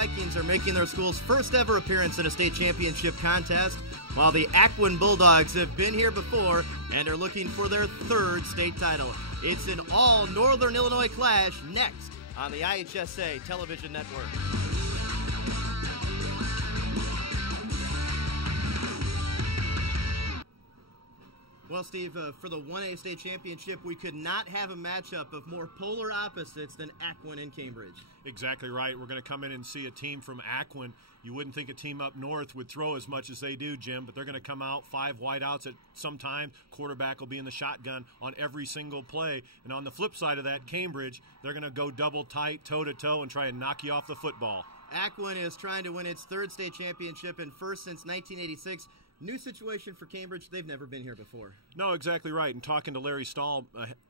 Vikings are making their school's first ever appearance in a state championship contest, while the Aquin Bulldogs have been here before and are looking for their third state title. It's an all Northern Illinois clash next on the IHSA television network. Well, Steve, for the 1A state championship, we could not have a matchup of more polar opposites than Aquin and Cambridge. Exactly right. We're going to come in and see a team from Aquin. You wouldn't think a team up north would throw as much as they do, Jim, but they're going to come out 5 wideouts at some time. Quarterback will be in the shotgun on every single play. And on the flip side of that, Cambridge, they're going to go double tight, toe-to-toe, and try and knock you off the football. Aquin is trying to win its third state championship and first since 1986. New situation for Cambridge. They've never been here before. No, exactly right. And talking to Larry Stahl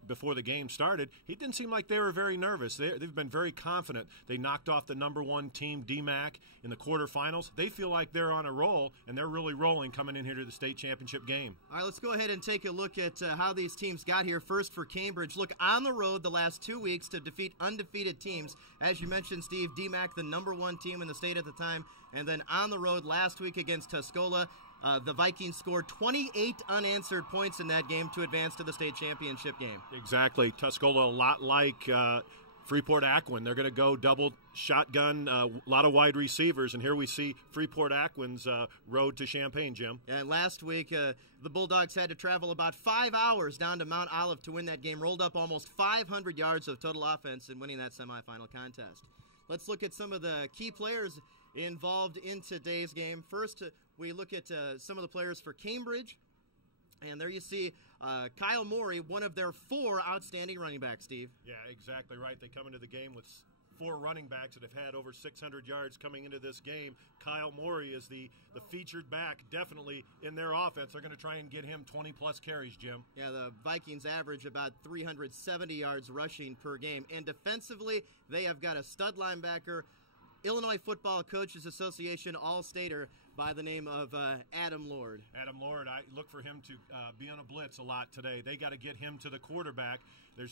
before the game started, he didn't seem like they were very nervous. They've been very confident. They knocked off the #1 team, DMAC, in the quarterfinals. They feel like they're on a roll, and they're really rolling coming in here to the state championship game. All right, let's go ahead and take a look at how these teams got here. First for Cambridge, look on the road the last 2 weeks to defeat undefeated teams. As you mentioned, Steve, DMAC, the #1 team in the state at the time, and then on the road last week against Tuscola. The Vikings scored 28 unanswered points in that game to advance to the state championship game. Exactly. Tuscola, a lot like Freeport Aquin. They're going to go double shotgun, a lot of wide receivers, and here we see Freeport Aquin's road to Champaign, Jim. And last week, the Bulldogs had to travel about 5 hours down to Mount Olive to win that game, rolled up almost 500 yards of total offense in winning that semifinal contest. Let's look at some of the key players involved in today's game. First, we look at some of the players for Cambridge, and there you see Kyle Morey, one of their 4 outstanding running backs, Steve. Yeah, exactly right. They come into the game with 4 running backs that have had over 600 yards coming into this game. Kyle Morey is the featured back, definitely in their offense. They're going to try and get him 20-plus carries, Jim. Yeah, the Vikings average about 370 yards rushing per game. And defensively, they have got a stud linebacker, Illinois Football Coaches Association All-Stater by the name of Adam Lord. Adam Lord, I look for him to be on a blitz a lot today. They got to get him to the quarterback.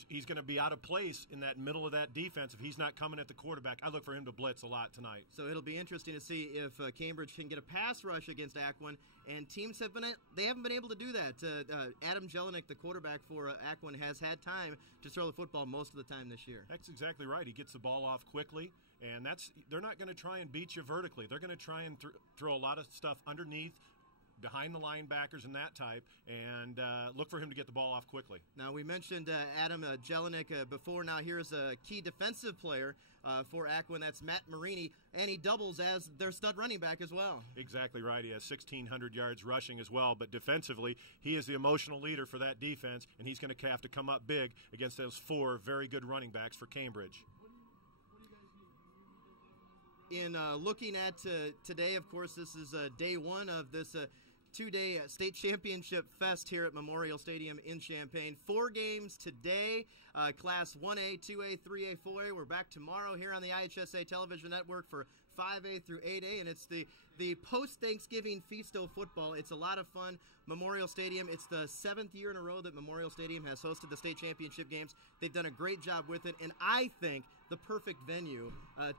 He's going to be out of place in that middle of that defense if he's not coming at the quarterback. I look for him to blitz a lot tonight. So it'll be interesting to see if Cambridge can get a pass rush against Aquin, and teams haven't been able to do that. Adam Jelinek, the quarterback for Aquin, has had time to throw the football most of the time this year. That's exactly right. He gets the ball off quickly. And they're not going to try and beat you vertically. They're going to try and throw a lot of stuff underneath, behind the linebackers and that type, and look for him to get the ball off quickly. Now, we mentioned Adam Jelinek before. Now, here's a key defensive player for Aquin. That's Matt Marini, and he doubles as their stud running back as well. Exactly right. He has 1,600 yards rushing as well, but defensively, he is the emotional leader for that defense, and he's going to have to come up big against those 4 very good running backs for Cambridge. In looking at today, of course, this is day 1 of this 2-day state championship fest here at Memorial Stadium in Champaign. 4 games today, Class 1A, 2A, 3A, 4A. We're back tomorrow here on the IHSA television network for 5A through 8A, and it's the post-Thanksgiving Feasto football. It's a lot of fun. Memorial Stadium, it's the 7th year in a row that Memorial Stadium has hosted the state championship games. They've done a great job with it, and I think the perfect venue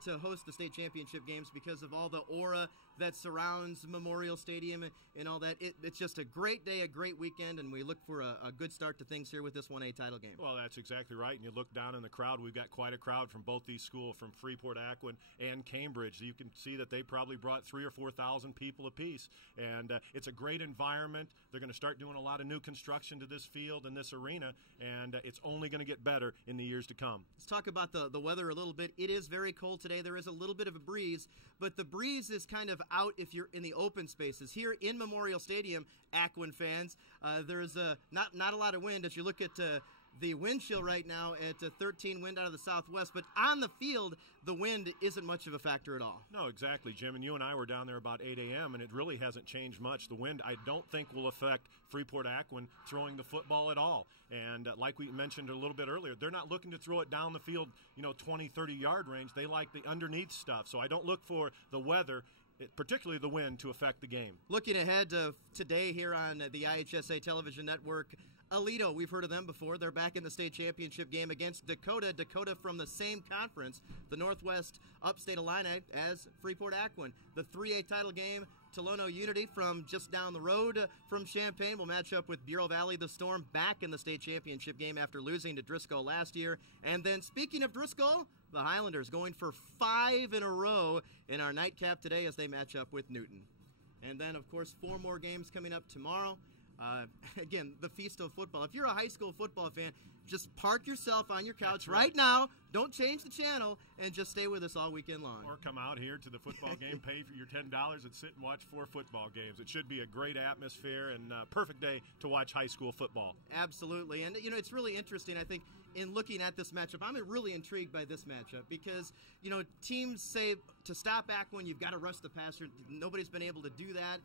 to host the state championship games because of all the aura that surrounds Memorial Stadium and all that. It's just a great day, a great weekend, and we look for a good start to things here with this 1A title game. Well, that's exactly right, and you look down in the crowd, we've got quite a crowd from both these schools, from Freeport, Aquin, and Cambridge. You can see that they probably brought 3,000 or 4,000 people apiece, and it's a great environment. They're going to start doing a lot of new construction to this field and this arena, and it's only going to get better in the years to come. Let's talk about the weather a little bit. It is very cold today. There is a little bit of a breeze, but the breeze is kind of out if you're in the open spaces. Here in Memorial Stadium, Aquin fans, there's not a lot of wind. As you look at the wind chill right now at 13 wind out of the southwest, but on the field, the wind isn't much of a factor at all. No, exactly, Jim, and you and I were down there about 8 a.m., and it really hasn't changed much. The wind, I don't think, will affect Freeport Aquin throwing the football at all. And like we mentioned a little bit earlier, they're not looking to throw it down the field, 20, 30-yard range. They like the underneath stuff, so I don't look for the weather, particularly the wind, to affect the game. Looking ahead to today here on the IHSA television network, Aledo, we've heard of them before. They're back in the state championship game against Dakota. Dakota from the same conference, the Northwest Upstate Illini, as Freeport Aquin. The 3A title game, Tolono Unity from just down the road from Champaign will match up with Bureau Valley the Storm back in the state championship game after losing to Driscoll last year. And then speaking of Driscoll, the Highlanders going for 5 in a row in our nightcap today as they match up with Newton. And then, of course, 4 more games coming up tomorrow. Again, the feast of football. If you're a high school football fan, just park yourself on your couch right now. Don't change the channel and just stay with us all weekend long. Or come out here to the football game, pay for your $10 and sit and watch 4 football games. It should be a great atmosphere and perfect day to watch high school football. Absolutely. And, you know, it's really interesting, I think, in looking at this matchup. I'm really intrigued by this matchup because, you know, teams say to stop Aquin, you've got to rush the passer. Nobody's been able to do that.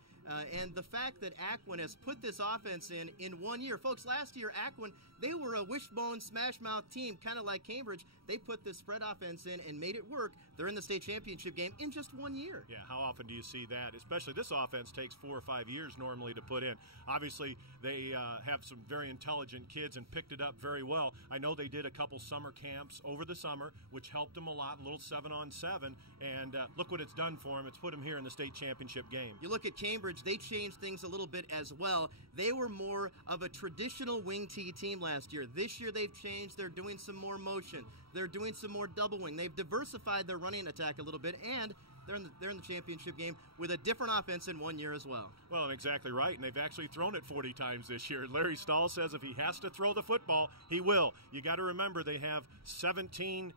And the fact that Aquin has put this offense in 1 year. Folks, last year, Aquin, they were a wishbone, smash-mouth team, kind of like Cambridge. They put this spread offense in and made it work. They're in the state championship game in just 1 year. Yeah, how often do you see that? Especially this offense takes 4 or 5 years normally to put in. Obviously, they have some very intelligent kids and picked it up very well. I know they did a couple summer camps over the summer, which helped them a lot, a little 7-on-7. And look what it's done for them. It's put them here in the state championship game. You look at Cambridge, they changed things a little bit as well. They were more of a traditional wing tee team last year. This year they've changed. They're doing some more motion. They're doing some more double wing. They've diversified their running attack a little bit, and they're in the championship game with a different offense in 1 year as well. Well, exactly right, and they've actually thrown it 40 times this year. Larry Stahl says if he has to throw the football, he will. You got to remember they have 17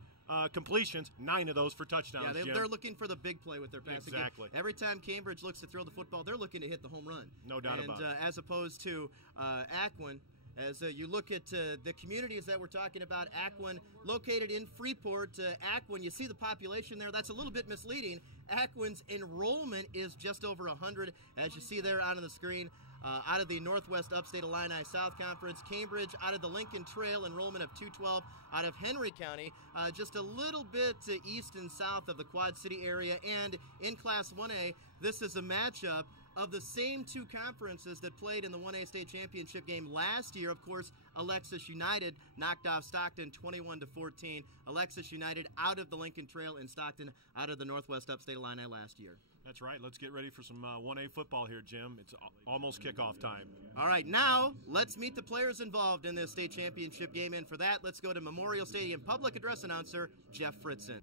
completions, 9 of those for touchdowns. Yeah, they're looking for the big play with their passing game. Exactly. Every time Cambridge looks to throw the football, they're looking to hit the home run. No doubt about it. As opposed to Aquin, as you look at the communities that we're talking about, Aquin, located in Freeport, Aquin, you see the population there. That's a little bit misleading. Aquin's enrollment is just over 100, as you see there on the screen. Out of the Northwest Upstate Illini South Conference. Cambridge out of the Lincoln Trail, enrollment of 212. Out of Henry County, just a little bit east and south of the Quad City area. And in Class 1A, this is a matchup of the same 2 conferences that played in the 1A state championship game last year. Of course, Alexis United knocked off Stockton 21-14. Alexis United out of the Lincoln Trail and Stockton out of the Northwest Upstate Illini last year. That's right. Let's get ready for some 1A football here, Jim. It's almost kickoff time. All right, now let's meet the players involved in this state championship game. And for that, let's go to Memorial Stadium public address announcer Jeff Fritzen.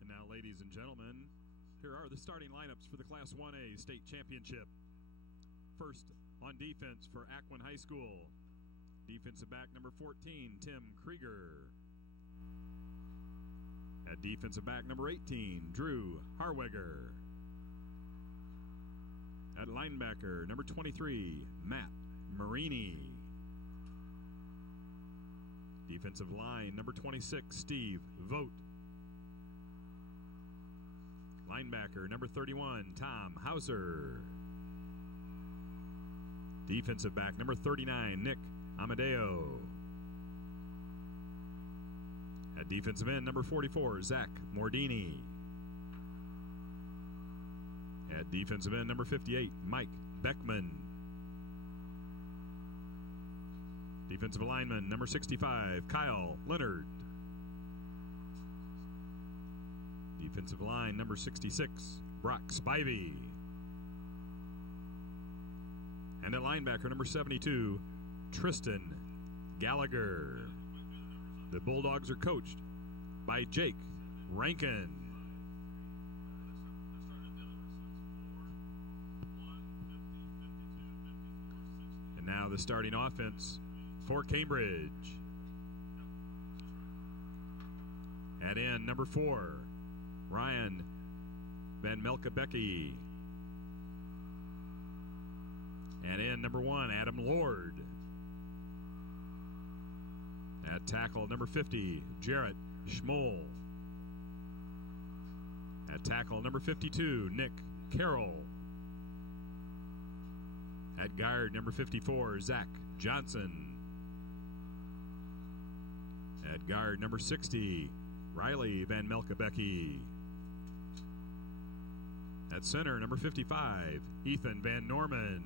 And now, ladies and gentlemen, here are the starting lineups for the Class 1A state championship. First on defense for Aquin High School. Defensive back number 14, Tim Krieger. At defensive back number 18, Drew Harweger. At linebacker number 23, Matt Marini. Defensive line number 26, Steve Vogt. Linebacker number 31, Tom Hauser. Defensive back number 39, Nick Amadeo. At defensive end, number 44, Zach Mordini. At defensive end, number 58, Mike Beckman. Defensive lineman, number 65, Kyle Leonard. Defensive line, number 66, Brock Spivey. And at linebacker, number 72, Tristan Gallagher. The Bulldogs are coached by Jake Rankin. And now the starting offense for Cambridge. At end, number 4, Ryan Van Melkebecke. At end, number 1, Adam Lord. At tackle, number 50, Jarrett Schmoll. At tackle, number 52, Nick Carroll. At guard, number 54, Zach Johnson. At guard, number 60, Riley Van Melkebecke. At center, number 55, Ethan Van Norman.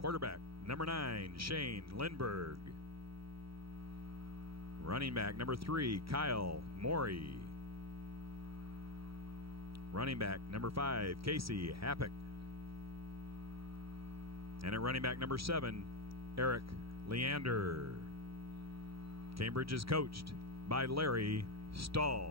Quarterback, number 9, Shane Lindberg. Running back, number 3, Kyle Morey. Running back, number 5, Casey Happick. And at running back, number 7, Eric Leander. Cambridge is coached by Larry Stahl.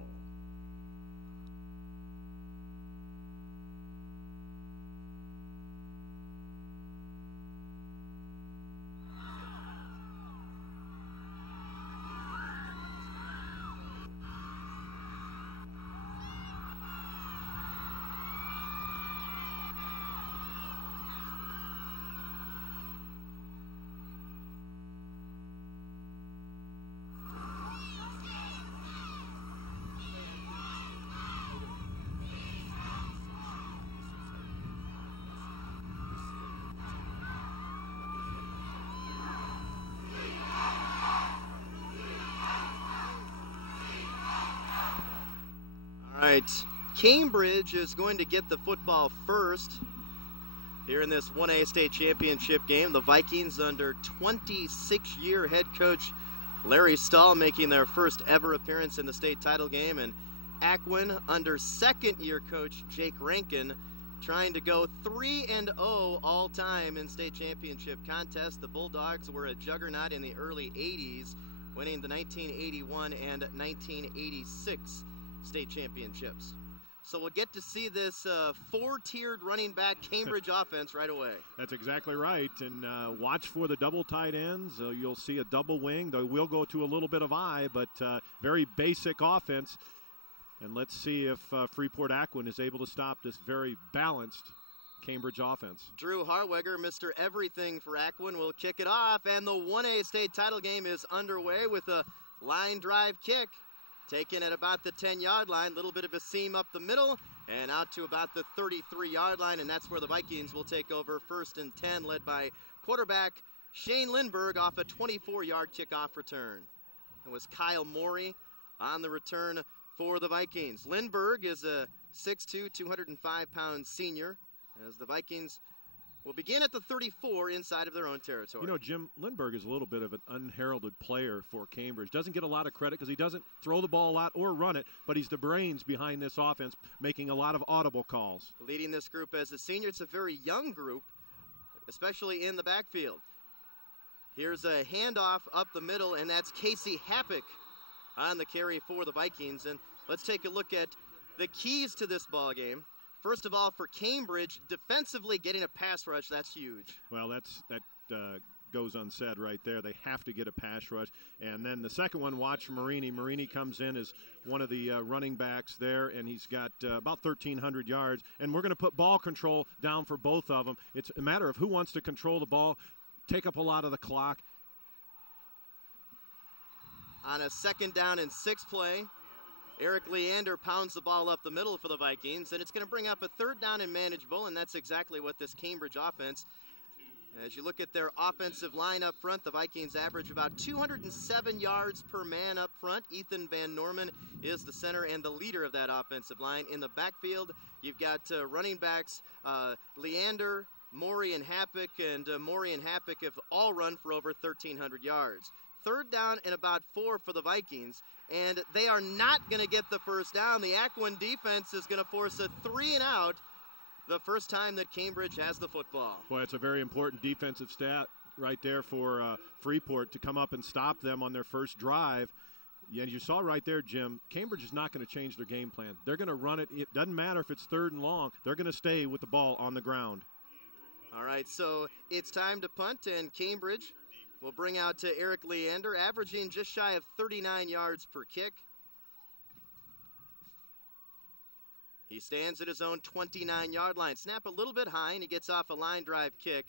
All right, Cambridge is going to get the football first here in this 1A state championship game. The Vikings under 26-year head coach Larry Stahl making their first ever appearance in the state title game, and Aquin under second-year coach Jake Rankin trying to go 3-0 all time in state championship contests. The Bulldogs were a juggernaut in the early 80s, winning the 1981 and 1986 state championships. So we'll get to see this four-tiered running back Cambridge offense right away. That's exactly right. And watch for the double tight ends. You'll see a double wing. They will go to a little bit of I, but very basic offense. And let's see if Freeport Aquin is able to stop this very balanced Cambridge offense. Drew Harweger, Mr. Everything for Aquin, will kick it off. And the 1A state title game is underway with a line drive kick. Taken at about the 10-yard line, a little bit of a seam up the middle, and out to about the 33-yard line, and that's where the Vikings will take over 1st and 10, led by quarterback Shane Lindberg off a 24-yard kickoff return. It was Kyle Morey on the return for the Vikings. Lindberg is a 6'2", 205-pound senior, as the Vikings will begin at the 34 inside of their own territory. You know, Jim, Lindberg is a little bit of an unheralded player for Cambridge. Doesn't get a lot of credit because he doesn't throw the ball a lot or run it, but he's the brains behind this offense, making a lot of audible calls. Leading this group as a senior. It's a very young group, especially in the backfield. Here's a handoff up the middle, and that's Casey Happick on the carry for the Vikings. And let's take a look at the keys to this ball game. First of all, for Cambridge, defensively getting a pass rush, that's huge. Well, that goes unsaid right there. They have to get a pass rush. And then the second one, watch Marini. Marini comes in as one of the running backs there, and he's got about 1,300 yards. And we're going to put ball control down for both of them. It's a matter of who wants to control the ball, take up a lot of the clock. On a 2nd down and 6 play, Eric Leander pounds the ball up the middle for the Vikings, and it's going to bring up a 3rd down and manageable, and that's exactly what this Cambridge offense. As you look at their offensive line up front, the Vikings average about 207 yards per man up front. Ethan Van Norman is the center and the leader of that offensive line. In the backfield, you've got running backs Leander, Morey, and Happick, and Morey and Happick have all run for over 1,300 yards. 3rd down and about 4 for the Vikings, and they are not going to get the 1st down. The Aquin defense is going to force a 3-and-out the first time that Cambridge has the football. Boy, it's a very important defensive stat right there for Freeport to come up and stop them on their first drive. And you saw right there, Jim, Cambridge is not going to change their game plan. They're going to run it. It doesn't matter if it's 3rd and long. They're going to stay with the ball on the ground. All right, so it's time to punt, and Cambridge will bring out to Eric Leander, averaging just shy of 39 yards per kick. He stands at his own 29-yard line. Snap a little bit high, and he gets off a line drive kick.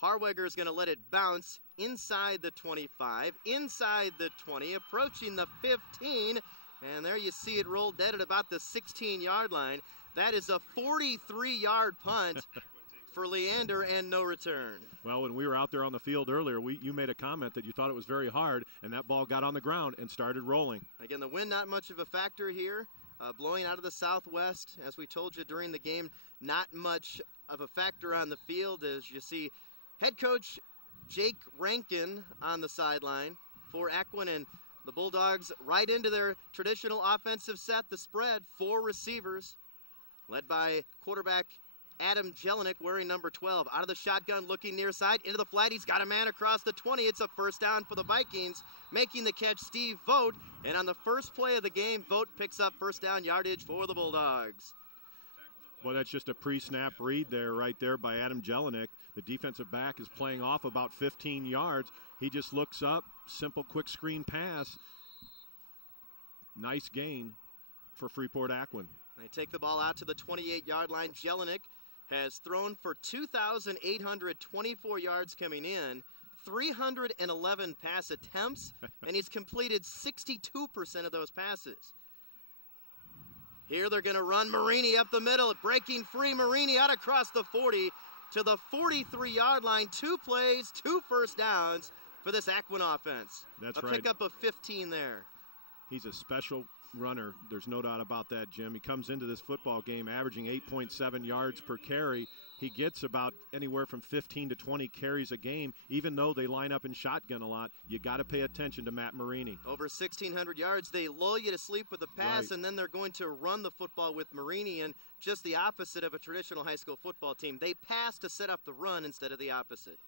Harweger is going to let it bounce inside the 25, inside the 20, approaching the 15, and there you see it roll dead at about the 16-yard line. That is a 43-yard punt for Leander and no return. Well, when we were out there on the field earlier, you made a comment that you thought it was very hard, and that ball got on the ground and started rolling. Again, the wind not much of a factor here. blowing out of the southwest. As we told you during the game, not much of a factor on the field as you see head coach Jake Rankin on the sideline for Aquin, and the Bulldogs right into their traditional offensive set, the spread, 4 receivers, led by quarterback Adam Jelinek wearing number 12. Out of the shotgun, looking near side, into the flat. He's got a man across the 20. It's a first down for the Vikings. Making the catch, Steve Vogt. And on the first play of the game, Vogt picks up first down yardage for the Bulldogs. Well, that's just a pre-snap read there, right there by Adam Jelinek. The defensive back is playing off about 15 yards. He just looks up, simple quick screen pass. Nice gain for Freeport Aquin. They take the ball out to the 28-yard line. Jelinek has thrown for 2,824 yards coming in, 311 pass attempts, and he's completed 62% of those passes. Here they're going to run Marini up the middle, breaking free. Marini out across the 40 to the 43-yard line. 2 plays, 2 first downs for this Aquin offense. That's right. A pickup of 15 there. He's a special runner. There's no doubt about that, Jim. He comes into this football game averaging 8.7 yards per carry. He gets about anywhere from 15 to 20 carries a game. Even though they line up in shotgun a lot, you got to pay attention to Matt Marini. Over 1,600 yards. They lull you to sleep with the pass, right, and then they're going to run the football with Marini, and just the opposite of a traditional high school football team. They pass to set up the run instead of the opposite.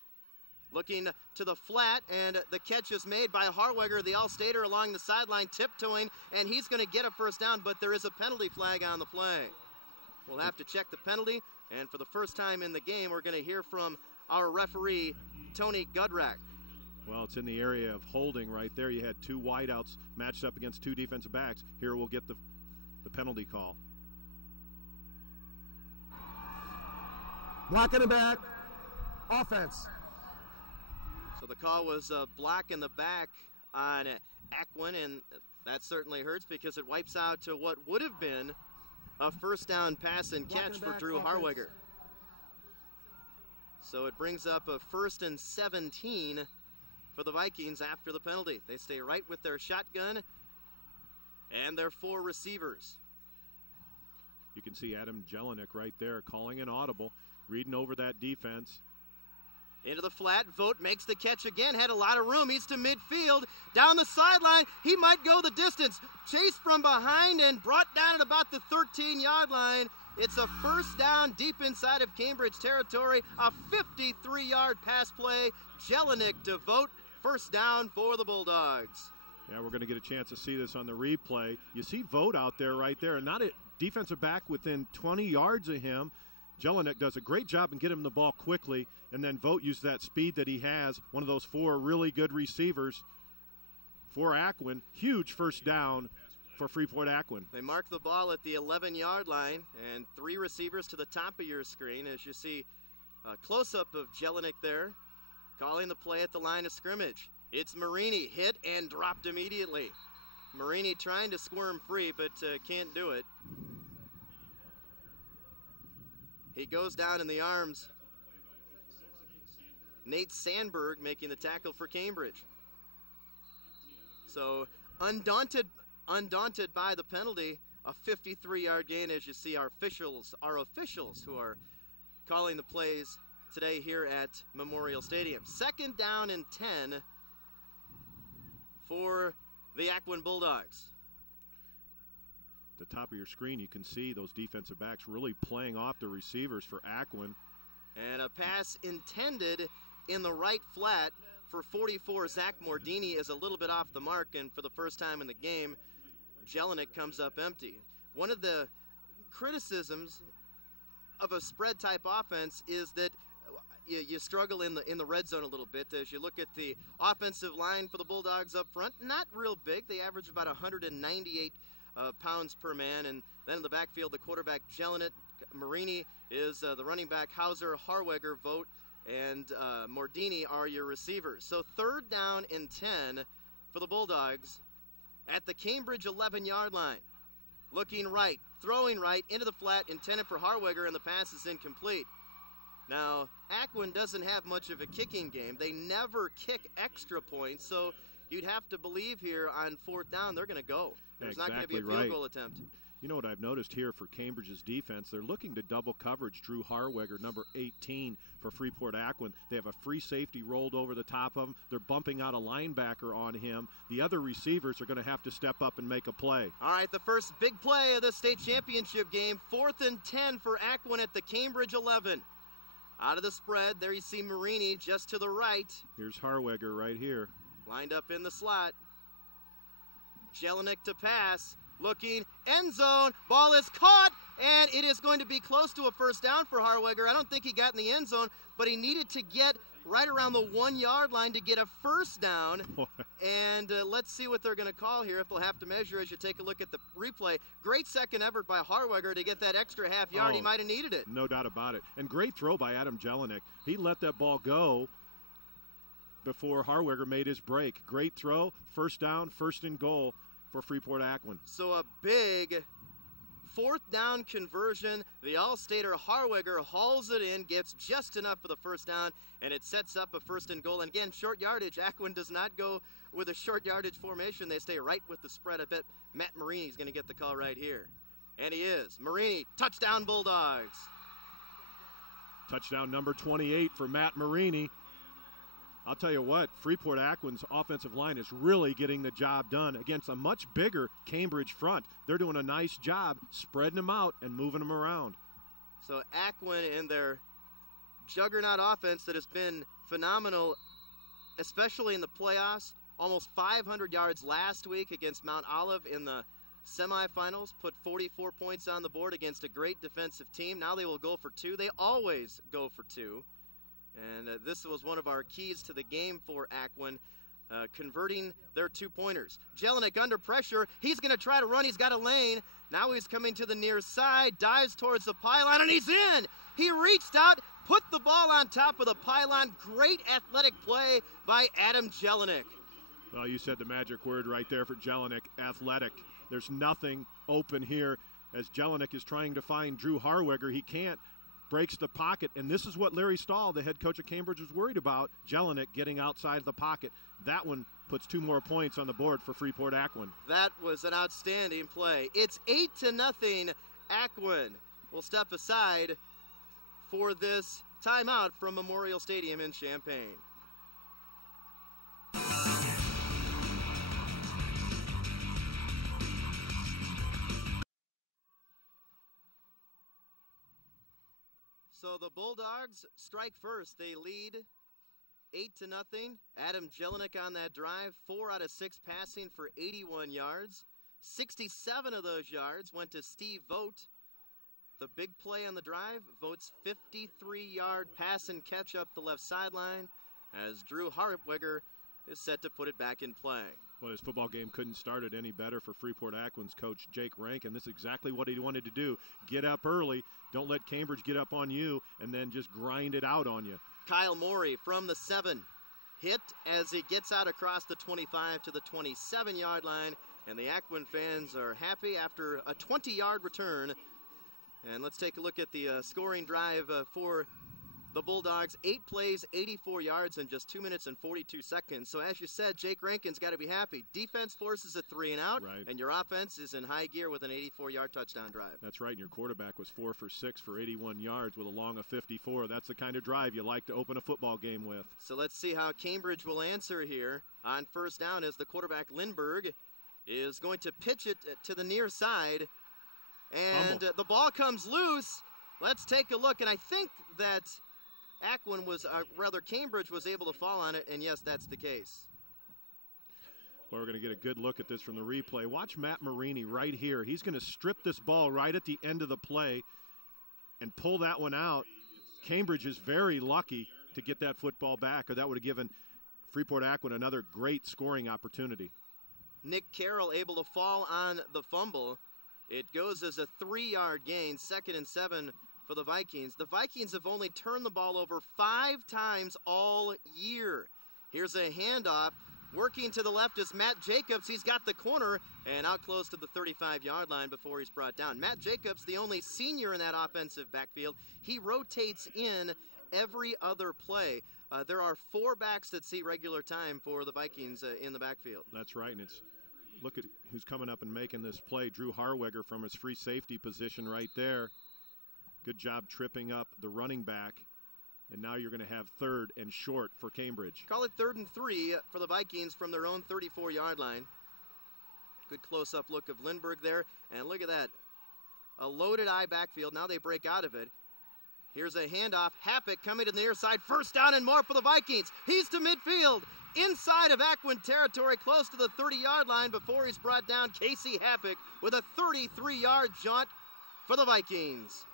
Looking to the flat, and the catch is made by Harweger, the All-Stater, along the sideline, tiptoeing, and he's going to get a first down, but there is a penalty flag on the play. We'll have to check the penalty, and for the first time in the game, we're going to hear from our referee, Tony Gudrack. Well, it's in the area of holding right there. You had 2 wideouts matched up against 2 defensive backs. Here we'll get the penalty call. Block in the back, offense. So the call was a block in the back on Aquin, and that certainly hurts because it wipes out to what would have been a first down pass and catch for Drew Harweger. So it brings up a 1st and 17 for the Vikings after the penalty. They stay right with their shotgun and their 4 receivers. You can see Adam Jelinek right there calling an audible, reading over that defense. Into the flat, Vogt makes the catch again, had a lot of room, he's to midfield, down the sideline, he might go the distance, chased from behind and brought down at about the 13-yard line. It's a first down deep inside of Cambridge territory, a 53-yard pass play, Jelinek to Vogt, first down for the Bulldogs. Yeah, we're going to get a chance to see this on the replay. You see Vogt out there right there, and not a defensive back within 20 yards of him. Jelinek does a great job in getting him the ball quickly, and then Vogt uses that speed that he has, one of those 4 really good receivers for Aquin. Huge first down for Freeport Aquin. They mark the ball at the 11-yard line, and 3 receivers to the top of your screen as you see a close-up of Jelinek there, calling the play at the line of scrimmage. It's Marini, hit and dropped immediately. Marini trying to squirm free, but can't do it. He goes down in the arms. Nate Sandberg making the tackle for Cambridge. So undaunted by the penalty, a 53-yard gain as you see our officials who are calling the plays today here at Memorial Stadium. 2nd down and 10 for the Aquin Bulldogs. The top of your screen, you can see those defensive backs really playing off the receivers for Aquin. And a pass intended in the right flat for 44. Zach Mordini is a little bit off the mark, and for the first time in the game, Jelinek comes up empty. One of the criticisms of a spread-type offense is that you struggle in the red zone a little bit. As you look at the offensive line for the Bulldogs up front, not real big. They average about 198 pounds per man, and then in the backfield, the quarterback Jelinek, Marini is the running back, Hauser, Harweger, Vogt, and Mordini are your receivers. So 3rd down and 10 for the Bulldogs at the Cambridge 11-yard line. Looking right, throwing right into the flat, intended for Harweger, and the pass is incomplete. Now, Aquin doesn't have much of a kicking game. They never kick extra points, so you'd have to believe here on 4th down they're going to go. There's not going to be a field goal attempt. You know what I've noticed here for Cambridge's defense? They're looking to double coverage Drew Harweger, number 18 for Freeport Aquin. They have a free safety rolled over the top of him. They're bumping out a linebacker on him. The other receivers are going to have to step up and make a play. All right, the first big play of the state championship game, 4th and 10 for Aquin at the Cambridge 11. Out of the spread, there you see Marini just to the right. Here's Harweger right here. Lined up in the slot. Jelinek to pass. Looking, end zone, ball is caught, and it is going to be close to a first down for Harweger. I don't think he got in the end zone, but he needed to get right around the 1-yard line to get a first down. And let's see what they're going to call here, if they'll have to measure as you take a look at the replay. Great second effort by Harweger to get that extra half yard. He might have needed it. No doubt about it. And great throw by Adam Jelinek. He let that ball go before Harweger made his break. Great throw, first down, first and goal for Freeport Aquin. So a big 4th down conversion. The All-Stater Harweger hauls it in, gets just enough for the first down, and it sets up a first and goal. And again, short yardage. Aquin does not go with a short yardage formation. They stay right with the spread. I bet Matt Marini's going to get the call right here. And he is. Marini, touchdown Bulldogs. Touchdown number 28 for Matt Marini. I'll tell you what, Freeport Aquin's offensive line is really getting the job done against a much bigger Cambridge front. They're doing a nice job spreading them out and moving them around. So Aquin in their juggernaut offense that has been phenomenal, especially in the playoffs. Almost 500 yards last week against Mount Olive in the semifinals. Put 44 points on the board against a great defensive team. Now they will go for 2. They always go for 2. And this was one of our keys to the game for Aquin, converting their 2-pointers. Jelinek under pressure. He's going to try to run. He's got a lane. Now he's coming to the near side, dives towards the pylon, and he's in. He reached out, put the ball on top of the pylon. Great athletic play by Adam Jelinek. Well, you said the magic word right there for Jelinek, athletic. There's nothing open here as Jelinek is trying to find Drew Harweger. He can't. Breaks the pocket, and this is what Larry Stahl, the head coach of Cambridge, was worried about. Jelinek getting outside the pocket. That one puts 2 more points on the board for Freeport Aquin. That was an outstanding play. It's 8-0. Aquin will step aside for this timeout from Memorial Stadium in Champaign. So the Bulldogs strike first. They lead 8-0. Adam Jelinek on that drive, 4 out of 6 passing for 81 yards. 67 of those yards went to Steve Vogt. The big play on the drive, Vogt's 53-yard pass and catch up the left sideline as Drew Harweger is set to put it back in play. Well, this football game couldn't start it any better for Freeport Aquin's coach, Jake Rankin. This is exactly what he wanted to do. Get up early. Don't let Cambridge get up on you, and then just grind it out on you. Kyle Morey from the 7. Hit as he gets out across the 25 to the 27-yard line, and the Aquin fans are happy after a 20-yard return. And let's take a look at the scoring drive for the Bulldogs. 8 plays, 84 yards in just 2 minutes and 42 seconds. So as you said, Jake Rankin's got to be happy. Defense forces a 3 and out, right, and your offense is in high gear with an 84-yard touchdown drive. That's right, and your quarterback was 4 for 6 for 81 yards with a long of 54. That's the kind of drive you like to open a football game with. So let's see how Cambridge will answer here on first down as the quarterback Lindbergh is going to pitch it to the near side. And the ball comes loose. Let's take a look, and I think that Aquin was, Cambridge was able to fall on it, and yes, that's the case. Well, we're going to get a good look at this from the replay. Watch Matt Marini right here. He's going to strip this ball right at the end of the play and pull that one out. Cambridge is very lucky to get that football back, or that would have given Freeport Aquin another great scoring opportunity. Nick Carroll able to fall on the fumble. It goes as a 3-yard gain, 2nd and 7 for the Vikings. The Vikings have only turned the ball over 5 times all year. Here's a handoff. Working to the left is Matt Jacobs. He's got the corner and out close to the 35-yard line before he's brought down. Matt Jacobs, the only senior in that offensive backfield. He rotates in every other play. There are 4 backs that see regular time for the Vikings in the backfield. That's right, and it's look at who's coming up and making this play. Drew Harweger from his free safety position right there. Good job tripping up the running back. And now you're going to have 3rd and short for Cambridge. Call it 3rd and 3 for the Vikings from their own 34-yard line. Good close-up look of Lindbergh there. And look at that. A loaded eye backfield. Now they break out of it. Here's a handoff. Happik coming to the near side. 1st down and more for the Vikings. He's to midfield. Inside of Aquin territory, close to the 30-yard line before he's brought down. Casey Happik with a 33-yard jaunt for the Vikings.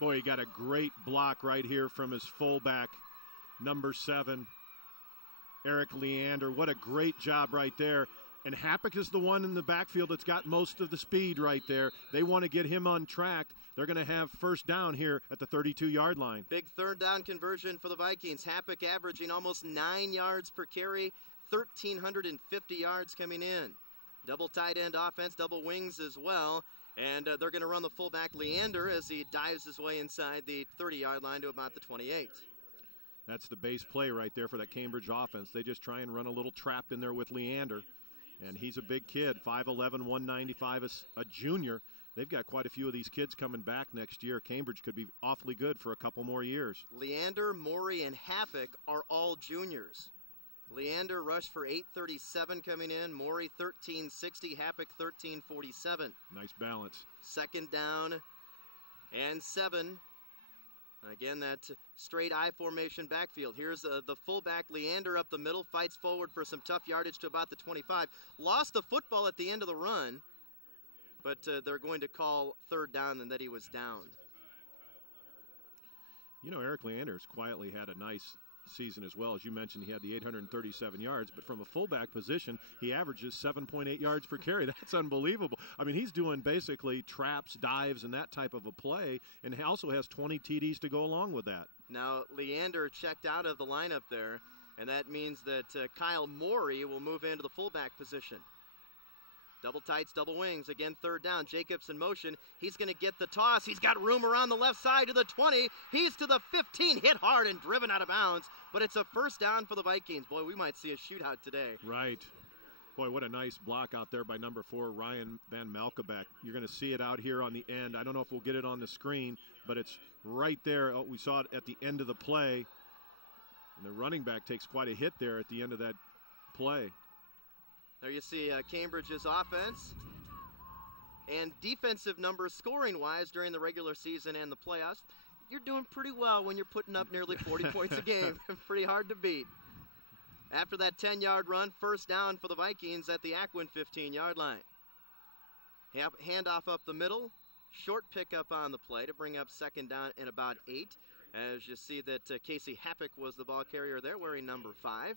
Boy, he got a great block right here from his fullback, number 7, Eric Leander. What a great job right there. And Happik is the one in the backfield that's got most of the speed right there. They want to get him untracked. They're going to have 1st down here at the 32-yard line. Big 3rd down conversion for the Vikings. Happik averaging almost 9 yards per carry, 1,350 yards coming in. Double tight end offense, double wings as well. And they're going to run the fullback Leander as he dives his way inside the 30-yard line to about the 28. That's the base play right there for that Cambridge offense. They just try and run a little trap in there with Leander. And he's a big kid, 5'11", 195, a junior. They've got quite a few of these kids coming back next year. Cambridge could be awfully good for a couple more years. Leander, Morey, and Happik are all juniors. Leander rushed for 837 coming in. Morey 1360. Happik 1347. Nice balance. 2nd down and 7. Again, that straight I formation backfield. Here's the fullback Leander up the middle. Fights forward for some tough yardage to about the 25. Lost the football at the end of the run. But they're going to call 3rd down and that he was down. You know, Eric Leander has quietly had a nice season as well. As you mentioned, he had the 837 yards, but from a fullback position, he averages 7.8 yards per carry. That's unbelievable. I mean, he's doing basically traps, dives, and that type of a play, and he also has 20 TDs to go along with that. Now, Leander checked out of the lineup there, and that means that Kyle Morey will move into the fullback position. Double tights, double wings. Again, 3rd down. Jacobs in motion. He's going to get the toss. He's got room around the left side to the 20. He's to the 15. Hit hard and driven out of bounds. But it's a 1st down for the Vikings. Boy, we might see a shootout today. Right. Boy, what a nice block out there by number 4, Ryan Van Malkebeck. You're going to see it out here on the end. I don't know if we'll get it on the screen, but it's right there. Oh, we saw it at the end of the play. And the running back takes quite a hit there at the end of that play. There you see Cambridge's offense and defensive numbers scoring-wise during the regular season and the playoffs. You're doing pretty well when you're putting up nearly 40 points a game. Pretty hard to beat. After that 10-yard run, 1st down for the Vikings at the Aquin 15-yard line. Handoff up the middle. Short pickup on the play to bring up 2nd down and about 8. As you see that Casey Happik was the ball carrier there, wearing number 5.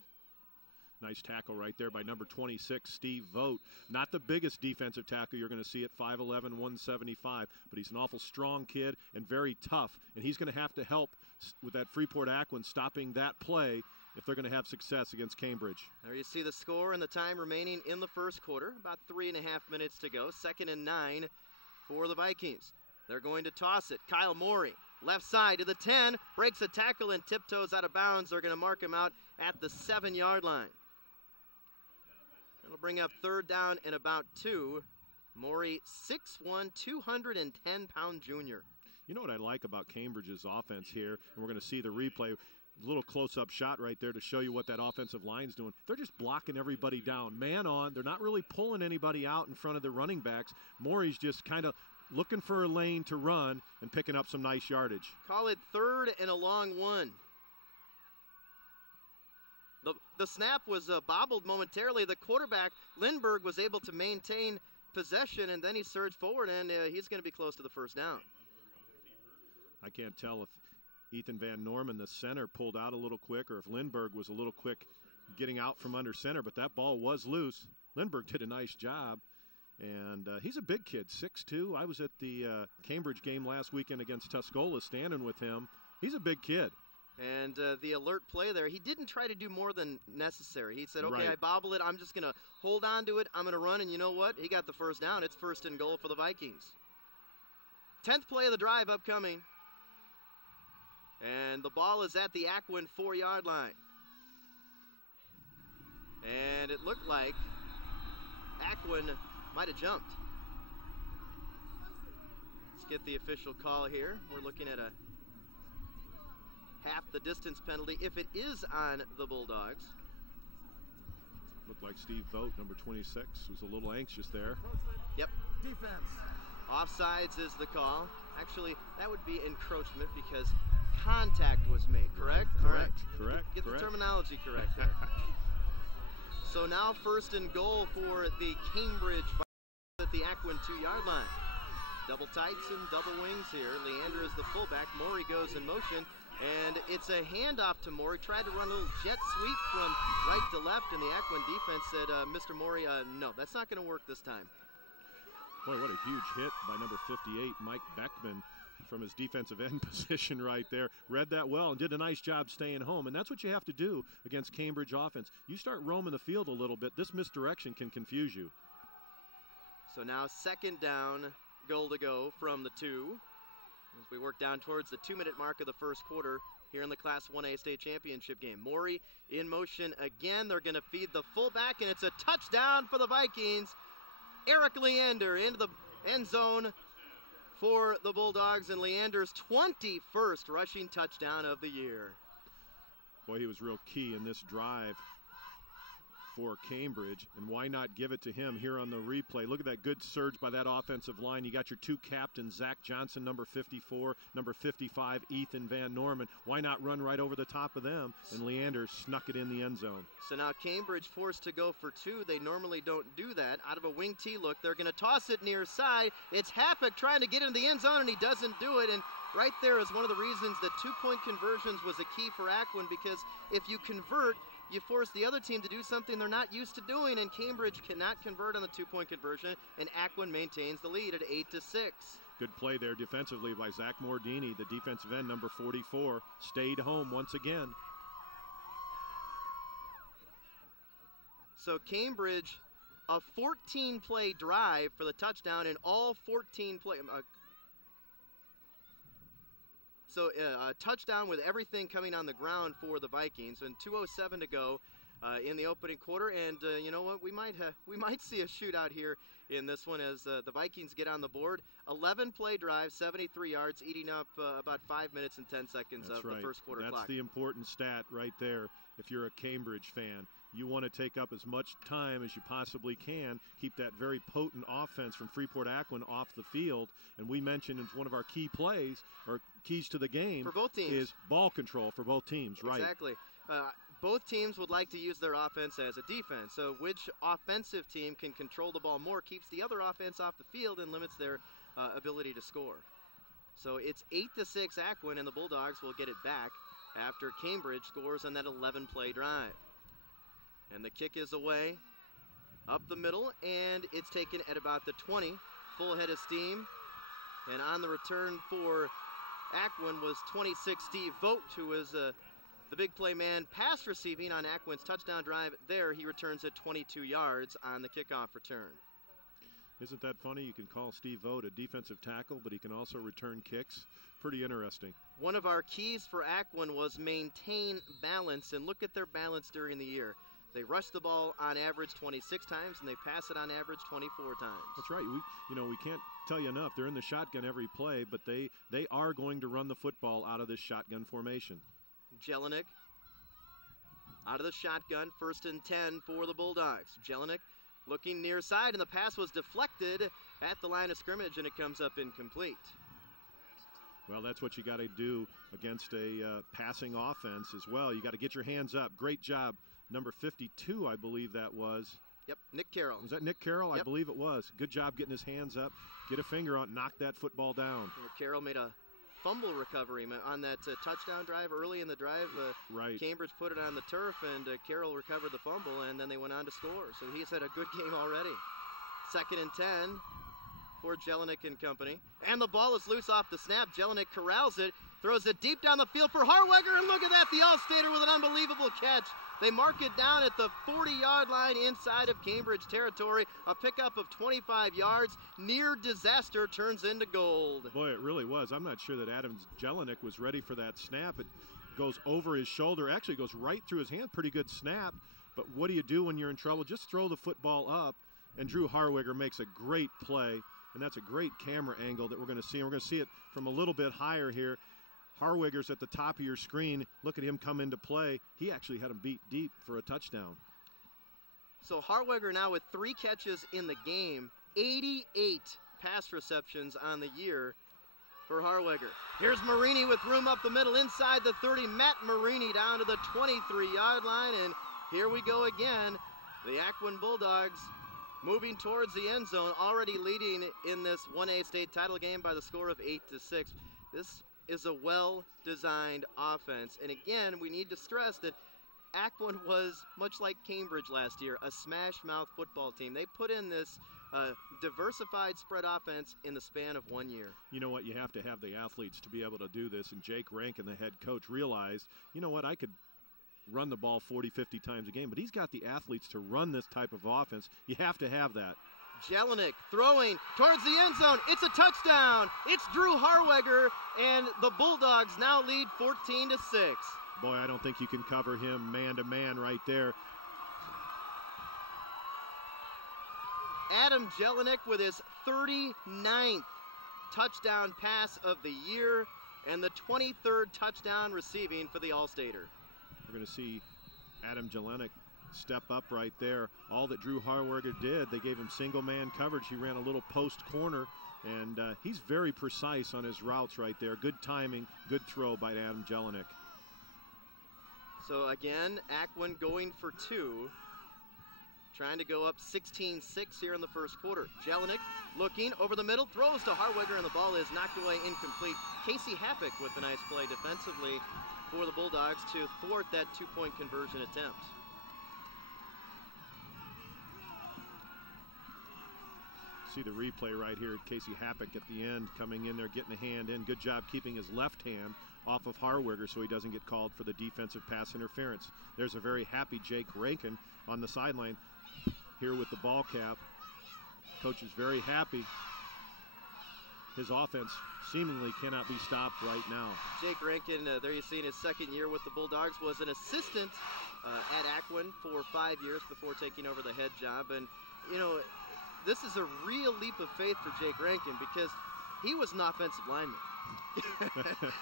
Nice tackle right there by number 26, Steve Vogt. Not the biggest defensive tackle you're going to see at 5'11", 175, but he's an awful strong kid and very tough, and he's going to have to help with that Freeport Aquin stopping that play if they're going to have success against Cambridge. There you see the score and the time remaining in the 1st quarter. About 3.5 minutes to go. 2nd and 9 for the Vikings. They're going to toss it. Kyle Morey, left side to the 10, breaks a tackle and tiptoes out of bounds. They're going to mark him out at the 7-yard line. That'll bring up 3rd down and about 2. Morey, 6'1", 210-pound junior. You know what I like about Cambridge's offense here, and we're going to see the replay, a little close-up shot right there to show you what that offensive line's doing. They're just blocking everybody down, man on. They're not really pulling anybody out in front of the running backs. Morey's just kind of looking for a lane to run and picking up some nice yardage. Call it 3rd and a long 1. The snap was bobbled momentarily. The quarterback, Lindbergh, was able to maintain possession, and then he surged forward, and he's going to be close to the 1st down. I can't tell if Ethan Van Norman, the center, pulled out a little quick or if Lindbergh was a little quick getting out from under center, but that ball was loose. Lindbergh did a nice job, and he's a big kid, 6'2". I was at the Cambridge game last weekend against Tuscola standing with him. He's a big kid. And the alert play there, he didn't try to do more than necessary. He said, okay, Right. I bobble it. I'm just going to hold on to it. I'm going to run, and you know what? He got the 1st down. It's 1st and goal for the Vikings. 10th play of the drive upcoming. And the ball is at the Aquin 4-yard line. And it looked like Aquin might have jumped. Let's get the official call here. We're looking at a half the distance penalty if it is on the Bulldogs. Looked like Steve Vogt, number 26, was a little anxious there. Yep. Defense. Offsides is the call. Actually, that would be encroachment because contact was made, correct? Correct, All right. correct. Get the terminology correct there. So now first and goal for the Cambridge at the Aquin 2-yard line. Double tights and double wings here. Leander is the fullback. Maury goes in motion. And it's a handoff to Maury. Tried to run a little jet sweep from right to left, and the Aquin defense said, Mr. Maury, no, that's not going to work this time. Boy, what a huge hit by number 58, Mike Beckman, from his defensive end position right there. Read that well and did a nice job staying home. And that's what you have to do against Cambridge offense. You start roaming the field a little bit, this misdirection can confuse you. So now second down, goal to go from the 2. As we work down towards the 2-minute mark of the first quarter here in the Class 1A state championship game. Maury in motion again. They're going to feed the fullback, and it's a touchdown for the Vikings. Eric Leander into the end zone for the Bulldogs, and Leander's 21st rushing touchdown of the year. Boy, he was real key in this drive for Cambridge, and why not give it to him here on the replay? Look at that good surge by that offensive line. You got your two captains, Zach Johnson, number 54, number 55, Ethan Van Norman. Why not run right over the top of them? And Leander snuck it in the end zone. So now Cambridge forced to go for 2. They normally don't do that. Out of a wing T look, they're going to toss it near side. It's Happick trying to get into the end zone, and he doesn't do it. And right there is one of the reasons that 2-point conversions was a key for Aquin, because if you convert, you force the other team to do something they're not used to doing, and Cambridge cannot convert on the 2-point conversion, and Aquin maintains the lead at 8-6. Good play there defensively by Zach Mordini, the defensive end, number 44, stayed home once again. So Cambridge, a 14-play drive for the touchdown, and all 14 play. So a touchdown with everything coming on the ground for the Vikings, and 2:07 to go in the opening quarter. And you know what? We might see a shootout here in this one as the Vikings get on the board. 11-play drive, 73 yards, eating up about 5 minutes and 10 seconds of the first quarter clock. That's the important stat right there. If you're a Cambridge fan, you want to take up as much time as you possibly can, keep that very potent offense from Freeport Aquin off the field. And we mentioned as one of our key plays, or keys to the game, for both teams, is ball control for both teams, right? Exactly. Both teams would like to use their offense as a defense. So which offensive team can control the ball more keeps the other offense off the field and limits their ability to score. So it's 8-6 Aquin, and the Bulldogs will get it back after Cambridge scores on that 11-play drive. And the kick is away, up the middle, and it's taken at about the 20. Full head of steam. And on the return for Aquin was 26 Steve Vogt, who was the big play man pass receiving on Aquin's touchdown drive. There he returns at 22 yards on the kickoff return. Isn't that funny? You can call Steve Vogt a defensive tackle, but he can also return kicks. Pretty interesting. One of our keys for Aquin was maintain balance, and look at their balance during the year. They rush the ball on average 26 times, and they pass it on average 24 times. That's right. We can't tell you enough. They're in the shotgun every play, but they are going to run the football out of this shotgun formation. Jelinek out of the shotgun, 1st and 10 for the Bulldogs. Jelinek looking near side, and the pass was deflected at the line of scrimmage, and it comes up incomplete. Well, that's what you got to do against a passing offense as well. You got to get your hands up. Great job. Number 52, I believe that was. Yep, Nick Carroll. Was that Nick Carroll? Yep. I believe it was. Good job getting his hands up, get a finger on, knock that football down. Carroll made a fumble recovery on that touchdown drive early in the drive. Right. Cambridge put it on the turf, and Carroll recovered the fumble, and then they went on to score. So he's had a good game already. 2nd and 10 for Jelinek and company. And the ball is loose off the snap. Jelinek corrals it, throws it deep down the field for Harweger, and look at that, the All-Stater with an unbelievable catch. They mark it down at the 40-yard line inside of Cambridge territory. A pickup of 25 yards. Near disaster turns into gold. Boy, it really was. I'm not sure that Adam Jelinek was ready for that snap. It goes over his shoulder. Actually goes right through his hand. Pretty good snap. But what do you do when you're in trouble? Just throw the football up. and Drew Harwiger makes a great play, and that's a great camera angle that we're going to see. And we're going to see it from a little bit higher here. Harwiger's at the top of your screen. Look at him come into play. He actually had him beat deep for a touchdown. So Harwiger now with 3 catches in the game, 88 pass receptions on the year for Harwiger. Here's Marini with room up the middle inside the 30. Matt Marini down to the 23-yard line, and here we go again. The Aquin Bulldogs moving towards the end zone, already leading in this 1A state title game by the score of 8-6. This is a well-designed offense, and again, we need to stress that Aquin was much like Cambridge last year, a smash-mouth football team. They put in this diversified spread offense in the span of 1 year. You know what? You have to have the athletes to be able to do this, and Jake Rankin, the head coach, realized, you know what, I could run the ball 40, 50 times a game, but he's got the athletes to run this type of offense. You have to have that. Jelinek throwing towards the end zone. It's a touchdown. It's Drew Harwiger, and the Bulldogs now lead 14-6. Boy, I don't think you can cover him man-to-man right there. Adam Jelinek with his 39th touchdown pass of the year and the 23rd touchdown receiving for the All-Stater. We're going to see Adam Jelinek step up right there. All that Drew Harwiger did, they gave him single-man coverage. He ran a little post corner, and he's very precise on his routes right there. Good timing, good throw by Adam Jelinek. So again, Aquin going for 2. Trying to go up 16-6 here in the first quarter. Jelinek looking over the middle, throws to Harwiger, and the ball is knocked away incomplete. Casey Happick with a nice play defensively for the Bulldogs to thwart that 2-point conversion attempt. See the replay right here. Casey Happick at the end coming in there, getting a hand in. Good job keeping his left hand off of Harwiger so he doesn't get called for the defensive pass interference. There's a very happy Jake Rankin on the sideline here with the ball cap. Coach is very happy. His offense seemingly cannot be stopped right now. Jake Rankin, there you see in his second year with the Bulldogs, was an assistant at Aquin for 5 years before taking over the head job. And, you know, this is a real leap of faith for Jake Rankin because he was an offensive lineman.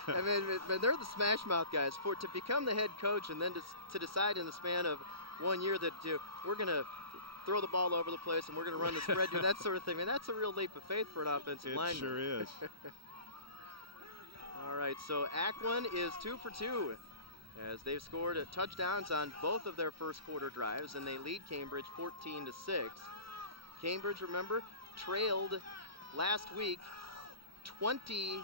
I mean, they're the smash mouth guys. To become the head coach and then to decide in the span of 1 year that we're going to throw the ball over the place and we're going to run the spread, that sort of thing. I mean, that's a real leap of faith for an offensive lineman. It sure is. All right, so Aquin is 2 for 2 as they've scored touchdowns on both of their first quarter drives, and they lead Cambridge 14-6. Cambridge, remember, trailed last week 21-14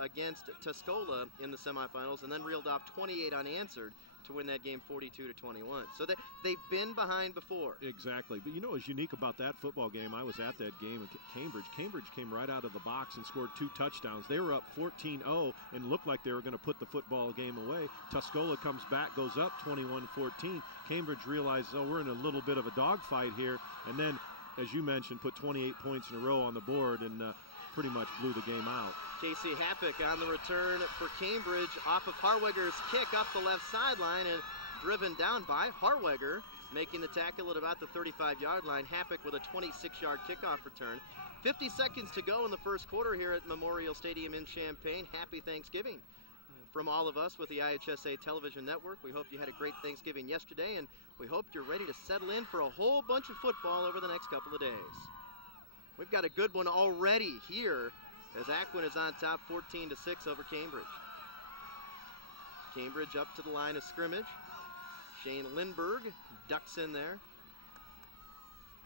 against Tuscola in the semifinals, and then reeled off 28 unanswered to win that game 42-21. So they've been behind before. Exactly. But you know what's unique about that football game? I was at that game at Cambridge. Cambridge came right out of the box and scored 2 touchdowns. They were up 14-0 and looked like they were going to put the football game away. Tuscola comes back, goes up 21-14. Cambridge realizes, oh, we're in a little bit of a dogfight here. And then, as you mentioned, put 28 points in a row on the board and pretty much blew the game out. Casey Happick on the return for Cambridge off of Harwiger's kick up the left sideline and driven down by Harwiger, making the tackle at about the 35-yard line. Happick with a 26-yard kickoff return. 50 seconds to go in the first quarter here at Memorial Stadium in Champaign. Happy Thanksgiving from all of us with the IHSA television network. We hope you had a great Thanksgiving yesterday, and we hope you're ready to settle in for a whole bunch of football over the next couple of days. We've got a good one already here as Aquin is on top 14-6 over Cambridge. Cambridge up to the line of scrimmage. Shane Lindberg ducks in there.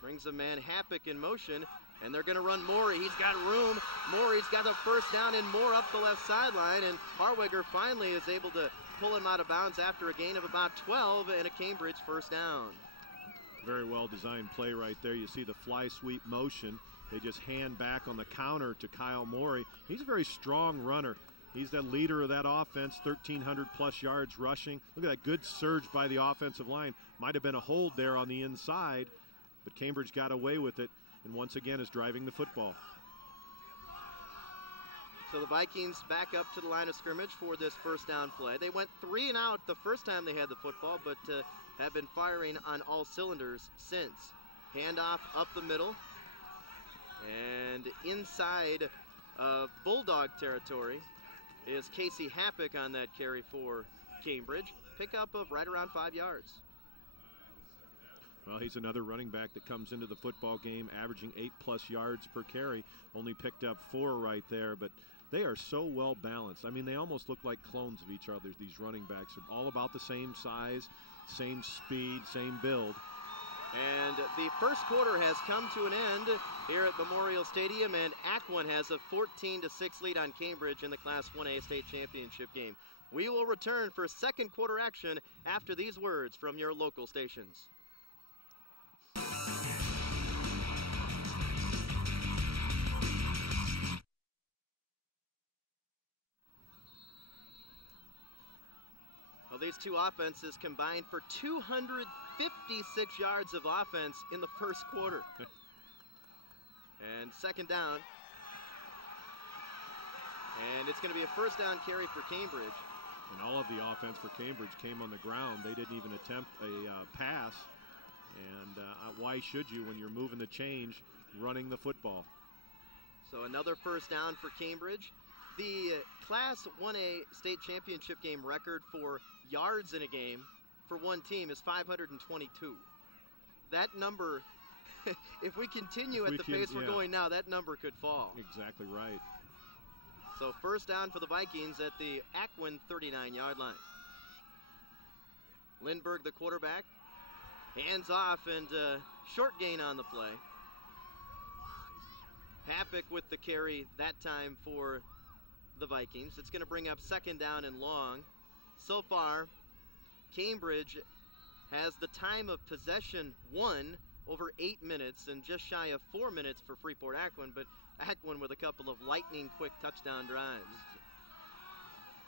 Brings a man Happick in motion, and they're going to run Morey. He's got room. Morey's got the first down and more up the left sideline, and Harwiger finally is able to pull him out of bounds after a gain of about 12 and a Cambridge first down. Very well designed play right there. You see the fly sweep motion. They just hand back on the counter to Kyle Morey. He's a very strong runner. He's the leader of that offense, 1,300-plus yards rushing. Look at that good surge by the offensive line. Might have been a hold there on the inside, but Cambridge got away with it and once again is driving the football. So the Vikings back up to the line of scrimmage for this first down play. They went 3 and out the first time they had the football, but have been firing on all cylinders since. Handoff up the middle, and inside of Bulldog territory is Casey Happick on that carry for Cambridge. Pickup of right around 5 yards. Well, he's another running back that comes into the football game averaging 8+ yards per carry. Only picked up 4 right there, but they are so well balanced. I mean, they almost look like clones of each other, these running backs. Are all about the same size, same speed, same build. And the first quarter has come to an end here at Memorial Stadium, and Aquin has a 14-6 lead on Cambridge in the Class 1A state championship game. We will return for second quarter action after these words from your local stations. Well, these two offenses combined for 256 yards of offense in the first quarter. And second down. And it's going to be a first down carry for Cambridge. And all of the offense for Cambridge came on the ground. They didn't even attempt a pass. And why should you when you're moving the change, running the football? So another first down for Cambridge. The Class 1A state championship game record for yards in a game for one team is 522. That number, if we continue at the pace we're going now, that number could fall. Exactly right. So first down for the Vikings at the Aquin 39-yard line. Lindbergh, the quarterback, hands off and short gain on the play. Happick with the carry that time for the Vikings. It's going to bring up second down and long. So far, Cambridge has the time of possession won over 8 minutes and just shy of 4 minutes for Freeport Aquin, but Aquin with a couple of lightning quick touchdown drives.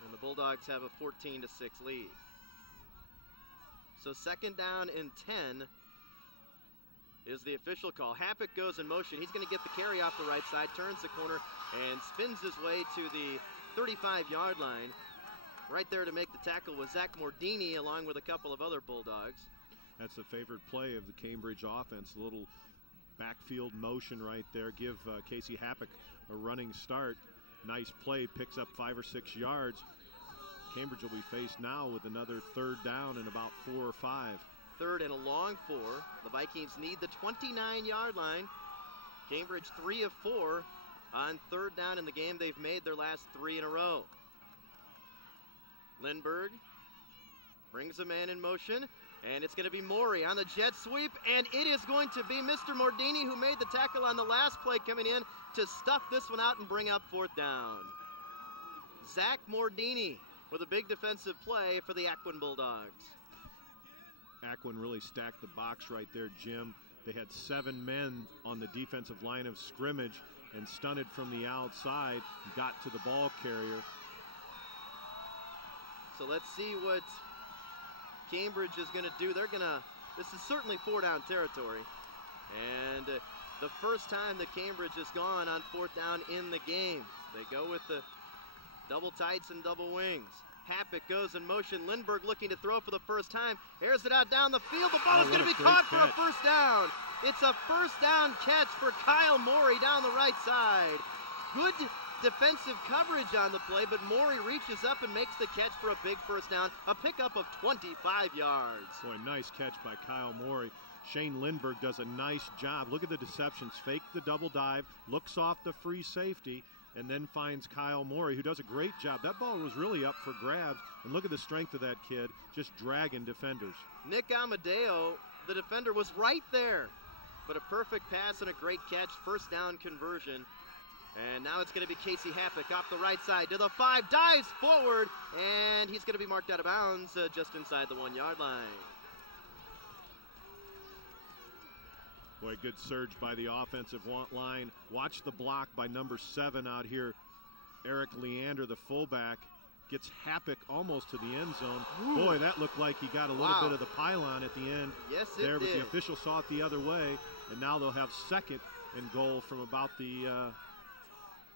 And the Bulldogs have a 14-6 lead. So second down and 10 is the official call. Happick goes in motion. He's going to get the carry off the right side, turns the corner, and spins his way to the 35-yard line. Right there to make the tackle was Zach Mordini along with a couple of other Bulldogs. That's a favorite play of the Cambridge offense. A little backfield motion right there. Give Casey Happick a running start. Nice play, picks up 5 or 6 yards. Cambridge will be faced now with another third down and about 4 or 5. Third and a long 4. The Vikings need the 29-yard line. Cambridge 3 of 4 on third down in the game. They've made their last 3 in a row. Lindbergh brings a man in motion, and it's going to be Morey on the jet sweep, and it is going to be Mr. Mordini who made the tackle on the last play coming in to stuff this one out and bring up fourth down. Zach Mordini with a big defensive play for the Aquin Bulldogs. Aquin really stacked the box right there, Jim. They had 7 men on the defensive line of scrimmage and stunted from the outside, got to the ball carrier. So let's see what Cambridge is going to do. This is certainly 4-down territory. And the first time that Cambridge has gone on 4th down in the game. They go with the double tights and double wings. Happick goes in motion. Lindbergh looking to throw for the first time. Airs it out down the field. The ball is going to be caught for a first down. It's a first down catch for Kyle Morey down the right side. Good defensive coverage on the play, but Morey reaches up and makes the catch for a big first down, a pickup of 25 yards. Boy, nice catch by Kyle Morey. Shane Lindbergh does a nice job. Look at the deceptions. Fake the double dive, looks off the free safety, and then finds Kyle Morey, who does a great job. That ball was really up for grabs, and look at the strength of that kid, just dragging defenders. Nick Amadeo, the defender, was right there, but a perfect pass and a great catch, first down conversion. And now it's going to be Casey Happick off the right side to the 5, dives forward, and he's going to be marked out of bounds just inside the 1-yard line. Boy, good surge by the offensive line. Watch the block by number 7 out here. Eric Leander, the fullback, gets Happick almost to the end zone. Ooh. Boy, that looked like he got a little bit of the pylon at the end. Yes, it there, did. But the official saw it the other way, and now they'll have second and goal from about the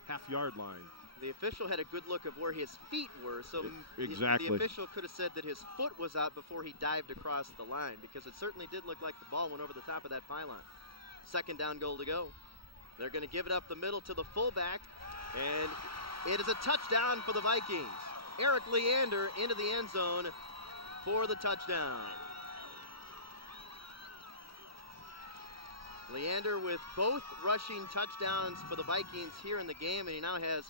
half-yard line. The official had a good look of where his feet were, so exactly. The official could have said that his foot was out before he dived across the line, because it certainly did look like the ball went over the top of that pylon. Second down goal to go. They're going to give it up the middle to the fullback, and it is a touchdown for the Vikings. Eric Leander into the end zone for the touchdown. Leander with both rushing touchdowns for the Vikings here in the game, and he now has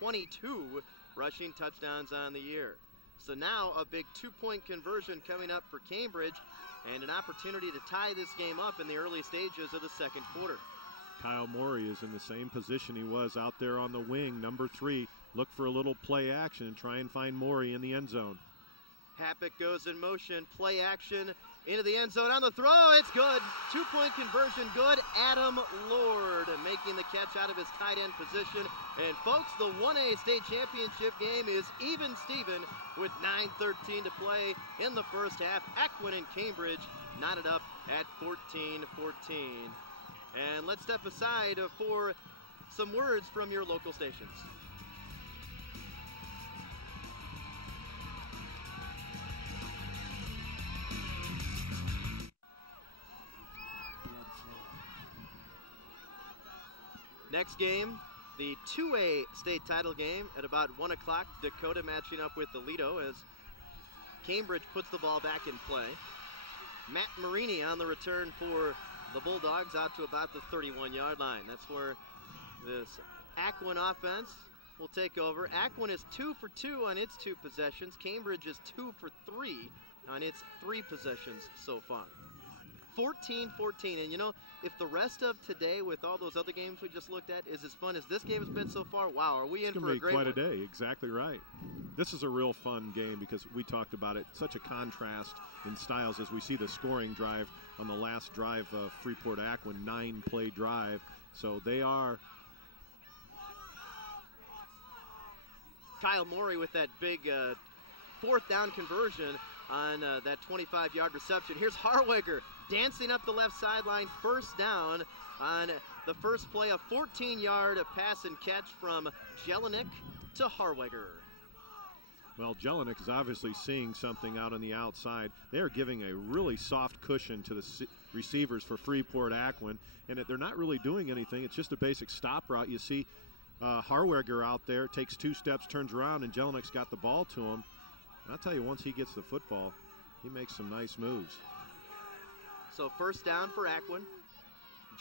22 rushing touchdowns on the year. So now a big two-point conversion coming up for Cambridge, and an opportunity to tie this game up in the early stages of the second quarter. Kyle Morey is in the same position he was out there on the wing, number 3. Look for a little play action and try and find Morey in the end zone. Happik goes in motion, play action into the end zone on the throw. It's good. Two-point conversion good. Adam Lord making the catch out of his tight end position. And folks, the 1A state championship game is even Steven with 9:13 to play in the first half. Aquin and Cambridge knotted up at 14-14. And let's step aside for some words from your local stations. Next game, the 2A state title game at about 1 o'clock. Dakota matching up with Toledo as Cambridge puts the ball back in play. Matt Marini on the return for the Bulldogs out to about the 31-yard line. That's where this Aquin offense will take over. Aquin is 2 for 2 on its 2 possessions. Cambridge is 2 for 3 on its 3 possessions so far. 14-14, and you know, if the rest of today with all those other games we just looked at is as fun as this game has been so far, wow, are we in for a great one? It's going to be quite a day, exactly right. This is a real fun game because we talked about it, such a contrast in styles as we see the scoring drive on the last drive of Freeport Aquin, 9-play drive. So they are. Kyle Morey with that big fourth down conversion on that 25-yard reception. Here's Harweger dancing up the left sideline, first down on the first play, a 14-yard pass and catch from Jelinek to Harweger. Well, Jelinek is obviously seeing something out on the outside. They are giving a really soft cushion to the receivers for Freeport Aquin, and they're not really doing anything. It's just a basic stop route. You see Harweger out there, takes 2 steps, turns around, and Jelinek's got the ball to him. And I'll tell you, once he gets the football, he makes some nice moves. So first down for Aquin.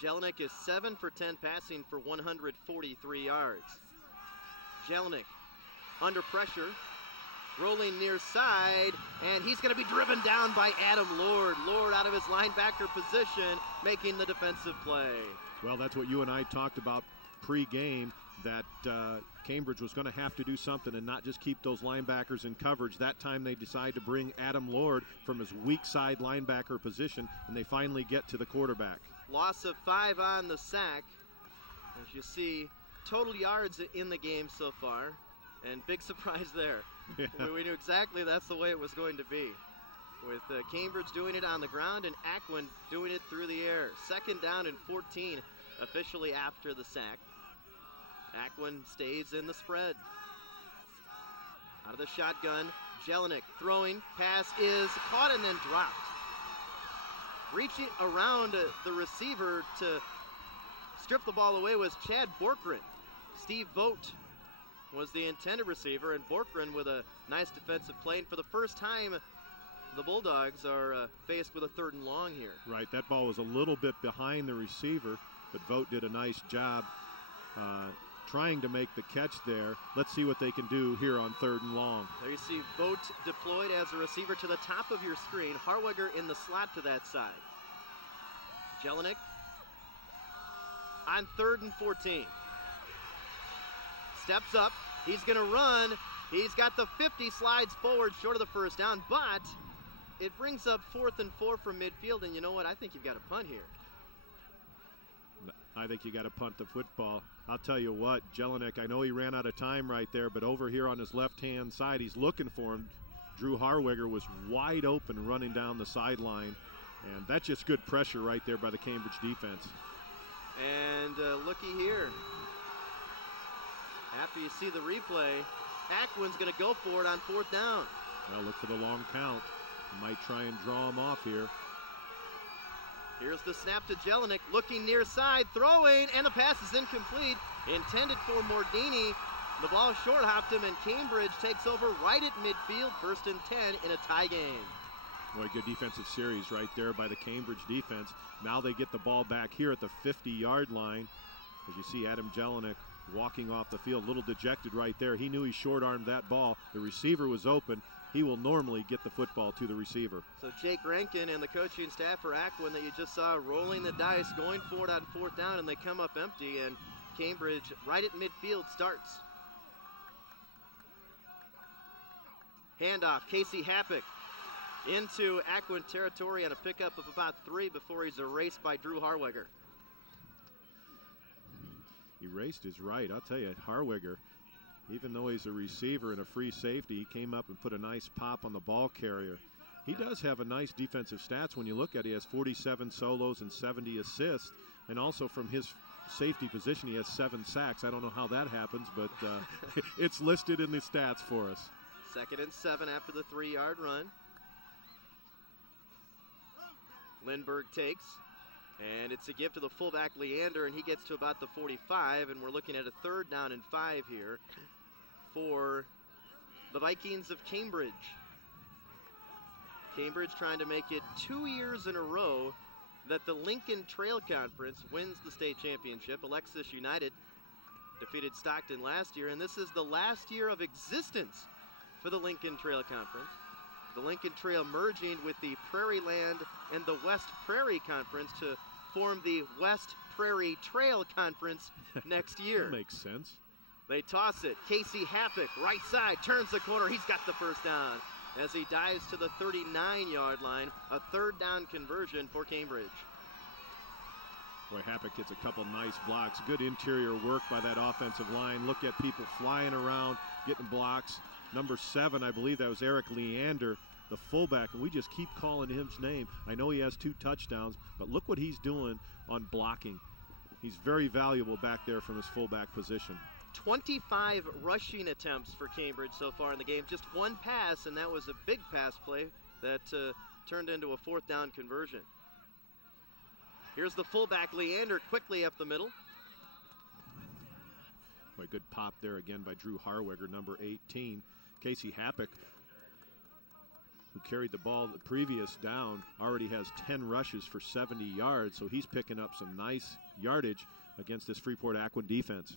Jelinek is 7 for 10 passing for 143 yards. Jelinek under pressure, rolling near side, and he's going to be driven down by Adam Lord. Lord out of his linebacker position, making the defensive play. Well, that's what you and I talked about pre-game, that Cambridge was going to have to do something and not just keep those linebackers in coverage. That time they decide to bring Adam Lord from his weak side linebacker position, and they finally get to the quarterback. Loss of 5 on the sack. As you see, total yards in the game so far, and big surprise there. Yeah. We knew exactly that's the way it was going to be, with Cambridge doing it on the ground and Aquin doing it through the air. Second down and 14 officially after the sack. Aquin stays in the spread. Out of the shotgun, Jelinek throwing, pass is caught and then dropped. Reaching around the receiver to strip the ball away was Chad Borkren. Steve Vogt was the intended receiver, and Borkren with a nice defensive play. And for the first time, the Bulldogs are faced with a 3rd and long here. Right, that ball was a little bit behind the receiver, but Vogt did a nice job trying to make the catch there. Let's see what they can do here on 3rd and long. There you see Vogt deployed as a receiver to the top of your screen. Harweger in the slot to that side. Jelinek on 3rd and 14. Steps up. He's going to run. He's got the 50, slides forward short of the first down, but it brings up 4th and 4 from midfield, and you know what? I think you've got a punt here. I think you got to punt the football. I'll tell you what, Jelinek, I know he ran out of time right there, but over here on his left-hand side, he's looking for him. Drew Harweger was wide open running down the sideline, and that's just good pressure right there by the Cambridge defense. And looky here. After you see the replay, Aquin's going to go for it on 4th down. Well, look for the long count. Might try and draw him off here. Here's the snap to Jelinek, looking near side, throwing, and the pass is incomplete. Intended for Mordini. The ball short-hopped him, and Cambridge takes over right at midfield, 1st and 10 in a tie game. Boy, good defensive series right there by the Cambridge defense. Now they get the ball back here at the 50-yard line. As you see Adam Jelinek walking off the field, a little dejected right there. He knew he short-armed that ball. The receiver was open. He will normally get the football to the receiver. So Jake Rankin and the coaching staff for Aquin that you just saw rolling the dice, going for it on 4th down, and they come up empty, and Cambridge right at midfield starts. Handoff, Casey Happick into Aquin territory on a pickup of about 3 before he's erased by Drew Harweger. Erased is right. I'll tell you, Harweger, even though he's a receiver and a free safety, he came up and put a nice pop on the ball carrier. He does have a nice defensive stats when you look at it. He has 47 solos and 70 assists, and also from his safety position, he has 7 sacks. I don't know how that happens, but it's listed in the stats for us. 2nd and 7 after the 3-yard run. Lindbergh takes, and it's a give to the fullback Leander, and he gets to about the 45, and we're looking at a 3rd down and 5 here for the Vikings of Cambridge. Cambridge trying to make it 2 years in a row that the Lincoln Trail Conference wins the state championship. Alexis United defeated Stockton last year, and this is the last year of existence for the Lincoln Trail Conference. The Lincoln Trail merging with the Prairie Land and the West Prairie Conference to form the West Prairie Trail Conference next year. That makes sense. They toss it. Casey Happick, right side, turns the corner. He's got the 1st down as he dives to the 39-yard line. A 3rd down conversion for Cambridge. Boy, Happick gets a couple nice blocks. Good interior work by that offensive line. Look at people flying around, getting blocks. Number 7, I believe that was Eric Leander, the fullback, and we just keep calling his name. I know he has 2 touchdowns, but look what he's doing on blocking. He's very valuable back there from his fullback position. 25 rushing attempts for Cambridge so far in the game. Just 1 pass, and that was a big pass play that turned into a 4th down conversion. Here's the fullback Leander quickly up the middle. Boy, good pop there again by Drew Harweger, number 18. Casey Happick, who carried the ball the previous down, already has 10 rushes for 70 yards, so he's picking up some nice yardage against this Freeport Aquin defense.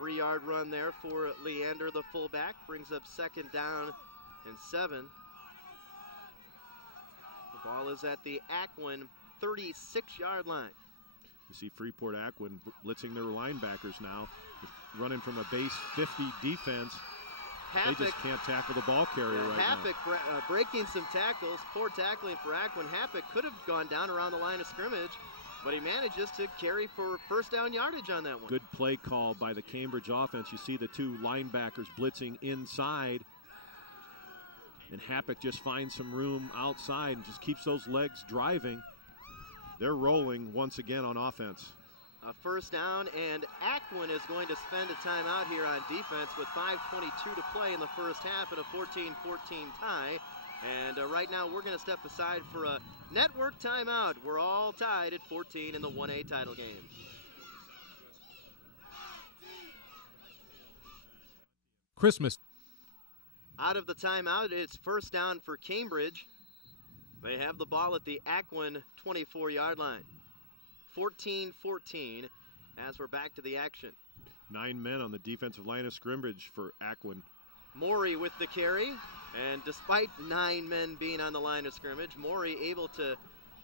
3-yard run there for Leander, the fullback, brings up 2nd down and 7. The ball is at the Aquin 36-yard line. You see Freeport Aquin blitzing their linebackers now, running from a base 50 defense. Happick, they just can't tackle the ball carrier right Happick now. Breaking some tackles, poor tackling for Aquin. Happick could have gone down around the line of scrimmage, but he manages to carry for 1st down yardage on that one. Good play call by the Cambridge offense. You see the 2 linebackers blitzing inside, and Happick just finds some room outside and just keeps those legs driving. They're rolling once again on offense. A 1st down, and Aquin is going to spend a timeout here on defense with 5:22 to play in the 1st half at a 14-14 tie. And right now we're going to step aside for a network timeout. We're all tied at 14 in the 1A title game. Christmas. Out of the timeout, it's 1st down for Cambridge. They have the ball at the Aquin 24-yard line. 14-14 as we're back to the action. 9 men on the defensive line of scrimmage for Aquin. Morey with the carry, and despite 9 men being on the line of scrimmage, Morey able to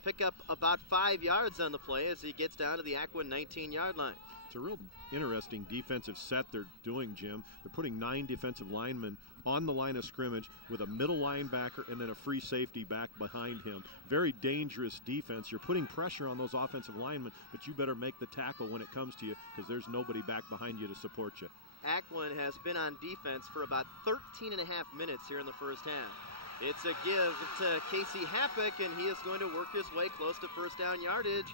pick up about 5 yards on the play as he gets down to the Aquin 19-yard line. It's a real interesting defensive set they're doing, Jim. They're putting 9 defensive linemen on the line of scrimmage with a middle linebacker and then a free safety back behind him. Very dangerous defense. You're putting pressure on those offensive linemen, but you better make the tackle when it comes to you because there's nobody back behind you to support you. Aquin has been on defense for about 13 and a half minutes here in the 1st half. It's a give to Casey Happick, and he is going to work his way close to 1st down yardage,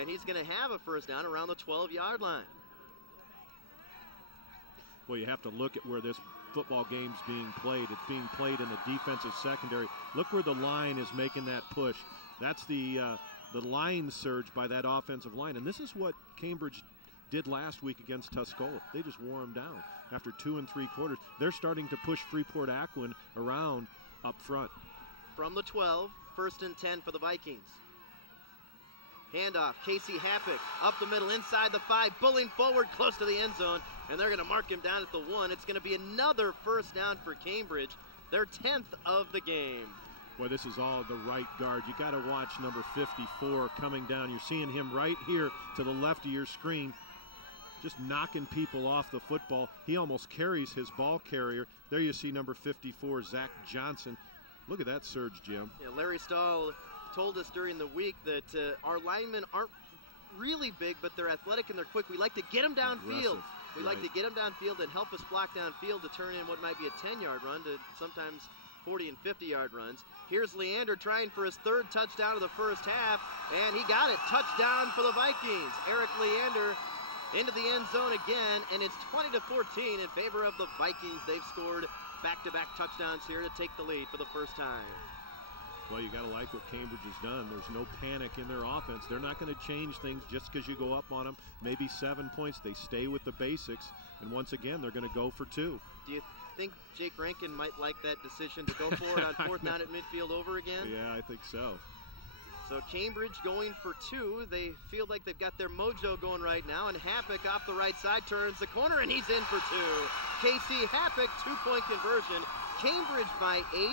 and he's going to have a 1st down around the 12-yard line. Well, you have to look at where this football game's being played. It's being played in the defensive secondary. Look where the line is making that push. That's the line surge by that offensive line. And this is what Cambridge did last week against Tuscola. They just wore them down. After 2 3/4, they're starting to push Freeport Aquin around up front. From the 12, 1st and 10 for the Vikings. Handoff, Casey Happick up the middle, inside the 5, pulling forward close to the end zone, and they're going to mark him down at the 1. It's going to be another first down for Cambridge, their 10th of the game. Boy, this is all the right guard. You got to watch number 54 coming down. You're seeing him right here to the left of your screen, just knocking people off the football. He almost carries his ball carrier. There you see number 54, Zach Johnson. Look at that surge, Jim. Yeah, Larry Stahl told us during the week that our linemen aren't really big, but they're athletic and they're quick. We like to get them downfield. We like to get them downfield and help us block downfield to turn in what might be a 10-yard run to sometimes 40 and 50-yard runs. Here's Leander trying for his 3rd touchdown of the first half, and he got it. Touchdown for the Vikings. Eric Leander into the end zone again, and it's 20-14 in favor of the Vikings. They've scored back-to-back touchdowns here to take the lead for the first time. Well, you got to like what Cambridge has done. There's no panic in their offense. They're not going to change things just because you go up on them. Maybe 7 points. They stay with the basics, and once again, they're going to go for 2. Do you think Jake Rankin might like that decision to go for it on 4th down at midfield over again? Yeah, I think so. So Cambridge going for 2. They feel like they've got their mojo going right now, and Happick off the right side turns the corner, and he's in for 2. Casey Happick, 2-point conversion. Cambridge by 8.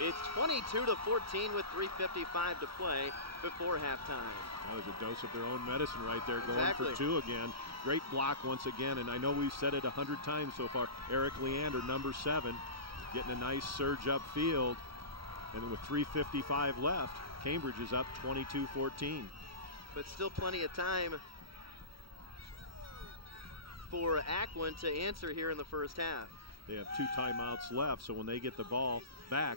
It's 22-14 with 3:55 to play before halftime. That was a dose of their own medicine right there, going Exactly. for 2 again. Great block once again, and I know we've said it 100 times so far. Eric Leander, number 7, getting a nice surge upfield, and with 3:55 left, Cambridge is up 22-14. But still plenty of time for Aquin to answer here in the first half. They have 2 timeouts left, so when they get the ball back,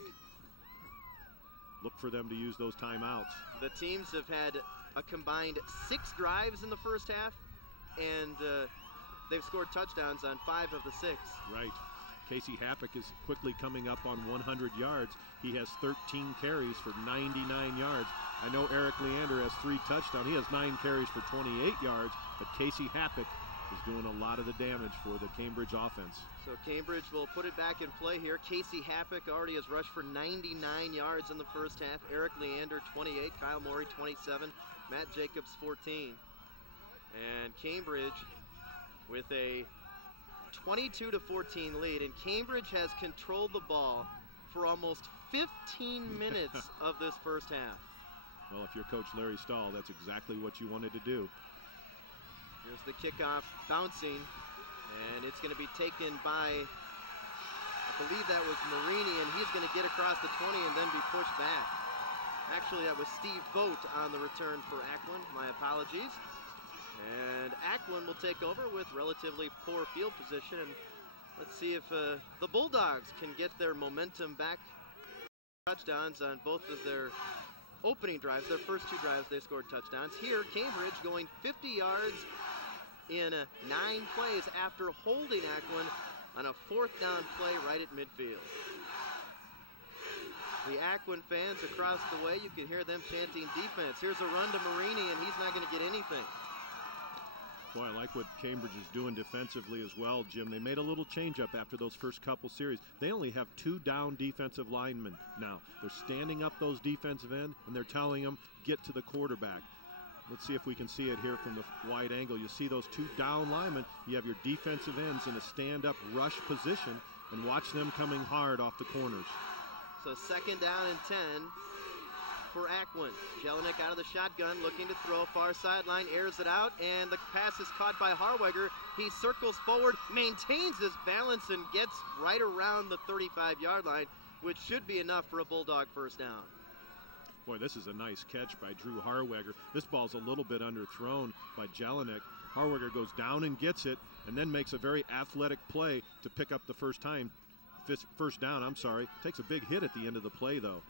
look for them to use those timeouts. The teams have had a combined 6 drives in the first half, and they've scored touchdowns on 5 of the 6. Right. Casey Happick is quickly coming up on 100 yards. He has 13 carries for 99 yards. I know Eric Leander has 3 touchdowns. He has 9 carries for 28 yards, but Casey Happick is doing a lot of the damage for the Cambridge offense. So Cambridge will put it back in play here. Casey Happick already has rushed for 99 yards in the first half. Eric Leander, 28. Kyle Morey, 27. Matt Jacobs, 14. And Cambridge with a 22-14 lead. And Cambridge has controlled the ball for almost 15 minutes of this first half. Well, if you're Coach Larry Stahl, that's exactly what you wanted to do. Here's the kickoff bouncing, and it's going to be taken by, I believe that was Marini, and he's going to get across the 20 and then be pushed back. Actually, that was Steve Vogt on the return for Aquin. My apologies. And Aquin will take over with relatively poor field position, and let's see if the Bulldogs can get their momentum back. Touchdowns on both of their opening drives. Their first 2 drives, they scored touchdowns. Here, Cambridge going 50 yards in 9 plays after holding Aquin on a 4th down play right at midfield. The Aquin fans across the way, you can hear them chanting defense. Here's a run to Marini, and he's not going to get anything. Boy, I like what Cambridge is doing defensively as well, Jim. They made a little change-up after those first couple series. They only have 2 down defensive linemen now. They're standing up those defensive end, and they're telling them, get to the quarterback. Let's see if we can see it here from the wide angle. You see those 2 down linemen. You have your defensive ends in a stand-up rush position, and watch them coming hard off the corners. So 2nd down and 10 for Aquin. Jelinek out of the shotgun, looking to throw, far sideline, airs it out, and the pass is caught by Harweger. He circles forward, maintains his balance, and gets right around the 35-yard line, which should be enough for a Bulldog first down. Boy, this is a nice catch by Drew Harweger. This ball's a little bit underthrown by Jelinek. Harweger goes down and gets it, and then makes a very athletic play to pick up the first down. Takes a big hit at the end of the play, though.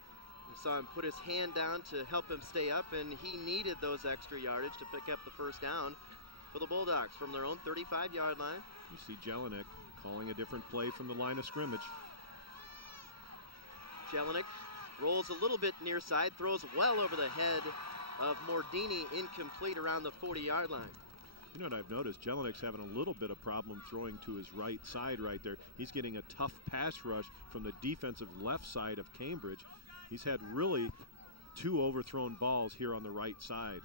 You saw him put his hand down to help him stay up, and he needed those extra yardage to pick up the first down for the Bulldogs from their own 35-yard line. You see Jelinek calling a different play from the line of scrimmage. Jelinek rolls a little bit near side, throws well over the head of Mordini, incomplete around the 40-yard line. You know what I've noticed? Jelinek's having a little bit of problem throwing to his right side right there. He's getting a tough pass rush from the defensive left side of Cambridge. He's had really 2 overthrown balls here on the right side.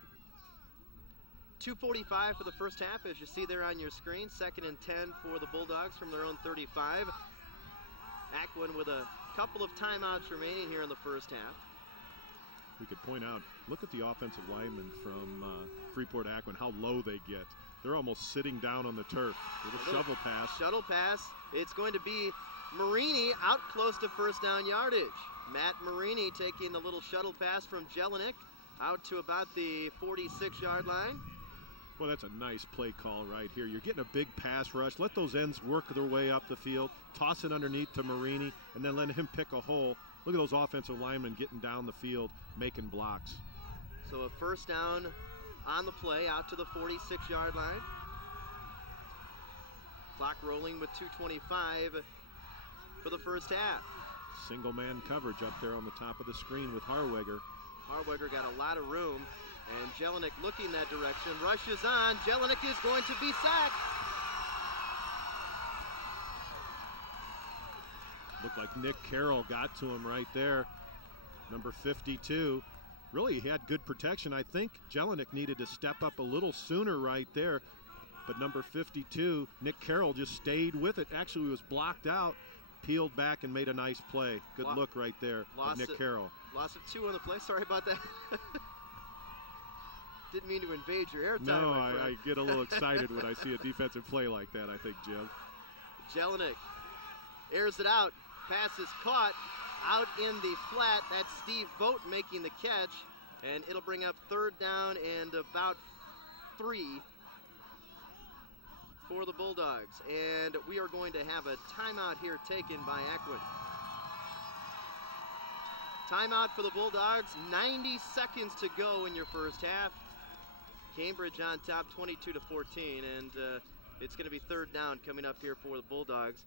2:45 for the first half, as you see there on your screen. 2nd and 10 for the Bulldogs from their own 35. Aquin with a couple of timeouts remaining here in the first half. We could point out, look at the offensive linemen from Freeport Aquin, how low they get. They're almost sitting down on the turf. Little shovel pass. Shuttle pass. It's going to be Marini out close to first down yardage. Matt Marini taking the little shuttle pass from Jelinek out to about the 46-yard line. Well, that's a nice play call right here. You're getting a big pass rush. Let those ends work their way up the field. Toss it underneath to Marini, and then let him pick a hole. Look at those offensive linemen getting down the field, making blocks. So a first down on the play out to the 46-yard line. Clock rolling with 2:25 for the first half. Single man coverage up there on the top of the screen with Harweger. Harweger got a lot of room, and Jelinek looking that direction. Rushes on. Jelinek is going to be sacked. Looked like Nick Carroll got to him right there. Number 52. Really, he had good protection. I think Jelinek needed to step up a little sooner right there. But number 52, Nick Carroll, just stayed with it. Actually, he was blocked out, peeled back, and made a nice play. Good look right there of Nick Carroll. Loss of 2 on the play. Sorry about that. Didn't mean to invade your airtime. No, I get a little excited when I see a defensive play like that, I think, Jim. Jelinek airs it out. Pass is caught out in the flat. That's Steve Vogt making the catch, and it'll bring up 3rd down and about 3 for the Bulldogs. And we are going to have a timeout here taken by Aquin. Timeout for the Bulldogs. 90 seconds to go in your first half. Cambridge on top 22-14, and it's going to be 3rd down coming up here for the Bulldogs.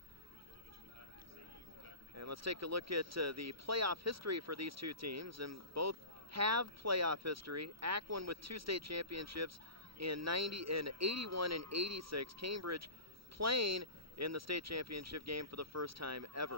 And let's take a look at the playoff history for these two teams, and both have playoff history. Aquin with 2 state championships in 81 and 86. Cambridge playing in the state championship game for the first time ever.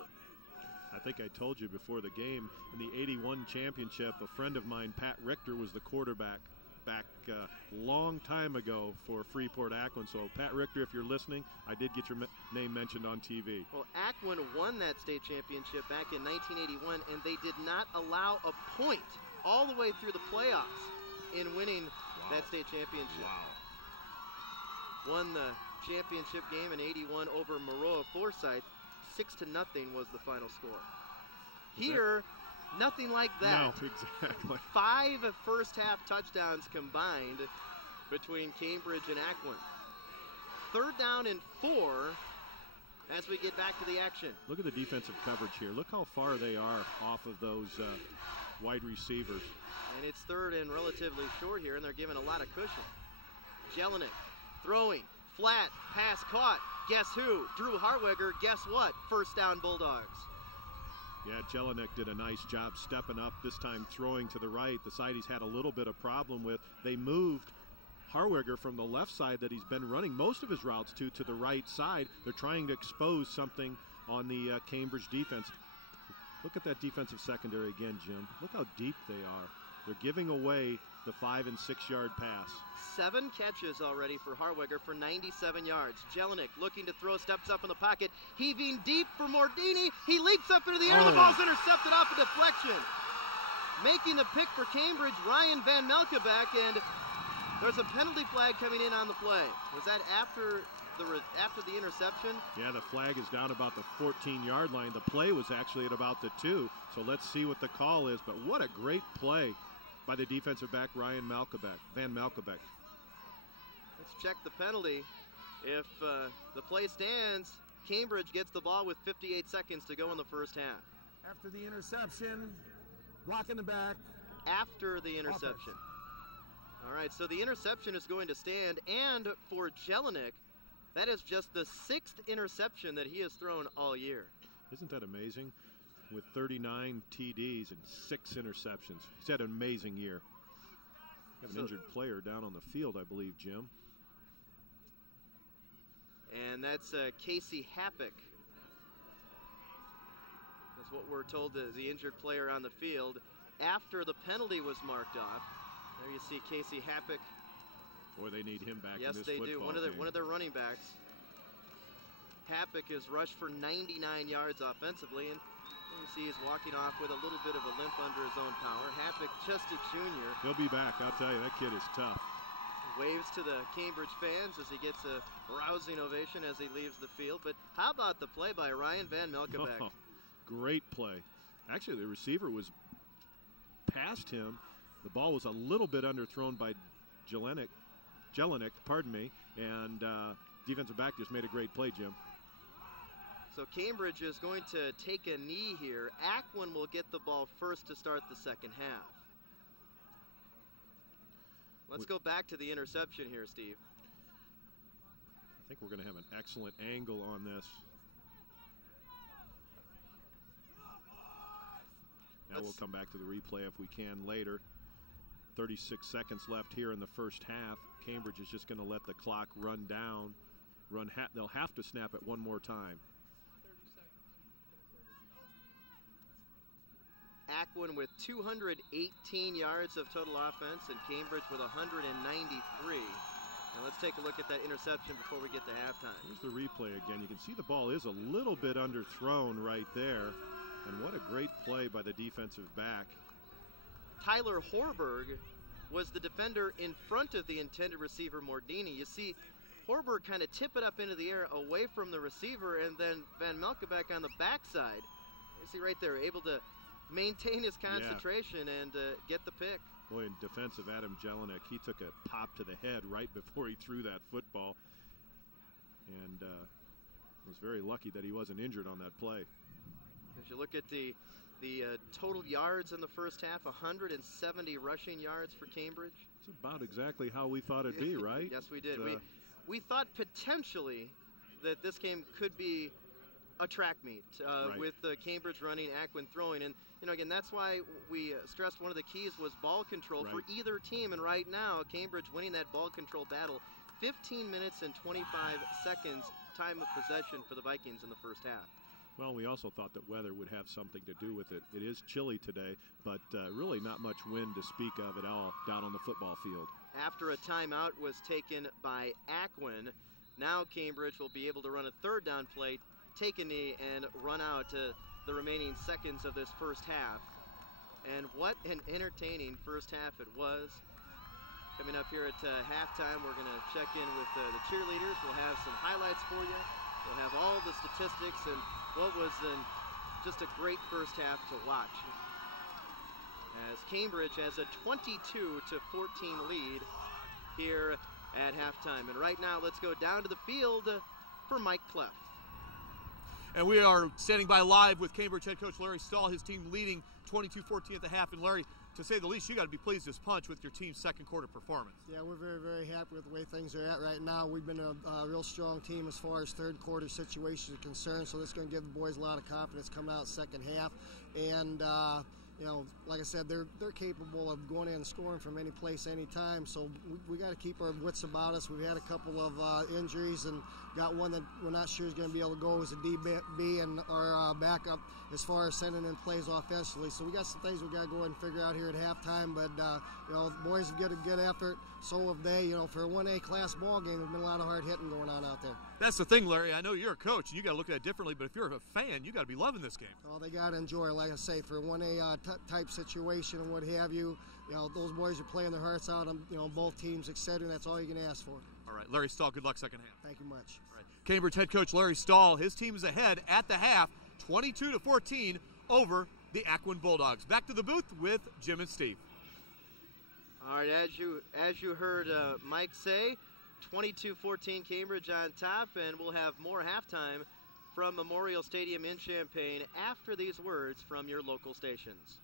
I think I told you before the game, in the 81 championship, a friend of mine, Pat Richter, was the quarterback back a long time ago for Freeport Aquin. So, Pat Richter, if you're listening, I did get your name mentioned on TV. Well, Aquin won that state championship back in 1981, and they did not allow a point all the way through the playoffs in winning that state championship. Won the championship game in 81 over Maroa Forsyth. 6-0 was the final score. Here, nothing like that. No, exactly. 5 first-half touchdowns combined between Cambridge and Aquin. 3rd down and 4 as we get back to the action. Look at the defensive coverage here. Look how far they are off of those wide receivers. And it's 3rd and relatively short here, and they're giving a lot of cushion. Jelinek throwing, flat, pass caught. Guess who? Drew Harweger. Guess what? 1st down Bulldogs. Yeah, Jelinek did a nice job stepping up, this time throwing to the right, the side he's had a little bit of problem with. They moved Harweger from the left side that he's been running most of his routes to the right side. They're trying to expose something on the Cambridge defense. Look at that defensive secondary again, Jim. Look how deep they are. They're giving away the 5- and 6-yard pass. 7 catches already for Harweger for 97 yards. Jelinek looking to throw, steps up in the pocket, heaving deep for Mordini. He leaps up into the air. The ball's intercepted off a deflection. Making the pick for Cambridge, Ryan Van Melkebeck, and there's a penalty flag coming in on the play. Was that after the interception? Yeah, the flag is down about the 14-yard line. The play was actually at about the 2, so let's see what the call is. But what a great play by the defensive back, Van Melkebeck. Let's check the penalty. If the play stands, Cambridge gets the ball with 58 seconds to go in the first half. After the interception, block in the back. After the interception. Offense. All right, so the interception is going to stand, and for Jelinek, That is just the 6th interception that he has thrown all year. Isn't that amazing? With 39 TDs and 6 interceptions. He's had an amazing year. We have an injured player down on the field, I believe, Jim. And that's Casey Happick. That's what we're told, the injured player on the field after the penalty was marked off. There you see Casey Happick. Boy, they need him back in this Yes, football they do. game. One of their running backs. Happick is rushed for 99 yards offensively, and you see he's walking off with a little bit of a limp under his own power. Happick, just a junior. He'll be back. I'll tell you, that kid is tough. Waves to the Cambridge fans as he gets a rousing ovation as he leaves the field. But how about the play by Ryan Van Melkebeck? Oh, great play. Actually, the receiver was past him. The ball was a little bit underthrown by Jelinek, and defensive back just made a great play, Jim. So Cambridge is going to take a knee here. Aquin will get the ball first to start the second half. Let's go back to the interception here, Steve. I think we're going to have an excellent angle on this. Now we'll come back to the replay if we can later. 36 seconds left here in the first half. Cambridge is just going to let the clock run down. They'll have to snap it one more time. Aquin with 218 yards of total offense, and Cambridge with 193. Now let's take a look at that interception before we get to halftime. Here's the replay again. You can see the ball is a little bit underthrown right there. And what a great play by the defensive back. Tyler Horberg was the defender in front of the intended receiver, Mordini. You see Horberg kind of tip it up into the air away from the receiver, and then Van Melkebeck on the backside. You see right there, able to maintain his concentration and get the pick. Boy, in defensive Adam Jelinek, he took a pop to the head right before he threw that football. And was very lucky that he wasn't injured on that play. As you look at the total yards in the first half, 170 rushing yards for Cambridge. It's about exactly how we thought it'd be, right? Yes, we did. We thought potentially that this game could be a track meet right. with Cambridge running, Aquin throwing. And, again, that's why we stressed one of the keys was ball control right. for either team. And right now, Cambridge winning that ball control battle. 15 minutes and 25 seconds time of possession for the Vikings in the first half. Well, we also thought that weather would have something to do with it. It is chilly today, but really not much wind to speak of at all down on the football field. After a timeout was taken by Aquin, now Cambridge will be able to run a third down play, take a knee, and run out to the remaining seconds of this first half. And what an entertaining first half it was. Coming up here at halftime, we're going to check in with the cheerleaders. We'll have some highlights for you. We'll have all the statistics and what was just a great first half to watch. As Cambridge has a 22-14 lead here at halftime. And right now, let's go down to the field for Mike Cleff. And we are standing by live with Cambridge head coach Larry Stahl, his team leading 22-14 at the half. And Larry, to say the least, you got to be pleased as punch with your team's second quarter performance. Yeah, we're very, very happy with the way things are at right now. We've been a real strong team as far as third quarter situations are concerned, so that's going to give the boys a lot of confidence coming out second half. And like I said, they're capable of going in and scoring from any place, any time. So we got to keep our wits about us. We've had a couple of injuries and got one that we're not sure is going to be able to go as a DB and our backup as far as sending in plays offensively. So we got some things we got to go ahead and figure out here at halftime. But the boys have got a good effort. So have they. For a 1A class ball game, there's been a lot of hard hitting going on out there. That's the thing, Larry. I know you're a coach and you got to look at it differently. But if you're a fan, you got to be loving this game. Oh, they got to enjoy it. Like I say, for a 1A type situation and what have you, those boys are playing their hearts out on both teams, etc. And that's all you can ask for. All right, Larry Stahl, good luck second half. Thank you much. All right. Cambridge head coach Larry Stahl, his team is ahead at the half, 22-14 over the Aquin Bulldogs. Back to the booth with Jim and Steve. All right, as you heard Mike say, 22-14 Cambridge on top, and we'll have more halftime from Memorial Stadium in Champaign after these words from your local stations.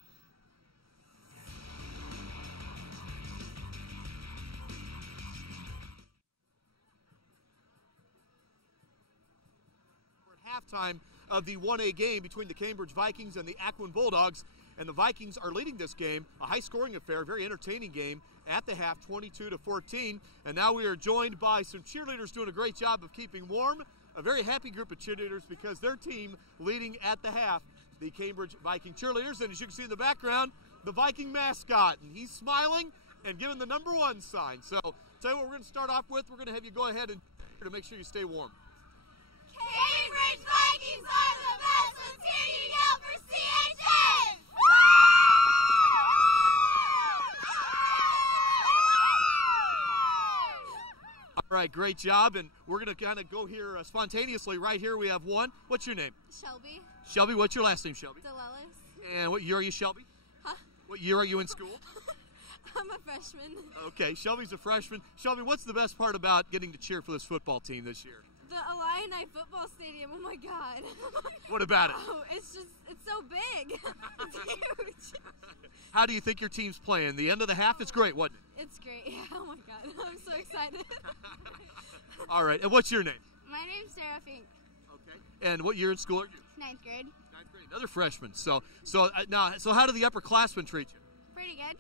halftime of the 1A game between the Cambridge Vikings and the Aquin Bulldogs. And the Vikings are leading this game, a high-scoring affair, very entertaining game at the half, 22-14. And now we are joined by some cheerleaders doing a great job of keeping warm. A very happy group of cheerleaders because their team leading at the half, the Cambridge Viking cheerleaders. And as you can see in the background, the Viking mascot. And he's smiling and giving the number 1 sign. So, tell you what we're going to start off with. We're going to have you go ahead and to make sure you stay warm. Cambridge Vikings are the best. Let's hear you yell for CHS! All right, great job. And we're going to kind of go here spontaneously. Right here we have one. What's your name? Shelby. Shelby, what's your last name, Shelby? DeLellis. And what year are you, Shelby? Huh? What year are you in school? I'm a freshman. Okay, Shelby's a freshman. Shelby, what's the best part about getting to cheer for this football team this year? The Illini football stadium, oh my God. What about it? Oh, it's so big. It's huge. How do you think your team's playing? The end of the half is great, wasn't it? It's great. Yeah, oh my God. I'm so excited. All right, and what's your name? My name's Sarah Fink. Okay. And what year in school are you? 9th grade. 9th grade. Another freshman. So how do the upperclassmen treat you? Pretty good.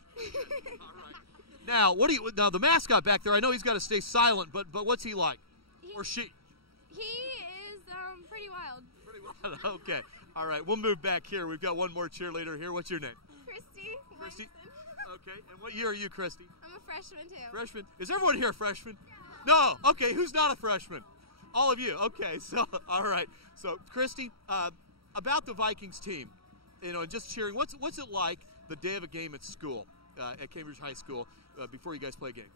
All right. Now the mascot back there, I know he's got to stay silent, but what's he like? Or she? He is pretty wild. Pretty wild. Okay. All right, we'll move back here. We've got one more cheerleader here. What's your name? Christy. Christy. Okay. And what year are you, Christy? I'm a freshman too. Freshman. Is everyone here a freshman? No. Okay. Who's not a freshman? All of you. Okay. So all right. So Christy, about the Vikings team, just cheering. What's it like the day of a game at school, at Cambridge High School, before you guys play a game?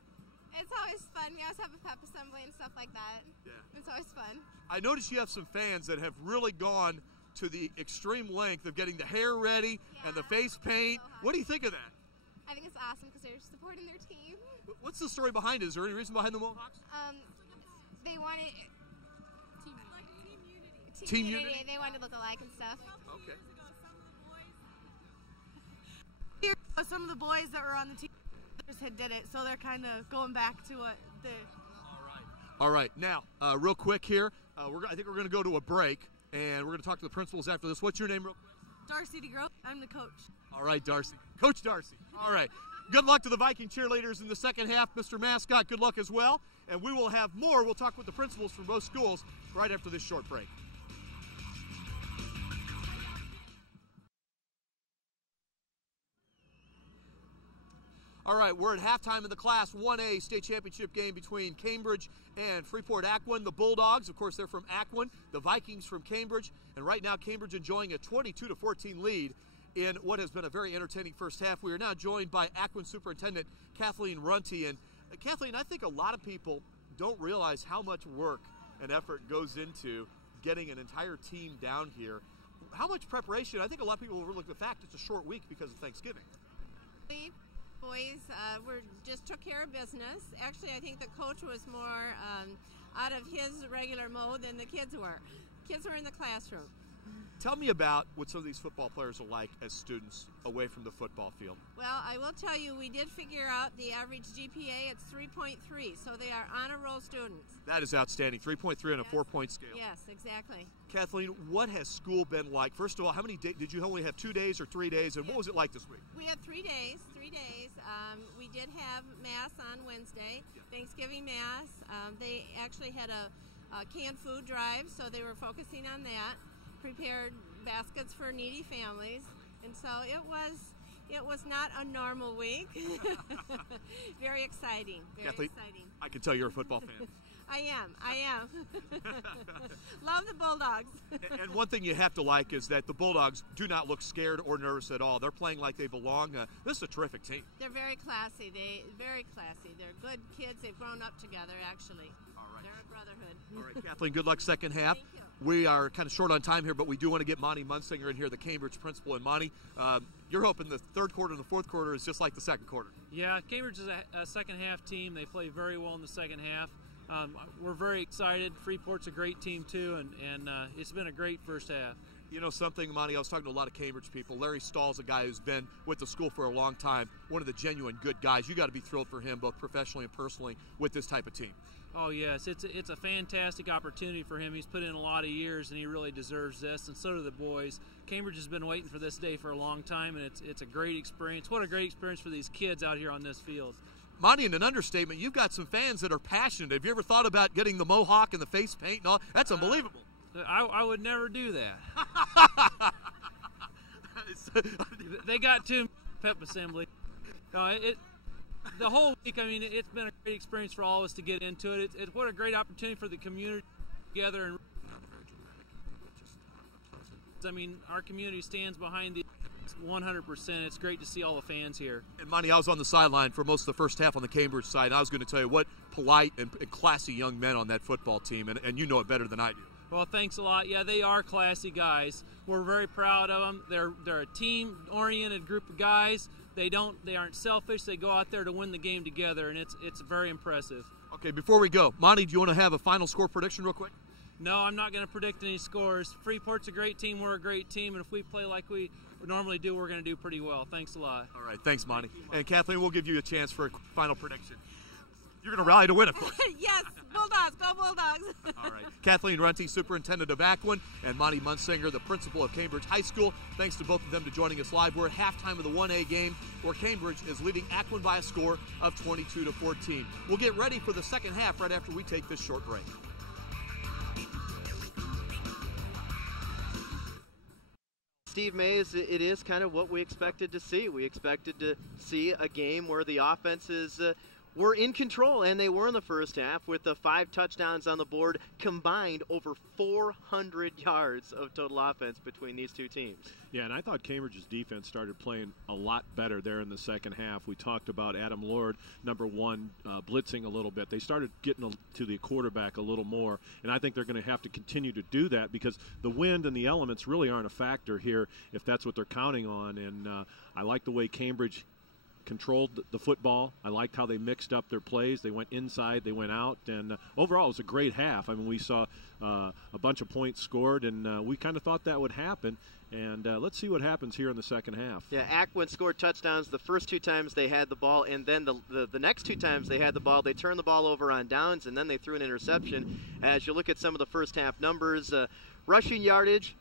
It's always fun. We always have a pep assembly and stuff like that. Yeah. It's always fun. I noticed you have some fans that have really gone to the extreme length of getting the hair ready and the face paint. So What do you think of that? I think it's awesome because they're supporting their team. What's the story behind it? Is there any reason behind the Mohawks? They wanted Team unity? They wanted to look alike and stuff. Okay. Some of the boys that were on the team had did it, so they're kind of going back to what the. All right. Now, real quick here, I think we're going to go to a break, and we're going to talk to the principals after this. What's your name, real quick? Darcy DeGroat. I'm the coach. All right, Darcy. Coach Darcy. All right. Good luck to the Viking cheerleaders in the second half. Mr. Mascot, good luck as well. And we will have more. We'll talk with the principals from both schools right after this short break. All right, we're at halftime of the Class 1A state championship game between Cambridge and Freeport Aquin. The Bulldogs, of course, they're from Aquin. The Vikings from Cambridge. And right now, Cambridge enjoying a 22-14 lead in what has been a very entertaining first half. We are now joined by Aquin Superintendent Kathleen Runty. And Kathleen, I think a lot of people don't realize how much work and effort goes into getting an entire team down here. How much preparation? I think a lot of people overlook the fact it's a short week because of Thanksgiving. Boys just took care of business. Actually, I think the coach was more out of his regular mode than the kids were. Kids were in the classroom. Tell me about what some of these football players are like as students away from the football field. Well, I will tell you, we did figure out the average GPA. It's 3.3, so they are honor roll students. That is outstanding. 3.3 on a 4-point scale. Yes, exactly. Kathleen, what has school been like? First of all, how many days did you only have 2 days or 3 days, and what was it like this week? We had 3 days. We did have Mass on Wednesday, Thanksgiving Mass. They actually had a canned food drive, so they were focusing on that. Prepared baskets for needy families, and so it was not a normal week. Very exciting. Kathleen, exciting. I can tell you're a football fan. I am. Love the Bulldogs. And one thing you have to like is that the Bulldogs do not look scared or nervous at all. They're playing like they belong. This is a terrific team. They're very classy. Very classy. They're good kids. They've grown up together, actually. All right. They're a brotherhood. All right, Kathleen, good luck second half. Thank you. We are kind of short on time here, but we do want to get Monty Munsinger in here, the Cambridge principal. And Monty, you're hoping the third quarter and the fourth quarter is just like the second quarter. Yeah, Cambridge is a second half team. They play very well in the second half. We're very excited. Freeport's a great team too, and it's been a great first half. You know something, Monty? I was talking to a lot of Cambridge people. Larry Stahl's a guy who's been with the school for a long time, one of the genuine good guys. You got to be thrilled for him, both professionally and personally, with this type of team. Oh, yes. It's a fantastic opportunity for him. He's put in a lot of years, and he really deserves this, and so do the boys. Cambridge has been waiting for this day for a long time, and it's a great experience. What a great experience for these kids out here on this field. Monty, in an understatement, you've got some fans that are passionate. Have you ever thought about getting the mohawk and the face paint and all? That's unbelievable. I would never do that. They got to pep assembly. The whole week, I mean, it's been a great experience for all of us to get into it. It's what a great opportunity for the community together. And I mean, our community stands behind the 100%. It's great to see all the fans here. And Monty, I was on the sideline for most of the first half on the Cambridge side, and I was going to tell you what polite and classy young men on that football team, and you know it better than I do. Well, thanks a lot. Yeah, they are classy guys. We're very proud of them. They're a team-oriented group of guys. They aren't selfish. They go out there to win the game together, and it's very impressive. Okay, before we go, Monty, do you want to have a final score prediction real quick? No, I'm not going to predict any scores. Freeport's a great team. We're a great team, and if we play like we normally do, we're going to do pretty well. Thanks a lot. All right, thanks, Monty. And Kathleen, we'll give you a chance for a final prediction. You're going to rally to win, of course. Yes, Bulldogs, go Bulldogs. All right. Kathleen Runty, Superintendent of Aquin, and Monty Munsinger, the principal of Cambridge High School. Thanks to both of them for joining us live. We're at halftime of the 1A game, where Cambridge is leading Aquin by a score of 22-14. We'll get ready for the second half right after we take this short break. Steve Mays, it is kind of what we expected to see. We expected to see a game where the offenses were in control, and they were in the first half with the 5 touchdowns on the board, combined over 400 yards of total offense between these two teams. Yeah, and I thought Cambridge's defense started playing a lot better there in the second half. We talked about Adam Lord, number 1, blitzing a little bit. They started getting to the quarterback a little more, and I think they're going to have to continue to do that because the wind and the elements really aren't a factor here if that's what they're counting on. And I like the way Cambridge controlled the football. I liked how they mixed up their plays. They went inside, they went out, and overall it was a great half. I mean, we saw a bunch of points scored, and we kind of thought that would happen. And let's see what happens here in the second half. Yeah, Aquin scored touchdowns the first 2 times they had the ball, and then the next 2 times they had the ball, they turned the ball over on downs, and then they threw an interception. As you look at some of the first half numbers, rushing yardage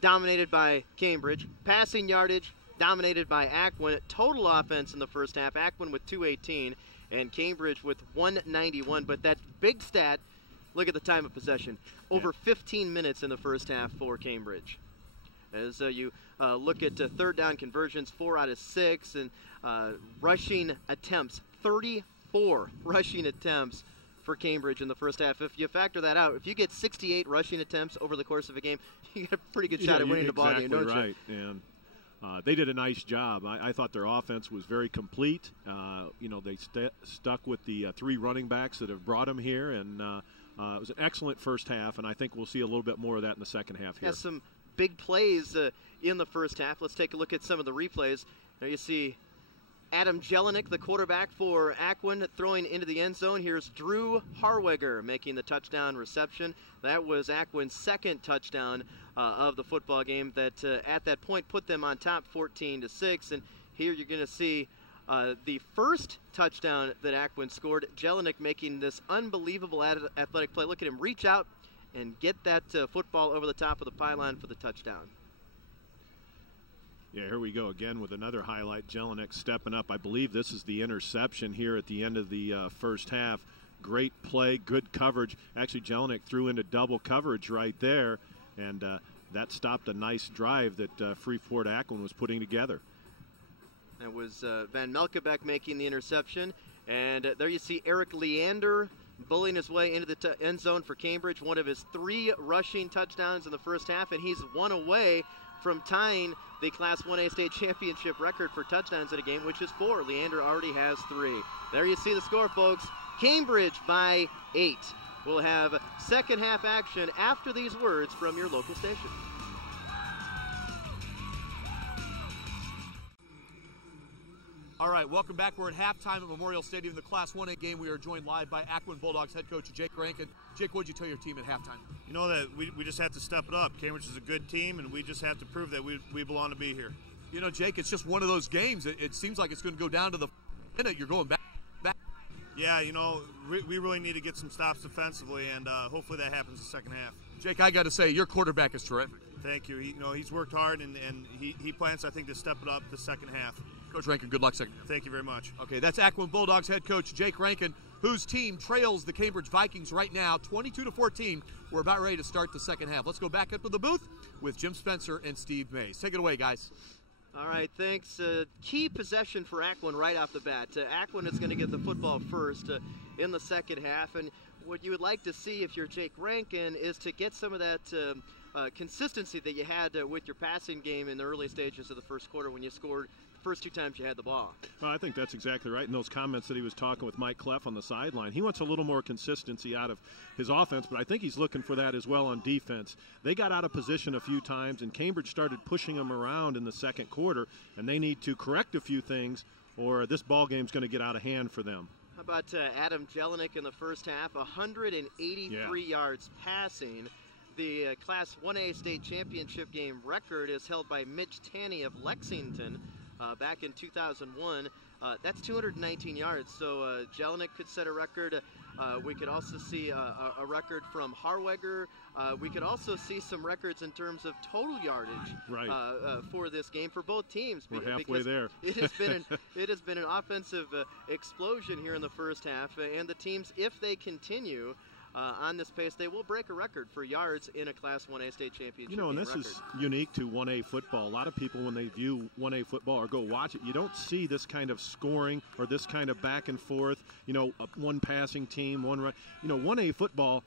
dominated by Cambridge, passing yardage dominated by Aquin. Total offense in the first half, Aquin with 218 and Cambridge with 191. But that big stat, look at the time of possession. Over 15 minutes in the first half for Cambridge. As you look at third down conversions, 4 out of 6, and rushing attempts, 34 rushing attempts for Cambridge in the first half. If you factor that out, if you get 68 rushing attempts over the course of a game, you get a pretty good shot at winning the ball game, don't you? Right. And they did a nice job. I thought their offense was very complete. They stuck with the 3 running backs that have brought them here, and it was an excellent first half, and I think we'll see a little bit more of that in the second half here. Yeah, some big plays in the first half. Let's take a look at some of the replays. There you see Adam Jelinek, the quarterback for Aquin, throwing into the end zone. Here's Drew Harweger making the touchdown reception. That was Aquin's second touchdown of the football game that at that point put them on top 14-6. And here you're going to see the first touchdown that Aquin scored. Jelinek making this unbelievable athletic play. Look at him reach out and get that football over the top of the pylon for the touchdown. Yeah, here we go again with another highlight. Jelinek stepping up. I believe this is the interception here at the end of the first half. Great play, good coverage. Actually, Jelinek threw into double coverage right there, and that stopped a nice drive that Freeport Aquin was putting together. That was Van Melkebeck making the interception. And there you see Eric Leander bullying his way into the end zone for Cambridge. One of his 3 rushing touchdowns in the first half, and he's 1 away from tying the Class 1A state championship record for touchdowns in a game, which is 4. Leander already has 3. There you see the score, folks. Cambridge by 8. We'll have second half action after these words from your local station. All right, welcome back. We're at halftime at Memorial Stadium, the Class 1A game. We are joined live by Aquin Bulldogs head coach Jake Rankin. Jake, what did you tell your team at halftime? You know that we just have to step it up. Cambridge is a good team, and we just have to prove that we belong to be here. You know, Jake, it's just one of those games. It seems like it's going to go down to the minute. You're going back. Yeah, you know, we really need to get some stops defensively, and hopefully that happens the second half. Jake, I got to say, your quarterback is terrific. Thank you. He's worked hard, and he plans, I think, to step it up the second half. Coach Rankin, good luck second half. Thank you very much. Okay, that's Aquin Bulldogs head coach Jake Rankin, whose team trails the Cambridge Vikings right now, 22-14. We're about ready to start the second half. Let's go back up to the booth with Jim Spencer and Steve Mays. Take it away, guys. All right, thanks. Key possession for Aquin right off the bat. Aquin is going to get the football first in the second half, and what you would like to see if you're Jake Rankin is to get some of that consistency that you had with your passing game in the early stages of the first quarter when you scored the first two times you had the ball. Well, I think that's exactly right. In those comments that he was talking with Mike Cleff on the sideline, he wants a little more consistency out of his offense, but I think he's looking for that as well on defense. They got out of position a few times, and Cambridge started pushing them around in the second quarter, and they need to correct a few things, or this ball game's going to get out of hand for them. How about Adam Jelinek in the first half? 183 yards passing. The Class 1A state championship game record is held by Mitch Tanney of Lexington back in 2001. That's 219 yards, so Jelinek could set a record. We could also see a record from Harweger. We could also see some records in terms of total yardage for this game for both teams. We're halfway there. it has been an offensive explosion here in the first half, and the teams, if they continue on this pace, they will break a record for yards in a Class 1A state championship. You know, and this record. is unique to 1A football. A lot of people, when they view 1A football or go watch it, you don't see this kind of scoring or this kind of back and forth, you know, one passing team, one run. You know, 1A football,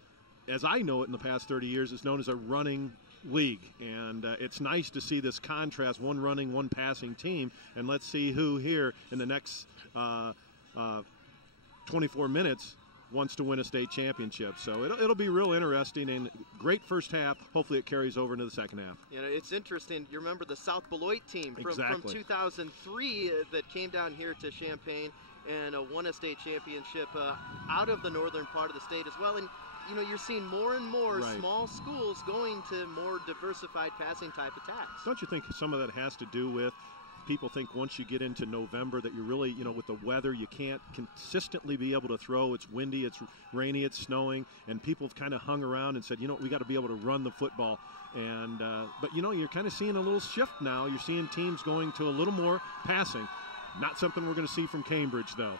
as I know it in the past 30 years, is known as a running league, and it's nice to see this contrast, one running, one passing team, and let's see who here in the next 24 minutes wants to win a state championship. So it'll be real interesting, and great first half. Hopefully it carries over into the second half. You know, it's interesting. You remember the South Beloit team from 2003 that came down here to Champaign and won a state championship out of the northern part of the state as well. And you know, you're seeing more and more small schools going to more diversified passing type attacks. Don't you think some of that has to do with people think once you get into November that you're really, you know, with the weather, you can't consistently be able to throw. It's windy, it's rainy, it's snowing, and people have kind of hung around and said, you know, we got to be able to run the football. And but, you know, you're kind of seeing a little shift now. You're seeing teams going to a little more passing. Not something we're going to see from Cambridge, though.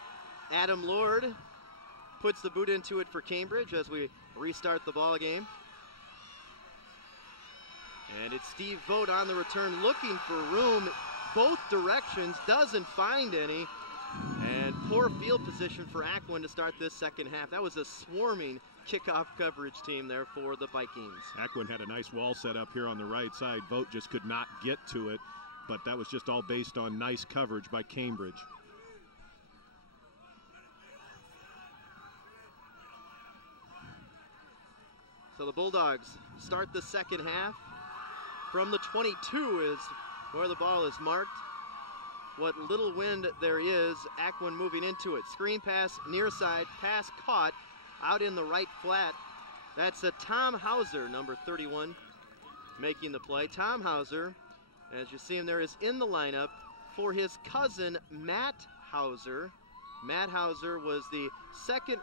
Adam Lord puts the boot into it for Cambridge as we restart the ball game. And it's Steve Vogt on the return looking for room both directions, doesn't find any, and poor field position for Aquin to start this second half. That was a swarming kickoff coverage team there for the Vikings. Aquin had a nice wall set up here on the right side. Vogt just could not get to it, but that was just all based on nice coverage by Cambridge. So the Bulldogs start the second half. From the 22 is where the ball is marked. What little wind there is, Aquin moving into it. Screen pass, near side, pass caught out in the right flat. That's Tom Hauser, number 31, making the play. Tom Hauser, as you see him there, is in the lineup for his cousin, Matt Hauser. Matt Hauser was the second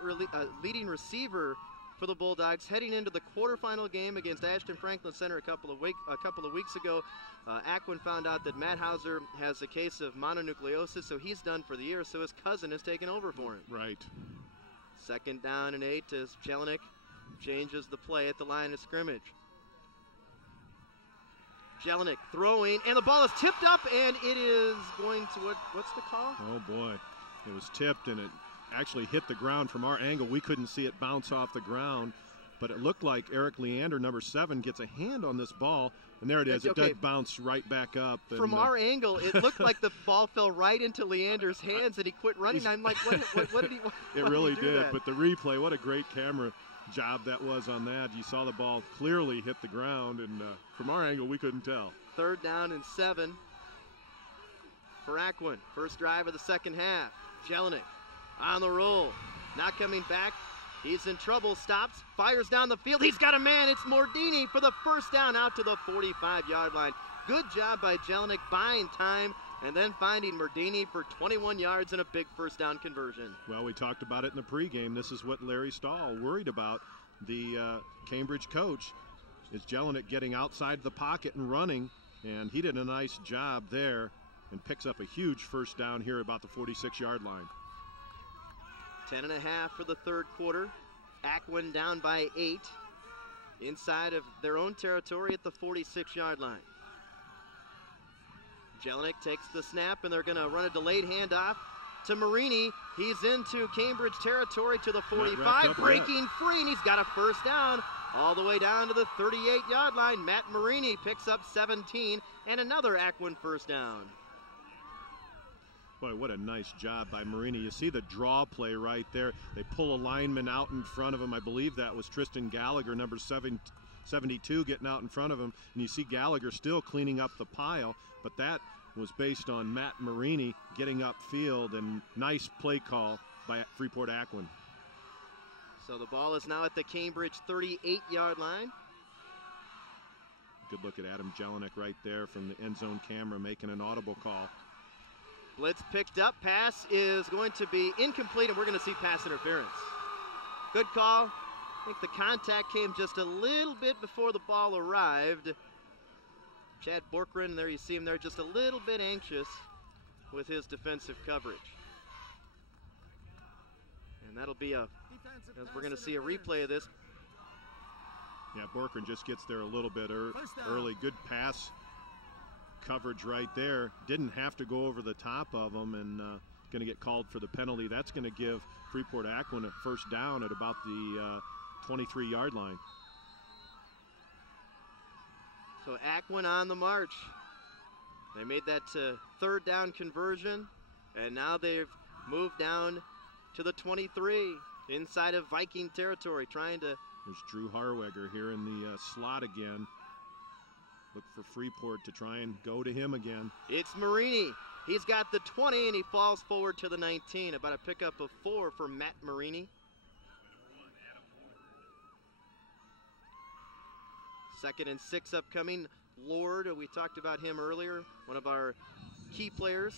leading receiver for the Bulldogs heading into the quarterfinal game against Ashton Franklin Center a couple of weeks ago. Aquin found out that Matt Hauser has a case of mononucleosis, so he's done for the year, so his cousin has taken over for him. Right. Second down and 8 as Jelinek changes the play at the line of scrimmage. Jelinek throwing, and the ball is tipped up, and it is going to, what's the call? Oh boy, it was tipped, and it actually hit the ground. From our angle, we couldn't see it bounce off the ground, but it looked like Eric Leander, number 7, gets a hand on this ball, and there it is. It does bounce right back up. From our angle, it looked like the ball fell right into Leander's hands, and he quit running. I'm like, what did he? It really did. But the replay, what a great camera job that was on that. You saw the ball clearly hit the ground, and from our angle, we couldn't tell. Third down and 7 for Aquin. First drive of the second half. Jelinek on the roll. Not coming back. He's in trouble. Stops. Fires down the field. He's got a man. It's Mordini for the first down out to the 45-yard line. Good job by Jelinek buying time and then finding Mordini for 21 yards and a big first down conversion. Well, we talked about it in the pregame. This is what Larry Stahl worried about. The Cambridge coach is Jelinek getting outside the pocket and running, and he did a nice job there and picks up a huge first down here about the 46-yard line. 10.5 for the third quarter. Aquin down by 8 inside of their own territory at the 46-yard line. Jelinek takes the snap, and they're going to run a delayed handoff to Marini. He's into Cambridge territory to the 45, breaking free, and he's got a first down all the way down to the 38-yard line. Matt Marini picks up 17 and another Aquin first down. Boy, what a nice job by Marini. You see the draw play right there. They pull a lineman out in front of him. I believe that was Tristan Gallagher, number 72, getting out in front of him. And you see Gallagher still cleaning up the pile, but that was based on Matt Marini getting upfield, and nice play call by Freeport Aquin. So the ball is now at the Cambridge 38-yard line. Good look at Adam Jelinek right there from the end zone camera making an audible call. Blitz picked up. Pass is going to be incomplete, and we're going to see pass interference. Good call. I think the contact came just a little bit before the ball arrived. Chad Borkren, there you see him there, just a little bit anxious with his defensive coverage. And that'll be as we're going to see a replay of this. Yeah, Borkren just gets there a little bit early. Good pass coverage right there. Didn't have to go over the top of him, and going to get called for the penalty. That's going to give Freeport Aquin a first down at about the 23-yard line. So Aquin on the march. They made that third down conversion, and now they've moved down to the 23 inside of Viking territory, trying to. There's Drew Harweger here in the slot again. Look for Freeport to try and go to him again. It's Marini. He's got the 20, and he falls forward to the 19. About a pickup of 4 for Matt Marini. Second and 6 upcoming. Lord, we talked about him earlier, one of our key players.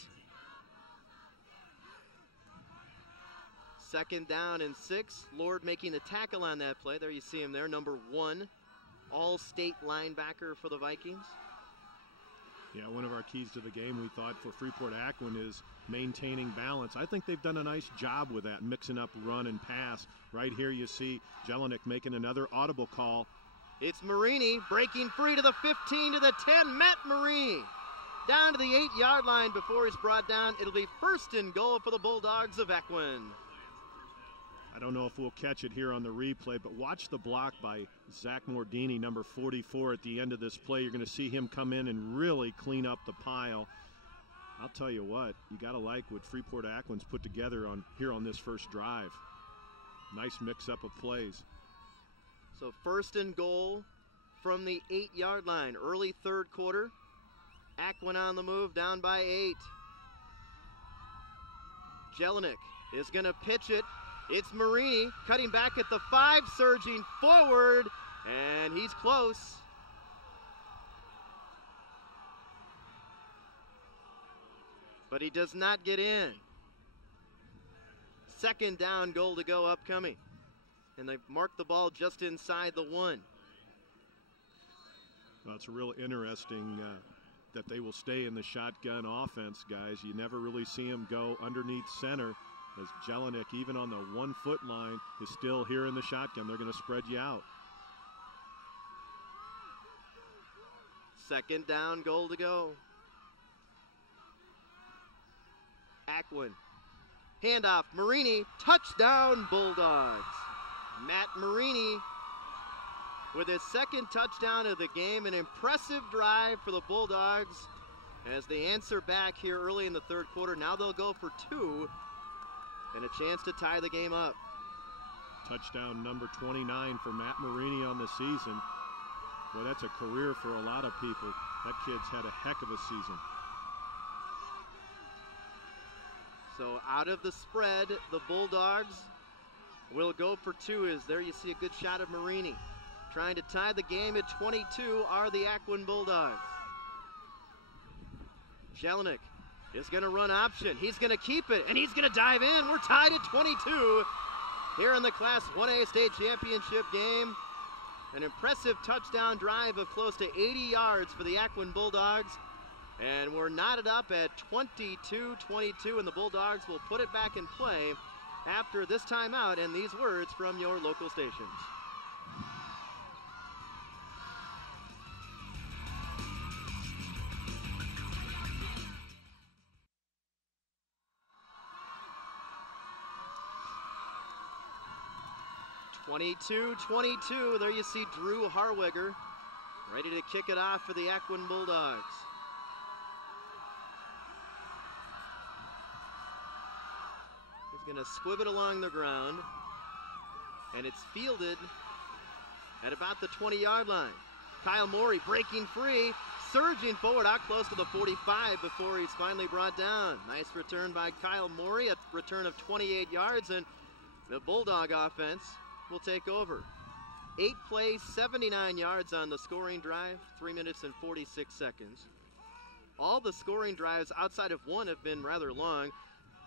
Second down and 6. Lord making the tackle on that play. There you see him there, number 1. All-state linebacker for the Vikings. Yeah, one of our keys to the game we thought for Freeport Aquin is maintaining balance. I think they've done a nice job with that, mixing up run and pass. Right here you see Jelinek making another audible call. It's Marini breaking free to the 15 to the 10. Matt Marini down to the 8-yard line before he's brought down. It'll be first and goal for the Bulldogs of Aquin. I don't know if we'll catch it here on the replay, but watch the block by Zach Mordini, number 44, at the end of this play. You're going to see him come in and really clean up the pile. I'll tell you what, you got to like what Freeport Aquin's put together here on this first drive. Nice mix-up of plays. So first and goal from the 8-yard line. Early third quarter. Aquin on the move, down by 8. Jelinek is going to pitch it. It's Marini cutting back at the 5, surging forward, and he's close. But he does not get in. Second down, goal to go upcoming. And they've marked the ball just inside the 1. Well, it's real interesting that they will stay in the shotgun offense, guys. You never really see them go underneath center, as Jelinek, even on the 1-foot line, is still here in the shotgun. They're going to spread you out. Second down, goal to go. Aquin. Handoff, Marini, touchdown, Bulldogs. Matt Marini with his second touchdown of the game. An impressive drive for the Bulldogs as they answer back here early in the third quarter. Now they'll go for 2 and a chance to tie the game up. Touchdown number 29 for Matt Marini on the season. Well, that's a career for a lot of people. That kid's had a heck of a season. So out of the spread, the Bulldogs will go for two. As there you see a good shot of Marini. Trying to tie the game at 22 are the Aquin Bulldogs. Jelinek is going to run option. He's going to keep it, and he's going to dive in. We're tied at 22 here in the Class 1A state championship game. An impressive touchdown drive of close to 80 yards for the Aquin Bulldogs. And we're knotted up at 22-22, and the Bulldogs will put it back in play after this timeout and these words from your local stations. (22-22). There you see Drew Harweger ready to kick it off for the Aquin Bulldogs. He's going to squib it along the ground, and it's fielded at about the 20-yard line. Kyle Morey breaking free, surging forward out close to the 45 before he's finally brought down. Nice return by Kyle Morey, a return of 28 yards, and the Bulldog offense will take over. 8 plays, 79 yards on the scoring drive, 3 minutes and 46 seconds. All the scoring drives outside of one have been rather long.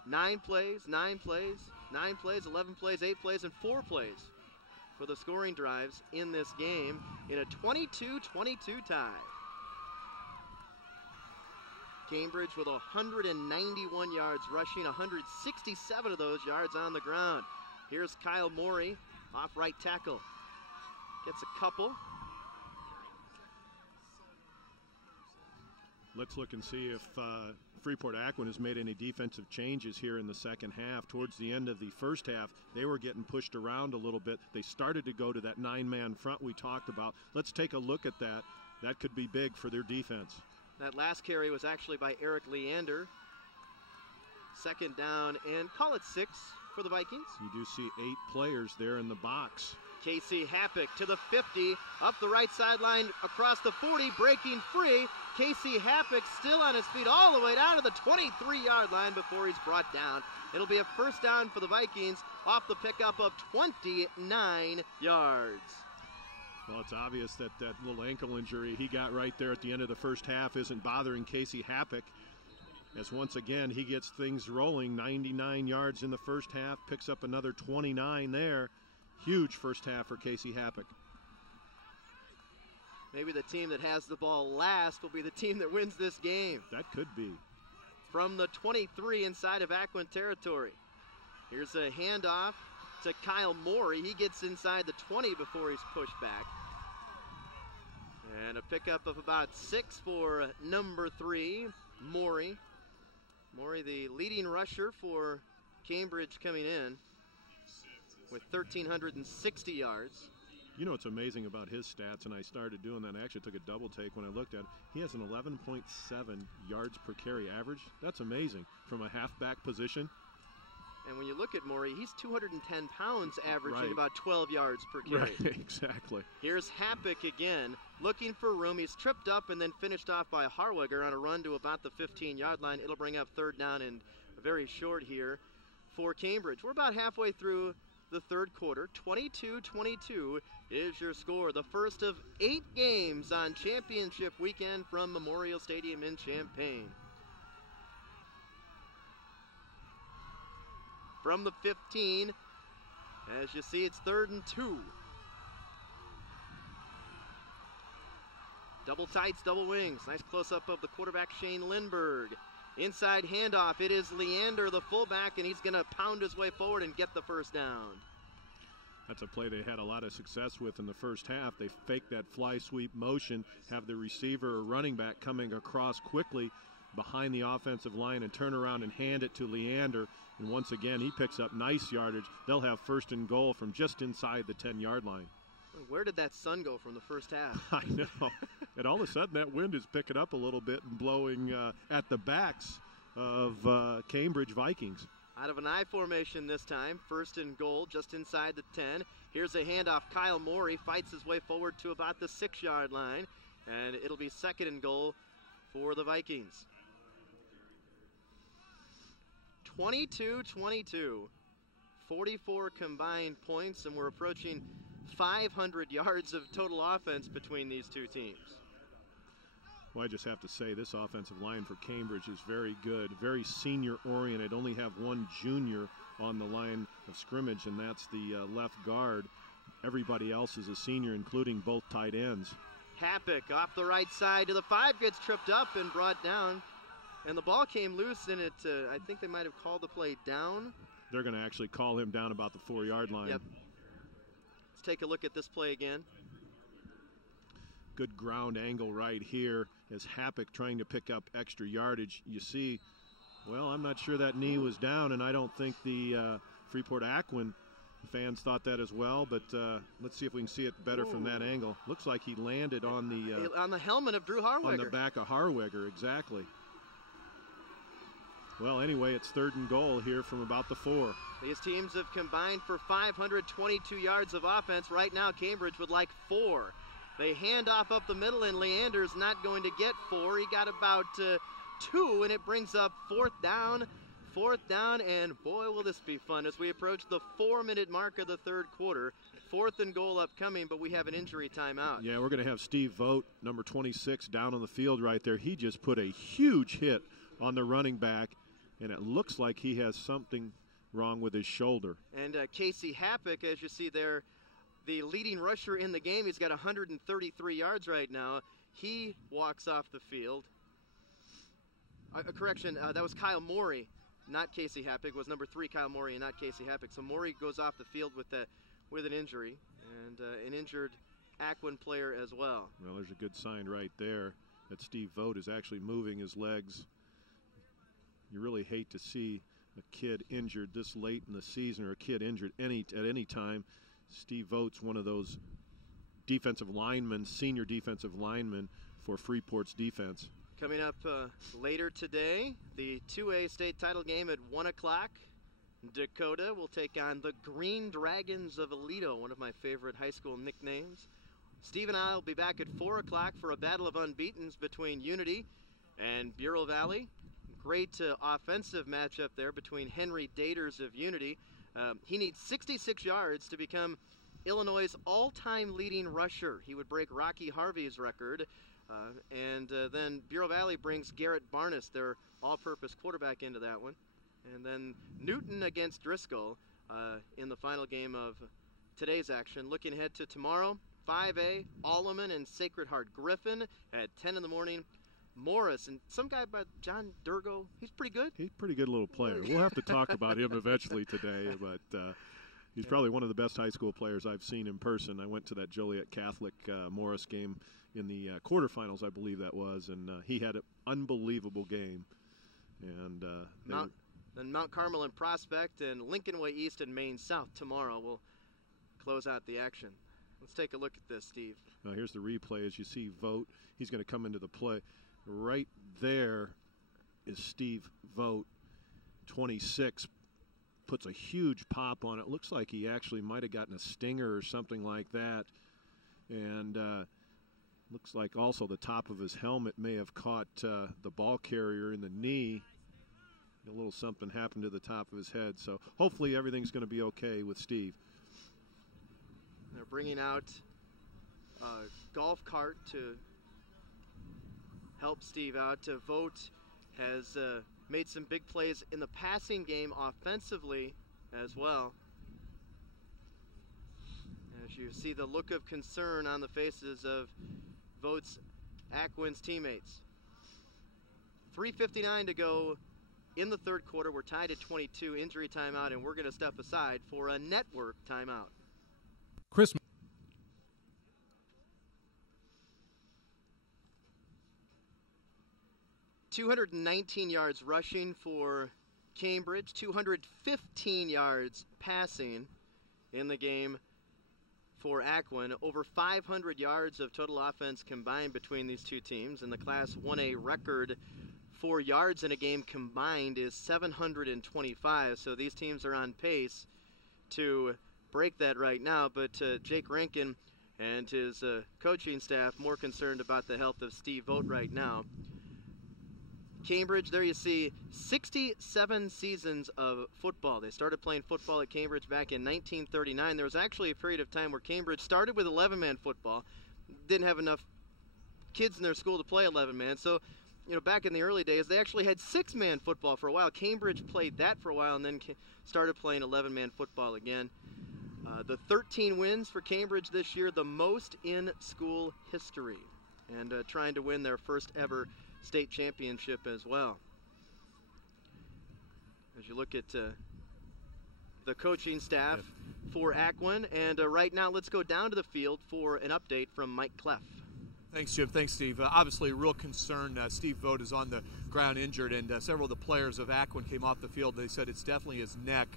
9 plays, 9 plays, 9 plays, 11 plays, 8 plays, and 4 plays for the scoring drives in this game in a 22-22 tie. Cambridge with 191 yards rushing, 167 of those yards on the ground. Here's Kyle Morey, off right tackle. Gets a couple. Let's look and see if Freeport Aquin has made any defensive changes here in the second half. Towards the end of the first half, they were getting pushed around a little bit. They started to go to that 9-man front we talked about. Let's take a look at that. That could be big for their defense. That last carry was actually by Eric Leander. Second down, and call it 6 for the Vikings. You do see 8 players there in the box. Casey Happick to the 50, up the right sideline, across the 40, breaking free. Casey Happick still on his feet all the way down to the 23-yard line before he's brought down. It'll be a first down for the Vikings off the pickup of 29 yards. Well, it's obvious that that little ankle injury he got right there at the end of the first half isn't bothering Casey Happick, as once again he gets things rolling. 99 yards in the first half, picks up another 29 there. Huge first half for Casey Happick. Maybe the team that has the ball last will be the team that wins this game. That could be. From the 23 inside of Aquin territory. Here's a handoff to Kyle Morey. He gets inside the 20 before he's pushed back. And a pickup of about 6 for number 3, Morey. Morey, the leading rusher for Cambridge, coming in with 1,360 yards. You know what's amazing about his stats, and I started doing that, I actually took a double take when I looked at it. He has an 11.7 yards per carry average. That's amazing from a halfback position. And when you look at Morey, he's 210 pounds, averaging Right. about 12 yards per carry. Right, exactly. Here's Happick again, looking for room. He's tripped up and then finished off by Harweger on a run to about the 15-yard line. It'll bring up third down and very short here for Cambridge. We're about halfway through the third quarter. 22-22 is your score. The first of 8 games on championship weekend from Memorial Stadium in Champaign. From the 15, as you see, it's 3rd and 2. Double tights, double wings. Nice close-up of the quarterback, Shane Lindbergh. Inside handoff, it is Leander, the fullback, and he's going to pound his way forward and get the first down. That's a play they had a lot of success with in the first half. They faked that fly sweep motion, have the receiver or running back coming across quickly behind the offensive line and turn around and hand it to Leander. And once again, he picks up nice yardage. They'll have 1st and goal from just inside the 10-yard line. Where did that sun go from the first half? I know. And all of a sudden, that wind is picking up a little bit and blowing at the backs of Cambridge Vikings. Out of an I formation this time, 1st and goal, just inside the 10. Here's a handoff. Kyle Morey fights his way forward to about the 6-yard line, and it'll be 2nd and goal for the Vikings. 22-22. 44 combined points, and we're approaching 500 yards of total offense between these two teams. Well, I just have to say this offensive line for Cambridge is very good, very senior-oriented. Only have one junior on the line of scrimmage, and that's the left guard. Everybody else is a senior, including both tight ends. Happick off the right side to the 5, gets tripped up and brought down. And the ball came loose, and I think they might have called the play down. They're going to actually call him down about the 4-yard line. Yep. Let's take a look at this play again. Good ground angle right here as Happick trying to pick up extra yardage. You see, well, I'm not sure that knee was down, and I don't think the Freeport Aquin fans thought that as well, but let's see if we can see it better from that angle. Looks like he landed on the helmet of Drew Harwiger. On the back of Harwiger, exactly. Well, anyway, it's 3rd and goal here from about the 4. These teams have combined for 522 yards of offense. Right now, Cambridge would like 4. They hand off up the middle, and Leander's not going to get 4. He got about 2, and it brings up 4th down. 4th down, and boy, will this be fun as we approach the 4-minute mark of the 3rd quarter. 4th and goal upcoming, but we have an injury timeout. Yeah, we're going to have Steve Vogt, number 26, down on the field right there. He just put a huge hit on the running back, and it looks like he has something wrong with his shoulder. And Casey Happick, as you see there, the leading rusher in the game, he's got 133 yards right now. He walks off the field. Correction, that was Kyle Morey, not Casey Happick. It was number 3, Kyle Morey, and not Casey Happick. So Morey goes off the field with an injury, and an injured Aquin player as well. Well, there's a good sign right there that Steve Vogt is actually moving his legs. You really hate to see a kid injured this late in the season, or a kid injured at any time. Steve Vogt's one of those defensive linemen, senior defensive linemen for Freeport's defense. Coming up later today, the 2A state title game at 1 o'clock. Dakota will take on the Green Dragons of Aledo, one of my favorite high school nicknames. Steve and I will be back at 4 o'clock for a battle of unbeatens between Unity and Bureau Valley. Great offensive matchup there between Henry Daters of Unity. He needs 66 yards to become Illinois' all-time leading rusher. He would break Rocky Harvey's record. And then Bureau Valley brings Garrett Barnes, their all-purpose quarterback, into that one. And then Newton against Driscoll in the final game of today's action. Looking ahead to tomorrow, 5A, Alleman and Sacred Heart Griffin at 10 in the morning. Morris and some guy by John Durgo, he's pretty good. He's a pretty good little player. We'll have to talk about him eventually today, but he's probably one of the best high school players I've seen in person. I went to that Joliet Catholic Morris game in the quarterfinals, I believe that was, and he had an unbelievable game. And then Mount Carmel and Prospect and Lincoln Way East and Maine South tomorrow will close out the action. Let's take a look at this, Steve. Here's the replay. As you see Vogt, he's going to come into the play. Right there is Steve Vogt, 26, puts a huge pop on it. Looks like he actually might have gotten a stinger or something like that. And looks like also the top of his helmet may have caught the ball carrier in the knee. A little something happened to the top of his head. So hopefully everything's going to be okay with Steve. They're bringing out a golf cart to help Steve out. Vogt has made some big plays in the passing game offensively as well. As you see the look of concern on the faces of Vogt's Aquin's teammates. 3:59 to go in the 3rd quarter. We're tied at 22, injury timeout, and we're going to step aside for a network timeout. Christmas. 219 yards rushing for Cambridge, 215 yards passing in the game for Aquin. Over 500 yards of total offense combined between these two teams. And the Class 1A record for yards in a game combined is 725. So these teams are on pace to break that right now. But Jake Rankin and his coaching staff more concerned about the health of Steve Vogt right now. Cambridge, there you see 67 seasons of football. They started playing football at Cambridge back in 1939. There was actually a period of time where Cambridge started with 11-man football, didn't have enough kids in their school to play 11-man. So, back in the early days, they actually had 6-man football for a while. Cambridge played that for a while and then started playing 11-man football again. The 13 wins for Cambridge this year, the most in school history, and trying to win their first ever state championship as well. As you look at the coaching staff for Aquin, and right now let's go down to the field for an update from Mike Cleff. Thanks, Jim. Thanks, Steve. Obviously, a real concern. Steve Vogt is on the ground injured, and several of the players of Aquin came off the field. They said it's definitely his neck.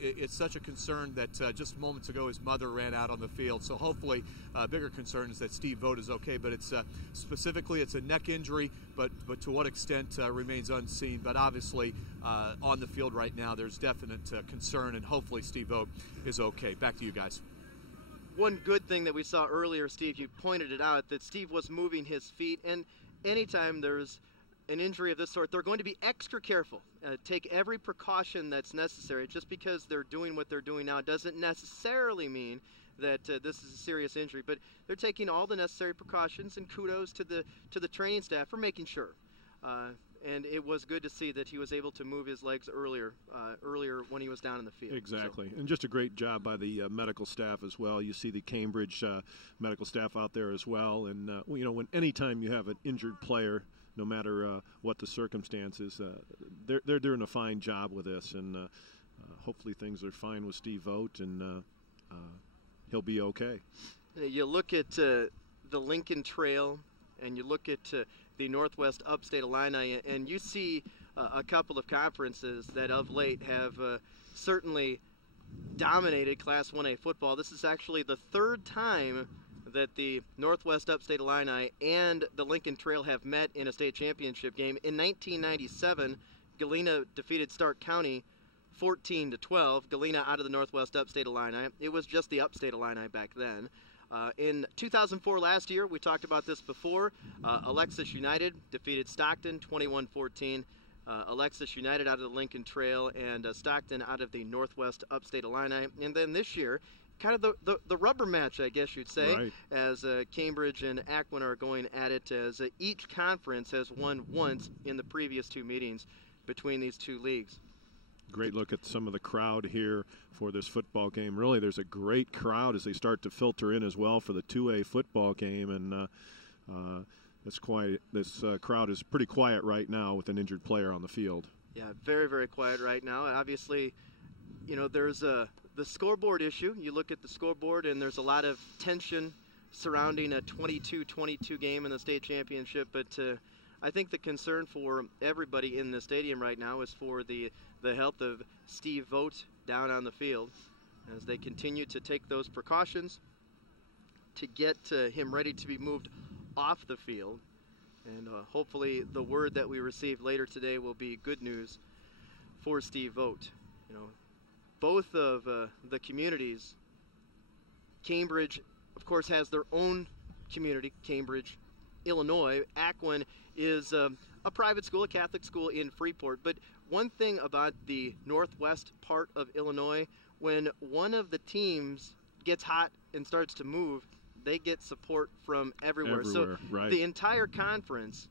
It's such a concern that just moments ago his mother ran out on the field. So hopefully, bigger concern is that Steve Vogt is okay. But it's specifically it's a neck injury, but to what extent remains unseen. But obviously, on the field right now, there's definite concern, and hopefully Steve Vogt is okay. Back to you guys. One good thing that we saw earlier, Steve, you pointed it out, that Steve was moving his feet, and anytime there's an injury of this sort, they're going to be extra careful. Take every precaution that's necessary. Just because they're doing what they're doing now doesn't necessarily mean that this is a serious injury, but they're taking all the necessary precautions, and kudos to the training staff for making sure. And it was good to see that he was able to move his legs earlier when he was down in the field. Exactly, and just a great job by the medical staff as well. You see the Cambridge medical staff out there as well, and when anytime you have an injured player, no matter what the circumstances, they're doing a fine job with this, and hopefully things are fine with Steve Vogt, and he'll be okay. You look at the Lincoln Trail, and you look at the Northwest Upstate Illini, and you see a couple of conferences that of late have certainly dominated Class 1A football. This is actually the third time that the Northwest Upstate Illini and the Lincoln Trail have met in a state championship game. In 1997, Galena defeated Stark County 14-12. Galena out of the Northwest Upstate Illini. It was just the Upstate Illini back then. In 2004, last year, we talked about this before, Alexis United defeated Stockton 21-14. Alexis United out of the Lincoln Trail, and Stockton out of the Northwest Upstate Illini. And then this year, kind of the rubber match, I guess you'd say, right, as Cambridge and Aquin are going at it, as each conference has won once in the previous two meetings between these two leagues. Great look at some of the crowd here for this football game. Really, there's a great crowd as they start to filter in as well for the 2A football game, and this crowd is pretty quiet right now with an injured player on the field. Yeah, very, very quiet right now. Obviously, there's the scoreboard issue. You look at the scoreboard, and there's a lot of tension surrounding a 22-22 game in the state championship, but I think the concern for everybody in the stadium right now is for the health of Steve Vogt down on the field as they continue to take those precautions to get him ready to be moved off the field. And hopefully the word that we receive later today will be good news for Steve Vogt. Both of the communities, Cambridge, of course, has their own community, Cambridge, Illinois. Aquin is a private school, a Catholic school in Freeport. But one thing about the northwest part of Illinois, when one of the teams gets hot and starts to move, they get support from everywhere. So right, the entire conference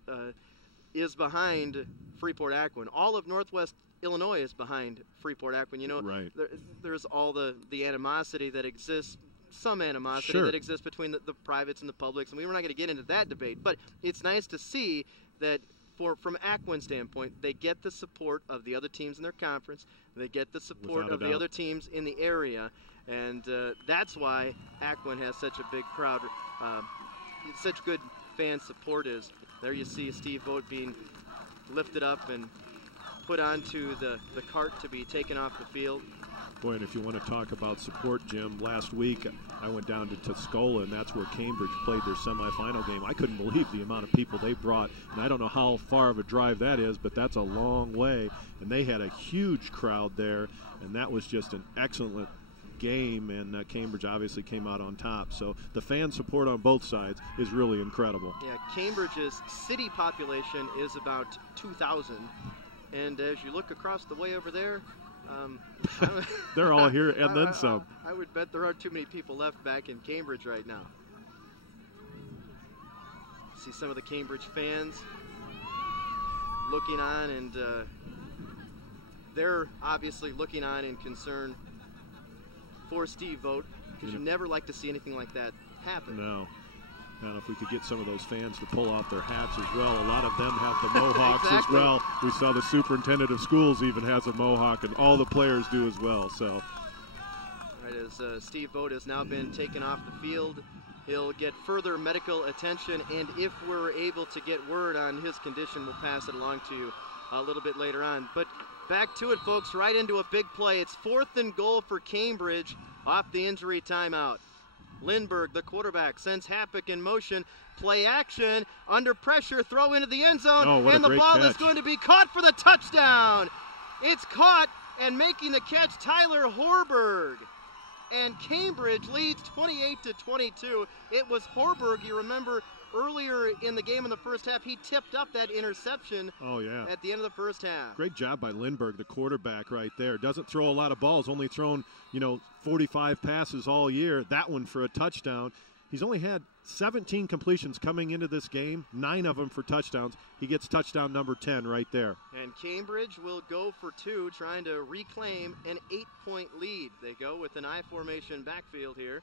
is behind Freeport Aquin. All of Northwest Illinois is behind Freeport Aquin. Right, there's all the animosity that exists, some animosity sure, that exists between the privates and the publics, and we're not going to get into that debate. But it's nice to see that from Aquin's standpoint, they get the support of the other teams in their conference. They get the support of the other teams in the area, and that's why Aquin has such a big crowd. Such good fan support is. There you see Steve Vogt being lifted up and put onto the cart to be taken off the field. Boy, and if you want to talk about support, Jim, last week I went down to Tuscola, and that's where Cambridge played their semifinal game. I couldn't believe the amount of people they brought, and I don't know how far of a drive that is, but that's a long way. And they had a huge crowd there, and that was just an excellent game, and Cambridge obviously came out on top. So the fan support on both sides is really incredible. Yeah, Cambridge's city population is about 2,000, and as you look across the way over there, they're all here and then some. I would bet there aren't too many people left back in Cambridge right now. See some of the Cambridge fans looking on, and they're obviously looking on in concern for Steve Vogt, because you never like to see anything like that happen. No. And if we could get some of those fans to pull off their hats as well. A lot of them have the mohawks as well. We saw the superintendent of schools even has a mohawk, and all the players do as well. So, right, as Steve Vogt has now been taken off the field, he'll get further medical attention, and if we're able to get word on his condition, we'll pass it along to you a little bit later on. But back to it, folks, right into a big play. It's 4th and goal for Cambridge off the injury timeout. Lindbergh, the quarterback, sends Happick in motion. Play action, under pressure, throw into the end zone, and the ball is going to be caught for the touchdown. It's caught, and making the catch, Tyler Horberg. And Cambridge leads 28-22. It was Horberg, you remember, earlier in the game in the first half, he tipped up that interception at the end of the first half. Great job by Lindbergh, the quarterback right there. Doesn't throw a lot of balls, only thrown, 45 passes all year. That one for a touchdown. He's only had 17 completions coming into this game, 9 of them for touchdowns. He gets touchdown number 10 right there. And Cambridge will go for 2, trying to reclaim an 8-point lead. They go with an I formation backfield here.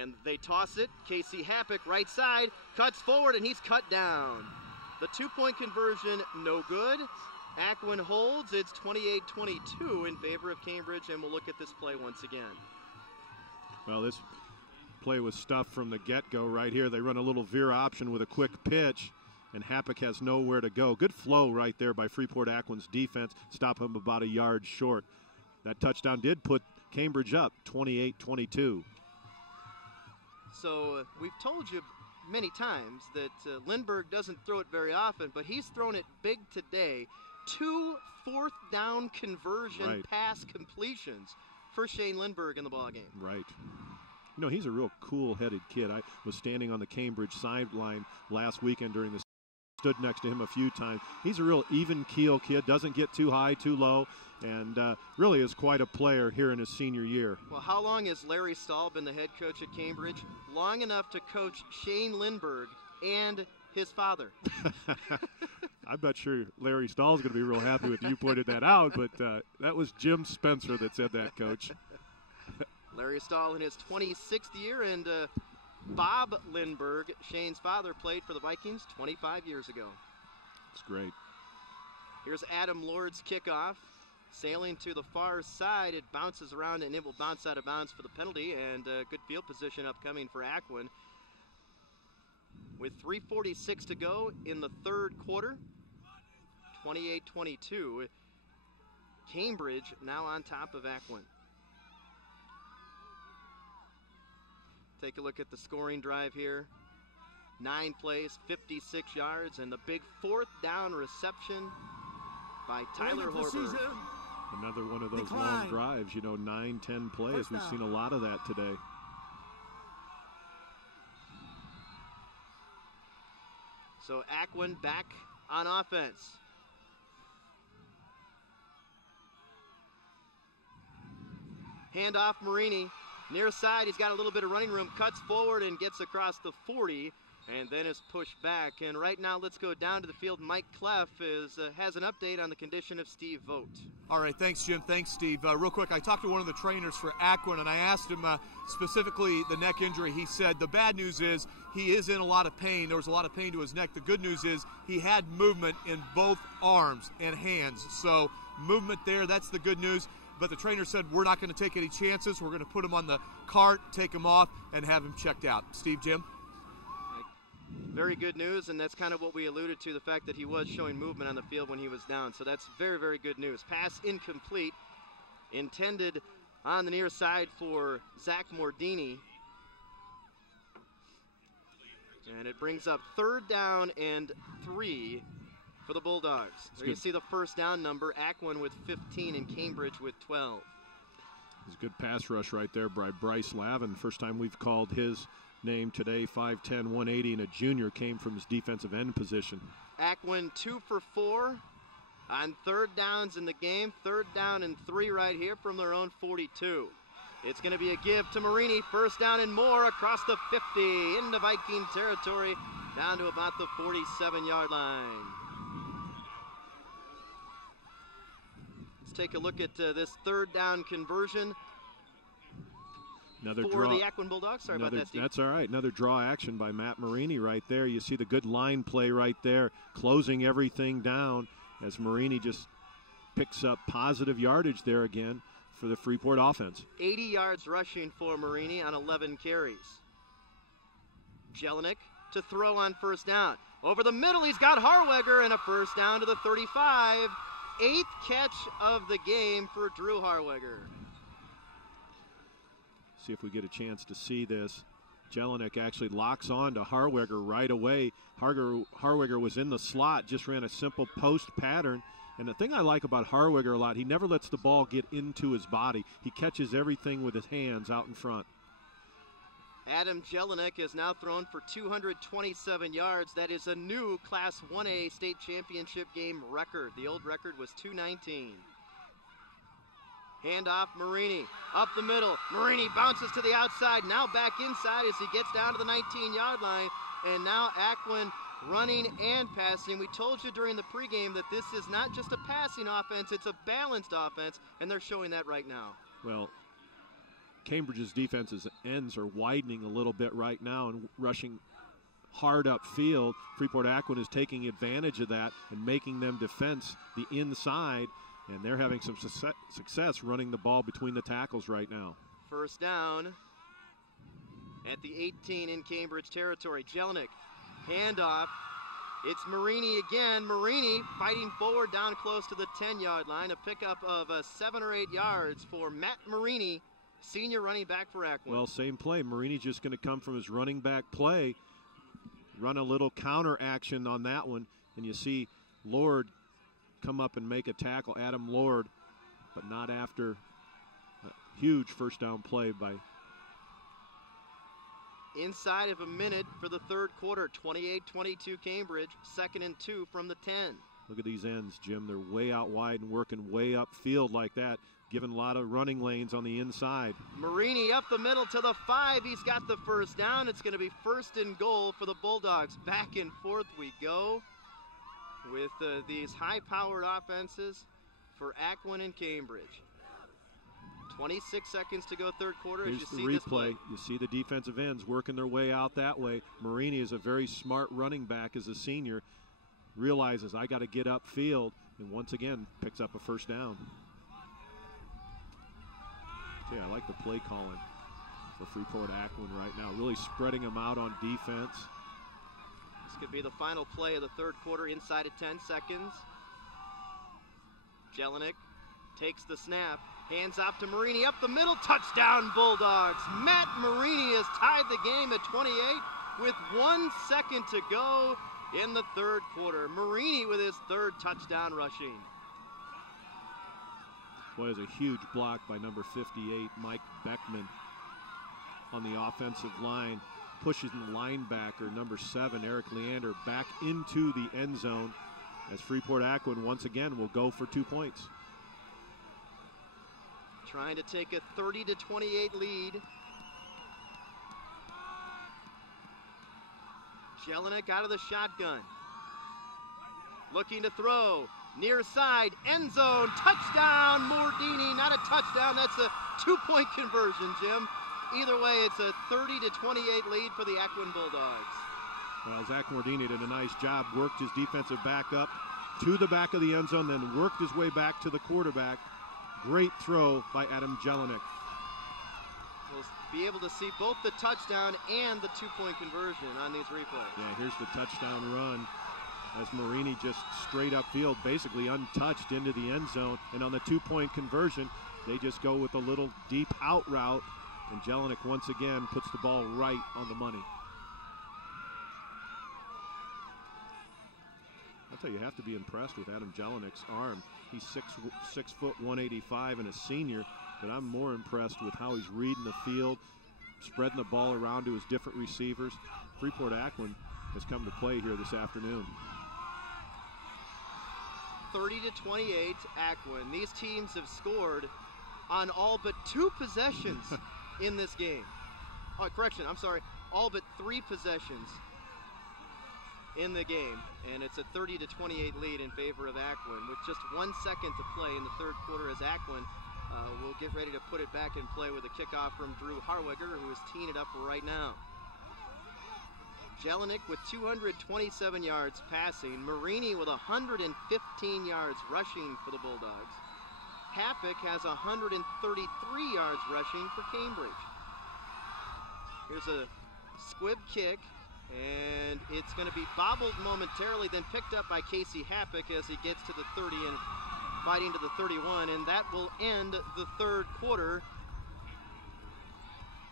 And they toss it. Casey Happick, right side, cuts forward, and he's cut down. The 2-point conversion, no good. Aquin holds. It's 28-22 in favor of Cambridge, and we'll look at this play once again. Well, this play was stuffed from the get-go right here. They run a little veer option with a quick pitch, and Happick has nowhere to go. Good flow right there by Freeport Aquin's defense. Stop him about a yard short. That touchdown did put Cambridge up 28-22. So we've told you many times that Lindbergh doesn't throw it very often, but he's thrown it big today. 2 fourth-down conversion pass completions for Shane Lindbergh in the ballgame. Right. He's a real cool-headed kid. I was standing on the Cambridge sideline last weekend during the stood next to him a few times. He's a real even-keel kid, doesn't get too high, too low, and really is quite a player here in his senior year. Well, how long has Larry Stahl been the head coach at Cambridge? Long enough to coach Shane Lindbergh and his father. I'm not sure Larry Stahl's going to be real happy with you pointed that out, but that was Jim Spencer that said that, Coach. Larry Stahl in his 26th year, and Bob Lindbergh, Shane's father, played for the Vikings 25 years ago. It's great. Here's Adam Lord's kickoff. Sailing to the far side, it bounces around, and it will bounce out of bounds for the penalty, and good field position upcoming for Aquin. With 3:46 to go in the third quarter, 28-22, Cambridge now on top of Aquin. Take a look at the scoring drive here. 9 plays, 56 yards, and the big 4th down reception by Tyler Horberg. Another one of those long drives, 9, 10 plays. We've seen a lot of that today. So Aquin back on offense. Handoff Marini. Near side, he's got a little bit of running room, cuts forward and gets across the 40, and then is pushed back. And right now, let's go down to the field. Mike Cleff has an update on the condition of Steve Vogt. All right, thanks, Jim. Thanks, Steve. Real quick, I talked to one of the trainers for Aquin, and I asked him specifically the neck injury. He said the bad news is he is in a lot of pain. There was a lot of pain to his neck. The good news is he had movement in both arms and hands. So movement there, that's the good news. But the trainer said we're not going to take any chances. We're going to put him on the cart, take him off, and have him checked out. Steve, Jim? Very good news, and that's kind of what we alluded to, the fact that he was showing movement on the field when he was down. So that's very, very good news. Pass incomplete, intended on the near side for Zach Mordini. And it brings up 3rd down and 3 for the Bulldogs. There you see the first down number, Aquin with 15 and Cambridge with 12. It's a good pass rush right there by Bryce Lavin. First time we've called his name today. 5'10", 180, and a junior, came from his defensive end position. Aquin 2 for 4 on third downs in the game. Third down and 3 right here from their own 42. It's going to be a give to Marini. First down and more across the 50 into Viking territory, down to about the 47-yard line. Let's take a look at this third down conversion Another for draw. the Aquin Bulldogs. Sorry about that, Steve. That's all right. Another draw action by Matt Marini right there. You see the good line play right there, closing everything down as Marini just picks up positive yardage there again for the Freeport offense. 80 yards rushing for Marini on 11 carries. Jelinek to throw on first down. Over the middle, he's got Harweger, and a first down to the 35. 8th catch of the game for Drew Harweger. See if we get a chance to see this. Jelinek actually locks on to Harweger right away. Harweger was in the slot, just ran a simple post pattern. And the thing I like about Harweger a lot, he never lets the ball get into his body. He catches everything with his hands out in front. Adam Jelinek has now thrown for 227 yards. That is a new Class 1A state championship game record. The old record was 219. Handoff, Marini, up the middle. Marini bounces to the outside, now back inside as he gets down to the 19-yard line. And now Aquin running and passing. We told you during the pregame that this is not just a passing offense, it's a balanced offense, and they're showing that right now. Well, Cambridge's defense's ends are widening a little bit right now and rushing hard upfield. Freeport Aquin is taking advantage of that and making them defense the inside, and they're having some success running the ball between the tackles right now. First down at the 18 in Cambridge territory. Jelinek, handoff. It's Marini again. Marini fighting forward down close to the 10-yard line. A pickup of 7 or 8 yards for Matt Marini, senior running back for Aquin. Well, same play. Marini's just going to come from his running back play, run a little counter action on that one, and you see Lord come up and make a tackle, Adam Lord, but not after a huge first down play by. Inside of a minute for the third quarter, 28-22 Cambridge, 2nd and 2 from the 10. Look at these ends, Jim. They're way out wide and working way upfield like that, giving a lot of running lanes on the inside. Marini up the middle to the 5. He's got the first down. It's going to be 1st and goal for the Bulldogs. Back and forth we go with these high-powered offenses for Aquin and Cambridge. 26 seconds to go third quarter. Here's as the you see this replay. play. You see the defensive ends working their way out that way. Marini is a very smart running back as a senior. Realizes I got to get upfield, and once again picks up a first down. Yeah, I like the play calling for Freeport Aquin right now. Really spreading them out on defense. This could be the final play of the third quarter inside of 10 seconds. Jelinek takes the snap. Hands off to Marini up the middle. Touchdown Bulldogs. Matt Marini has tied the game at 28 with 1 second to go in the third quarter. Marini with his third touchdown rushing. Boy, there's a huge block by number 58, Mike Beckman, on the offensive line. Pushes the linebacker, number 7, Eric Leander, back into the end zone as Freeport Aquin once again will go for 2 points. Trying to take a 30-28 lead. Jelinek out of the shotgun. Looking to throw. Near side, end zone, touchdown, Mordini. Not a touchdown, that's a 2-point conversion, Jim. Either way, it's a 30-28 lead for the Aquin Bulldogs. Well, Zach Mordini did a nice job, worked his defensive back up to the back of the end zone, then worked his way back to the quarterback. Great throw by Adam Jelinek. We'll be able to see both the touchdown and the 2-point conversion on these replays. Yeah, here's the touchdown run as Marini just straight upfield, basically untouched into the end zone. And on the 2-point conversion, they just go with a little deep out route, and Jelinek once again puts the ball right on the money. I'll tell you, you have to be impressed with Adam Jelinek's arm. He's 6 foot 185 and a senior. but I'm more impressed with how he's reading the field, spreading the ball around to his different receivers. Freeport Aquin has come to play here this afternoon. 30-28, Aquin. These teams have scored on all but 2 possessions in this game. Oh, correction, I'm sorry, all but 3 possessions in the game, and it's a 30-28 lead in favor of Aquin with just 1 second to play in the third quarter as Aquin will get ready to put it back in play with a kickoff from Drew Harweger, who is teeing it up right now. Jelinek with 227 yards passing. Marini with 115 yards rushing for the Bulldogs. Hapik has 133 yards rushing for Cambridge. Here's a squib kick, and it's going to be bobbled momentarily, then picked up by Casey Hapik as he gets to the 30 and fighting to the 31, and that will end the third quarter.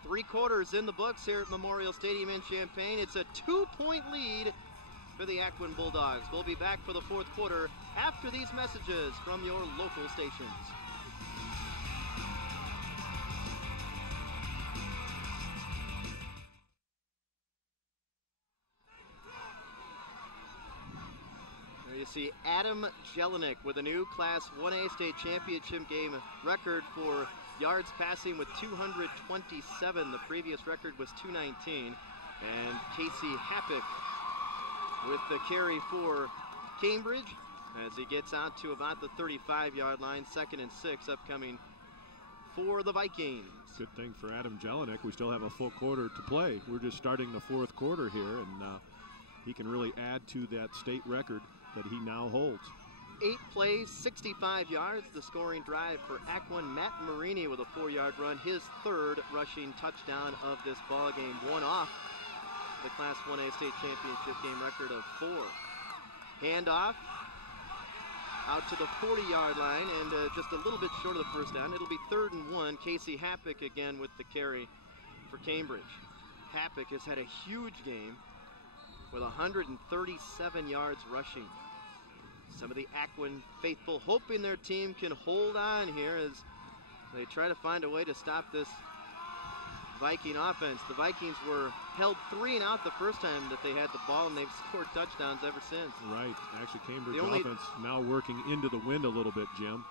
3 quarters in the books here at Memorial Stadium in Champaign. It's a 2-point lead for the Aquin Bulldogs. We'll be back for the fourth quarter after these messages from your local stations. There you see Adam Jelinek with a new Class 1A state championship game record for yards passing with 227. The previous record was 219. And Casey Hapik with the carry for Cambridge as he gets out to about the 35-yard line. 2nd and 6 upcoming for the Vikings. Good thing for Adam Jelinek. We still have a full quarter to play. We're just starting the fourth quarter here, and he can really add to that state record that he now holds. 8 plays, 65 yards. The scoring drive for Aquin. Matt Marini with a 4-yard run, his 3rd rushing touchdown of this ball game. 1 off the Class 1A state championship game record of 4. Handoff out to the 40-yard line, and just a little bit short of the first down. It'll be 3rd and 1. Casey Hapik again with the carry for Cambridge. Hapik has had a huge game with 137 yards rushing. Some of the Aquin faithful hoping their team can hold on here as they try to find a way to stop this Viking offense. The Vikings were held 3 and out the first time that they had the ball, and they've scored touchdowns ever since. Right. Actually, Cambridge offense now working into the wind a little bit, Jim.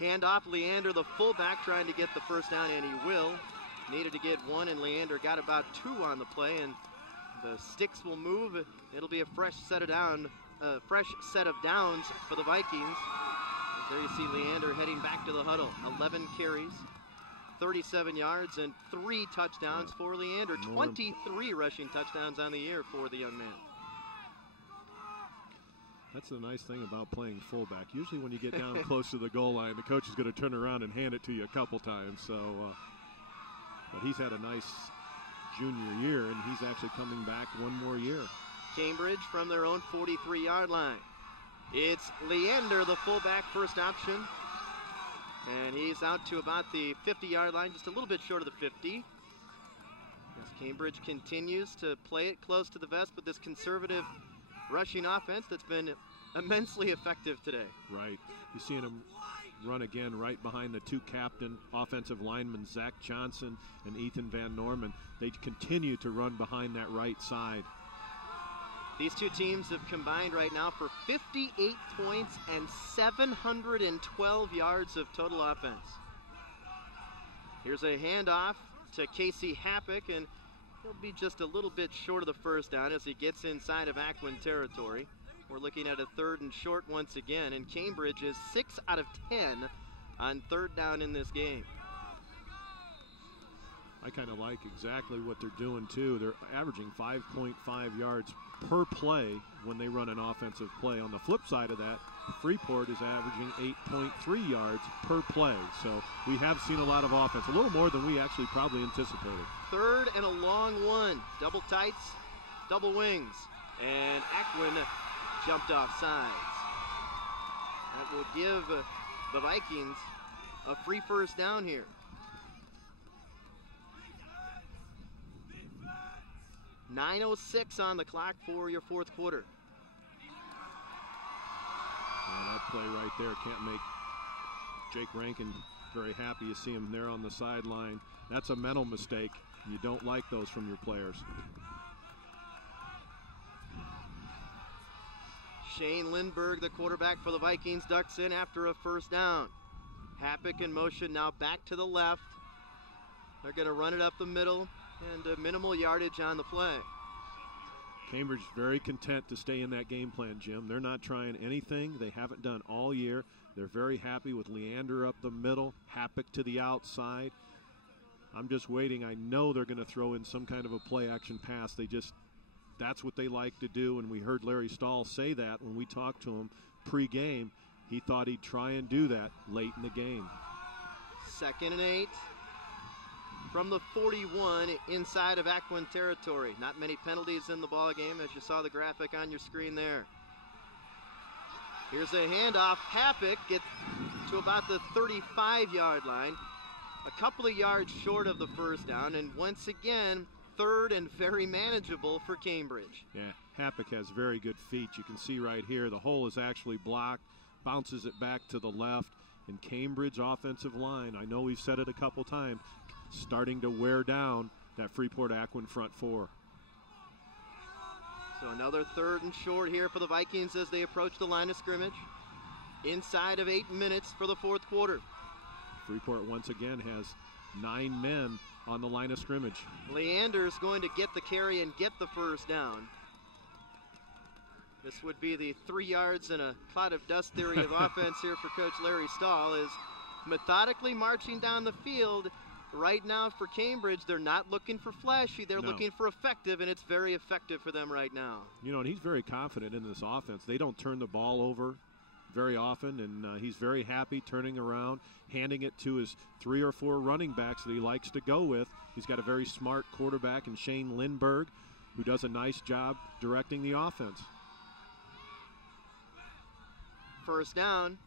Handoff, Leander, the fullback, trying to get the first down, and he will. Needed to get 1, and Leander got about 2 on the play, and the sticks will move. It'll be a fresh set of downs for the Vikings. There you see Leander heading back to the huddle. 11 carries, 37 yards, and 3 touchdowns for Leander. 23 rushing touchdowns on the year for the young man. That's the nice thing about playing fullback. Usually when you get down close to the goal line, the coach is going to turn around and hand it to you a couple times. So, but he's had a nice junior year, and he's actually coming back 1 more year. Cambridge from their own 43-yard line. It's Leander, the fullback, first option. And he's out to about the 50-yard line, just a little bit short of the 50. As Cambridge continues to play it close to the vest with this conservative rushing offense that's been immensely effective today. Right. You're seeing him run again right behind the 2 captain offensive linemen, Zach Johnson and Ethan Van Norman. They continue to run behind that right side. These 2 teams have combined right now for 58 points and 712 yards of total offense. Here's a handoff to Casey Hapik, and he'll be just a little bit short of the first down as he gets inside of Aquin territory. We're looking at a 3rd and short once again, and Cambridge is 6 out of 10 on 3rd down in this game. I kind of like exactly what they're doing, too. They're averaging 5.5 yards per play when they run an offensive play. On the flip side of that, Freeport is averaging 8.3 yards per play. So we have seen a lot of offense, a little more than we actually probably anticipated. 3rd and a long 1. Double tights, double wings. And Aquin jumped off sides. That will give the Vikings a free first down here. .9:06 on the clock for your fourth quarter. That play right there can't make Jake Rankin Very happy you see him there on the sideline. That's a mental mistake. You don't like those from your players. Shane Lindbergh, the quarterback for the Vikings, ducks in after a first down. Hapick in motion now back to the left. They're going to run it up the middle and minimal yardage on the play. Cambridge very content to stay in that game plan, Jim. They're not trying anything they haven't done all year. They're very happy with Leander up the middle, Hapick to the outside. I'm just waiting. I know they're going to throw in some kind of a play-action pass. That's what they like to do, and we heard Larry Stahl say that when we talked to him pre-game. He thought he'd try and do that late in the game. 2nd and 8 from the 41 inside of Aquin territory. Not many penalties in the ball game, as you saw the graphic on your screen there. Here's a handoff. Hapick gets to about the 35-yard line, a couple of yards short of the first down, and once again, 3rd and very manageable for Cambridge. Yeah, Hapick has very good feet. You can see right here the hole is actually blocked, bounces it back to the left, and Cambridge offensive line, I know we've said it a couple times, starting to wear down that Freeport Aquin front four. So another 3rd and short here for the Vikings as they approach the line of scrimmage. Inside of 8 minutes for the 4th quarter. Freeport once again has 9 men on the line of scrimmage. Leander's going to get the carry and get the first down. This would be the 3 yards and a cloud of dust theory of offense here for Coach Larry Stahl, is methodically marching down the field. Right now for Cambridge, they're not looking for flashy, they're looking for effective, and it's very effective for them right now. You know, and he's very confident in this offense. They don't turn the ball over very often, and he's very happy turning around, handing it to his 3 or 4 running backs that he likes to go with. He's got a very smart quarterback in Shane Lindbergh, who does a nice job directing the offense. First down.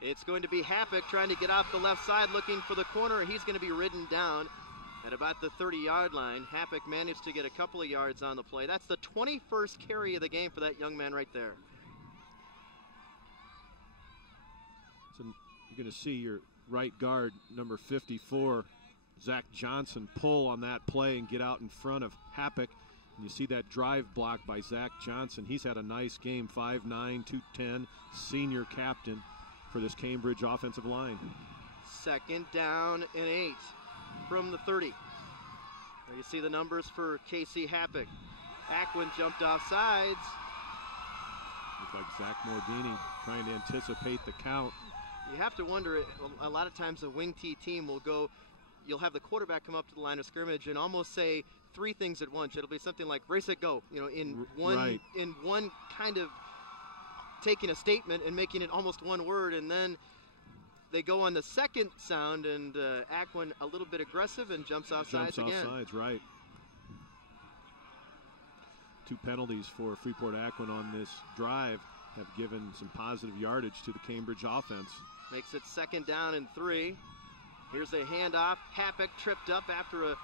It's going to be Hapick trying to get off the left side, looking for the corner. He's going to be ridden down at about the 30-yard line. Hapick managed to get a couple of yards on the play. That's the 21st carry of the game for that young man right there. So you're going to see your right guard, number 54, Zach Johnson, pull on that play and get out in front of Hapick. And you see that drive block by Zach Johnson. He's had a nice game, 5'9", 210, senior captain for this Cambridge offensive line. 2nd down and 8 from the 30. There you see the numbers for Casey Hapick. Aquin jumped off sides. Looks like Zach Mordini trying to anticipate the count. You have to wonder, a lot of times a wing T team will go, you'll have the quarterback come up to the line of scrimmage and almost say 3 things at once. It'll be something like race, set, go, you know, in one kind of taking a statement and making it almost one word, and then they go on the second sound, and Aquin a little bit aggressive and jumps off sides again. Jumps off sides, right. 2 penalties for Freeport Aquin on this drive have given some positive yardage to the Cambridge offense. Makes it 2nd down and 3. Here's a handoff. Hapick tripped up after a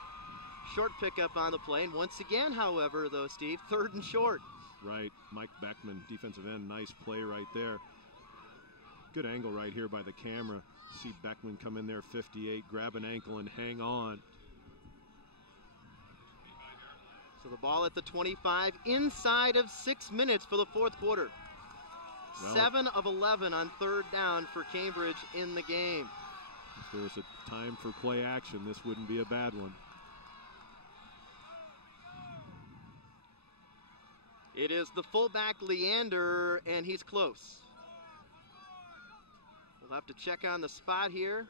short pickup on the play. And once again, however, though, Steve, 3rd and short. Right. Mike Beckman, defensive end, nice play right there. Good angle right here by the camera. See Beckman come in there, 58, grab an ankle and hang on. So the ball at the 25, inside of 6 minutes for the 4th quarter. Well, 7 of 11 on 3rd down for Cambridge in the game. If there was a time for play action, this wouldn't be a bad one. It is the fullback Leander, and he's close. We'll have to check on the spot here.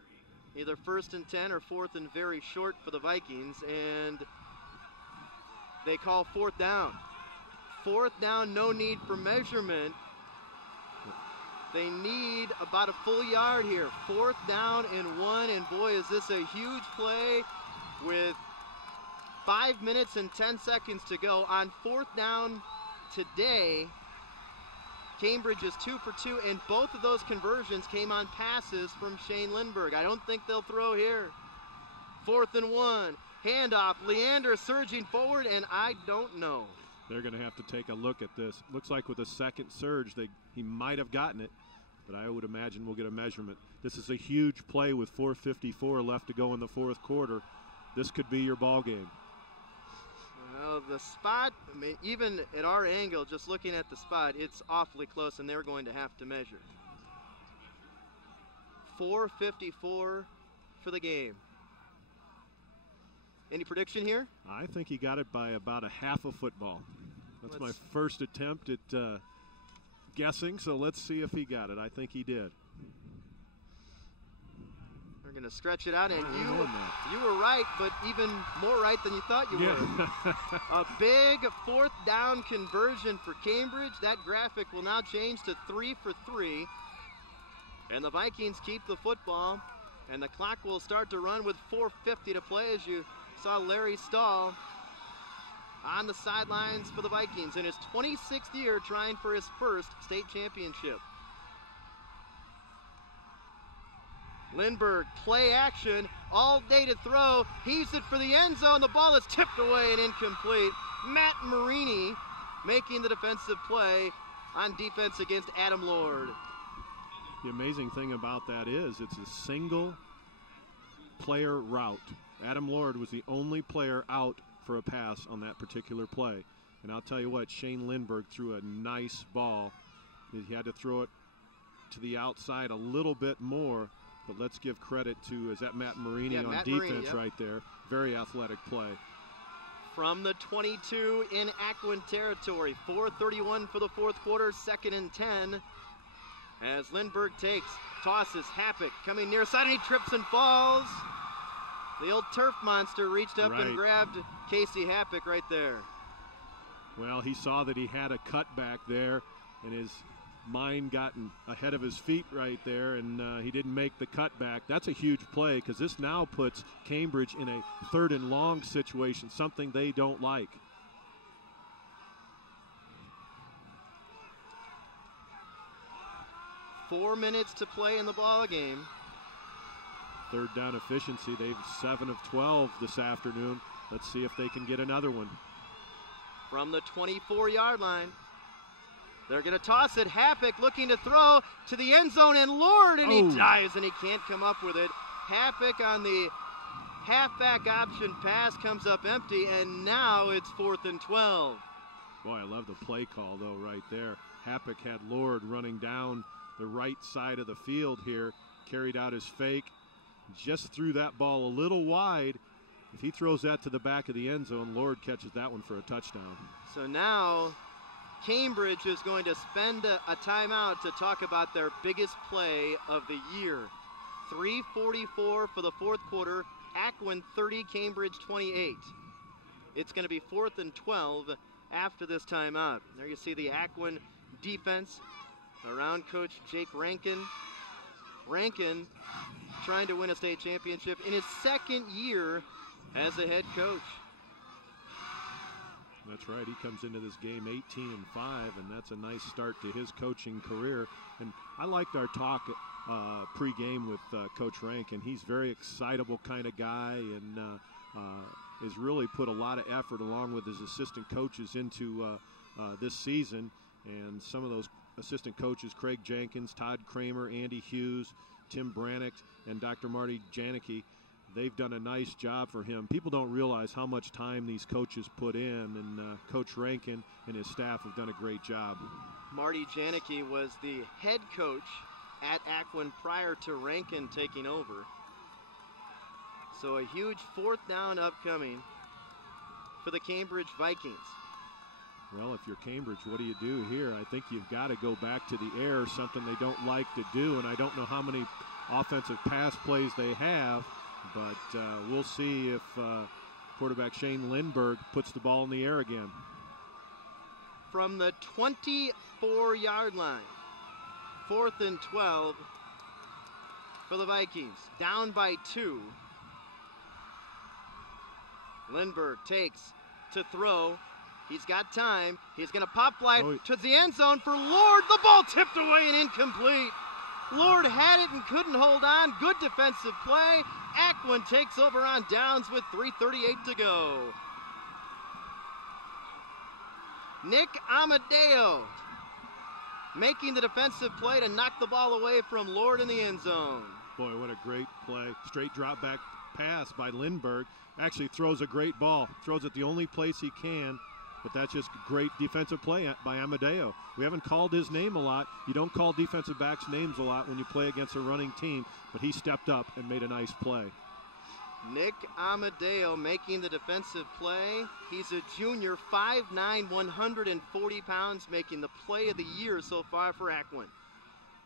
Either 1st and 10 or 4th and very short for the Vikings, and they call 4th down. 4th down, no need for measurement. They need about a full yard here. 4th down and 1, and boy, is this a huge play with 5 minutes and 10 seconds to go. On 4th down today, Cambridge is 2 for 2, and both of those conversions came on passes from Shane Lindbergh. I don't think they'll throw here. 4th and 1, handoff, Leander surging forward, and I don't know. They're going to have to take a look at this. Looks like with a second surge, he might have gotten it. but I would imagine we'll get a measurement. This is a huge play with 4:54 left to go in the fourth quarter. This could be your ball game. Well, the spot, I mean, even at our angle, just looking at the spot, it's awfully close, and they're going to have to measure. 4:54 for the game. Any prediction here? I think he got it by about a half a football. That's my first attempt at guessing, so let's see if he got it. I think he did. We're going to stretch it out, and you were right, but even more right than you thought you were. A big fourth down conversion for Cambridge. That graphic will now change to 3 for 3. And the Vikings keep the football, and the clock will start to run with 4:50 to play, as you saw Larry Stahl on the sidelines for the Vikings in his 26th year trying for his first state championship. Lindbergh, play action, all day to throw, heaves it for the end zone, the ball is tipped away and incomplete. Matt Marini making the defensive play on defense against Adam Lord. The amazing thing about that is it's a single player route. Adam Lord was the only player out for a pass on that particular play. And I'll tell you what, Shane Lindbergh threw a nice ball. He had to throw it to the outside a little bit more, but let's give credit to, is that Matt Marini on Matt defense Marini, yep. Right there. Very athletic play. From the 22 in Aquin territory, 4:31 for the fourth quarter, 2nd and 10. As Lindbergh tosses Happik coming near side, and he trips and falls. The old turf monster reached up and grabbed Casey Happik right there. Well, he saw that he had a cutback there, and his mind gotten ahead of his feet right there, and he didn't make the cutback. That's a huge play because this now puts Cambridge in a 3rd and long situation, something they don't like. Four minutes to play in the ball game. 3rd down efficiency. They've 7 of 12 this afternoon. Let's see if they can get another one. From the 24-yard line, they're going to toss it. Happik looking to throw to the end zone, and Lord, and he dives, and he can't come up with it. Happik on the halfback option pass comes up empty, and now it's 4th and 12. Boy, I love the play call, though, right there. Happik had Lord running down the right side of the field here, carried out his fake, just threw that ball a little wide. If he throws that to the back of the end zone, Lord catches that one for a touchdown. So now Cambridge is going to spend a timeout to talk about their biggest play of the year. 3:44 for the fourth quarter, Aquin 30, Cambridge 28. It's going to be 4th and 12 after this timeout. There you see the Aquin defense around Coach Jake Rankin. Rankin trying to win a state championship in his 2nd year as a head coach. That's right. He comes into this game 18-5, and that's a nice start to his coaching career. And I liked our talk pre-game with Coach Rankin. He's a very excitable kind of guy, and has really put a lot of effort along with his assistant coaches into this season. And some of those assistant coaches, Craig Jenkins, Todd Kramer, Andy Hughes, Tim Brannick, and Dr. Marty Janicki, they've done a nice job for him. People don't realize how much time these coaches put in, and Coach Rankin and his staff have done a great job. Marty Janicki was the head coach at Aquin prior to Rankin taking over. So a huge 4th down upcoming for the Cambridge Vikings. Well, if you're Cambridge, what do you do here? I think you've got to go back to the air, something they don't like to do, and I don't know how many offensive pass plays they have, but we'll see if quarterback Shane Lindbergh puts the ball in the air again. From the 24-yard line, 4th and 12 for the Vikings, down by 2. Lindbergh takes to throw. He's got time. He's going to pop fly to the end zone for Lord. The ball tipped away and incomplete. Lord had it and couldn't hold on. Good defensive play. Aquin takes over on downs with 3:38 to go. Nick Amadeo making the defensive play to knock the ball away from Lord in the end zone. Boy, what a great play. Straight drop back pass by Lindbergh. Actually throws a great ball. Throws it the only place he can. But that's just great defensive play by Amadeo. We haven't called his name a lot. You don't call defensive backs' names a lot when you play against a running team. But he stepped up and made a nice play. Nick Amadeo making the defensive play. He's a junior, 5'9", 140 pounds, making the play of the year so far for Aquin.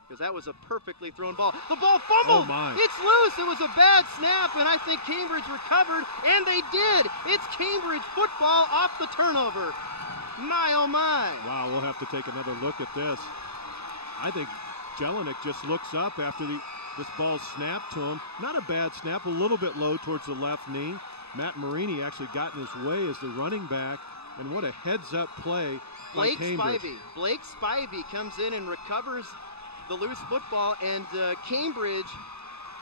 Because that was a perfectly thrown ball. The ball fumbled! Oh my. It's loose! It was a bad snap, and I think Cambridge recovered, and they did! It's Cambridge football off the turnover. My, oh my. Wow, we'll have to take another look at this. I think Jelinek just looks up after this ball snapped to him. Not a bad snap, a little bit low towards the left knee. Matt Marini actually got in his way as the running back, and what a heads-up play by Cambridge. Blake Spivey comes in and recovers the loose football, and Cambridge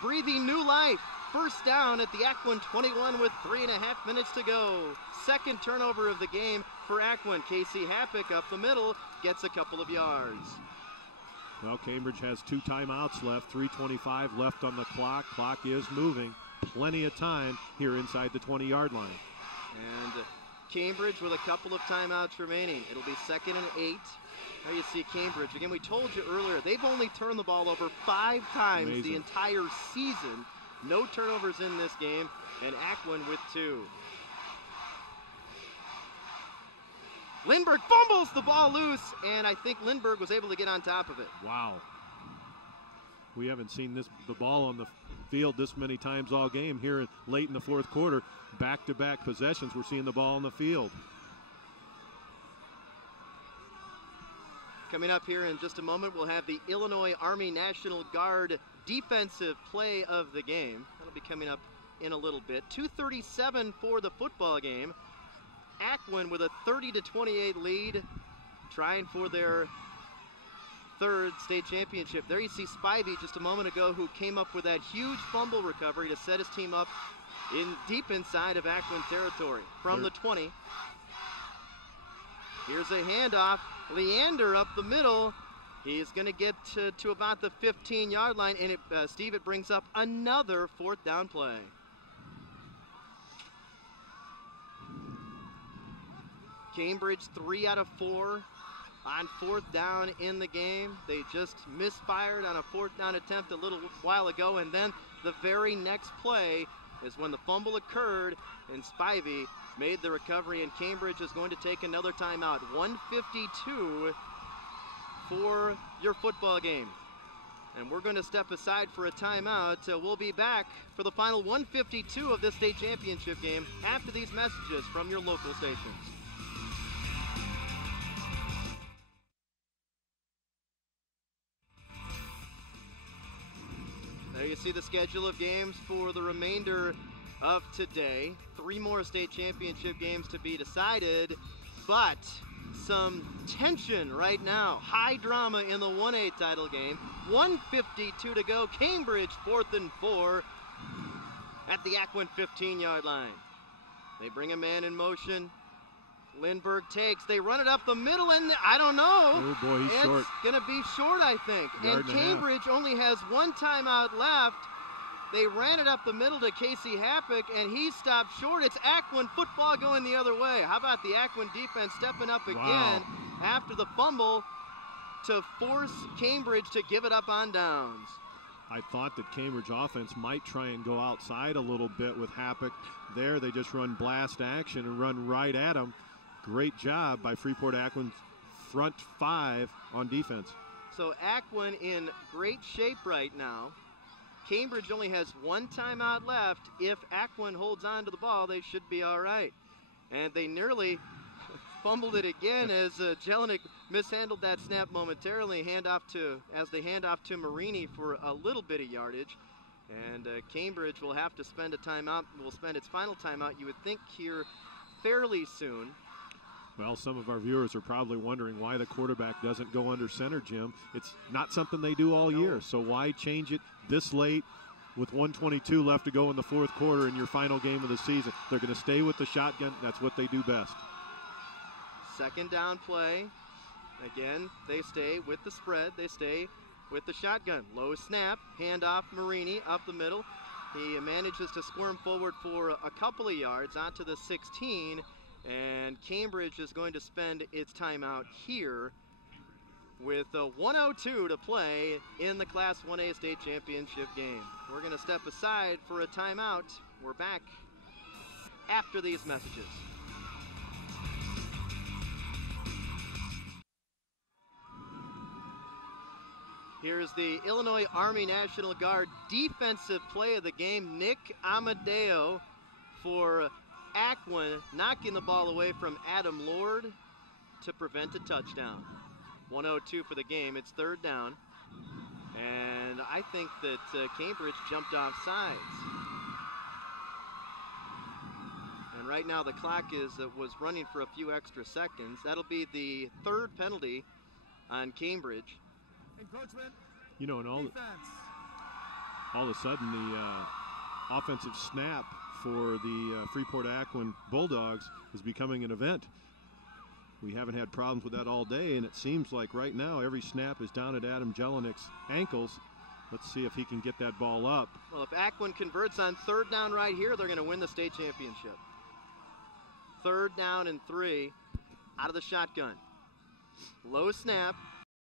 breathing new life. First down at the Aquin 21 with 3.5 minutes to go. Second turnover of the game for Aquin. Casey Happick up the middle gets a couple of yards. Well, Cambridge has 2 timeouts left, 3:25 left on the clock. Clock is moving. Plenty of time here inside the 20-yard line. And Cambridge with a couple of timeouts remaining. It'll be 2nd and 8. Now you see Cambridge. Again, we told you earlier, they've only turned the ball over 5 times Amazing. the entire season. No turnovers in this game, and Aquin with 2. Lindbergh fumbles the ball loose, and I think Lindbergh was able to get on top of it. Wow. We haven't seen the ball on the field this many times all game. Here late in the fourth quarter, back-to-back possessions, we're seeing the ball on the field. Coming up here in just a moment, we'll have the Illinois Army National Guard defensive play of the game. That'll be coming up in a little bit. 2:37 for the football game. Aquin with a 30-28 lead, trying for their 3rd state championship. There you see Spivey just a moment ago, who came up with that huge fumble recovery to set his team up deep inside of Aquin territory. From the 20, here's a handoff. Leander up the middle. He's going to get to about the 15-yard line, and it brings up another 4th down play. Cambridge 3 out of 4 on 4th down in the game. They just misfired on a 4th down attempt a little while ago, and then the very next play is when the fumble occurred, and Spivey made the recovery, and Cambridge is going to take another timeout. 1:52 for your football game. And we're going to step aside for a timeout. We'll be back for the final 1:52 of this state championship game after these messages from your local stations. There you see the schedule of games for the remainder of today. 3 more state championship games to be decided, but some tension right now. High drama in the 1A title game. 1:52 to go. Cambridge 4th and 4 at the Aquin 15-yard line. They bring a man in motion. Lindbergh takes. They run it up the middle, and I don't know. Oh boy, he's short. It's going to be short, I think. Yard and and a Cambridge only has 1 timeout left. They ran it up the middle to Casey Happick, and he stopped short. It's Aquin football going the other way. How about the Aquin defense stepping up again after the fumble to force Cambridge to give it up on downs? I thought that Cambridge offense might try and go outside a little bit with Happick. There they just run blast action and run right at him. Great job by Freeport Aquin's front 5 on defense. So Aquin in great shape right now. Cambridge only has 1 timeout left. If Aquin holds on to the ball, they should be all right. And they nearly fumbled it again as Jelinek mishandled that snap momentarily. As they hand off to Marini for a little bit of yardage. And Cambridge will have to spend a timeout. Will spend its final timeout, you would think, here fairly soon. Well, some of our viewers are probably wondering why the quarterback doesn't go under center, Jim. It's not something they do all year, so why change it this late with 1:22 left to go in the fourth quarter in your final game of the season? They're going to stay with the shotgun. That's what they do best. 2nd down play. Again, they stay with the spread. They stay with the shotgun. Low snap, handoff Marini up the middle. He manages to squirm forward for a couple of yards onto the 16, and Cambridge is going to spend its timeout here with 1:02 to play in the Class 1A state championship game. We're going to step aside for a timeout. We're back after these messages. Here's the Illinois Army National Guard defensive play of the game. Nick Amadeo for Aquin, knocking the ball away from Adam Lord to prevent a touchdown. 1:02 for the game. It's third down. And I think that Cambridge jumped off sides. And right now the clock was running for a few extra seconds. That'll be the third penalty on Cambridge. Encroachment. You know, and all of a sudden the offensive snap for the Freeport Aquin Bulldogs is becoming an event. We haven't had problems with that all day, and it seems like right now every snap is down at Adam Jelinik's ankles. Let's see if he can get that ball up. Well, if Aquin converts on third down right here, they're going to win the state championship. Third down and 3 out of the shotgun. Low snap.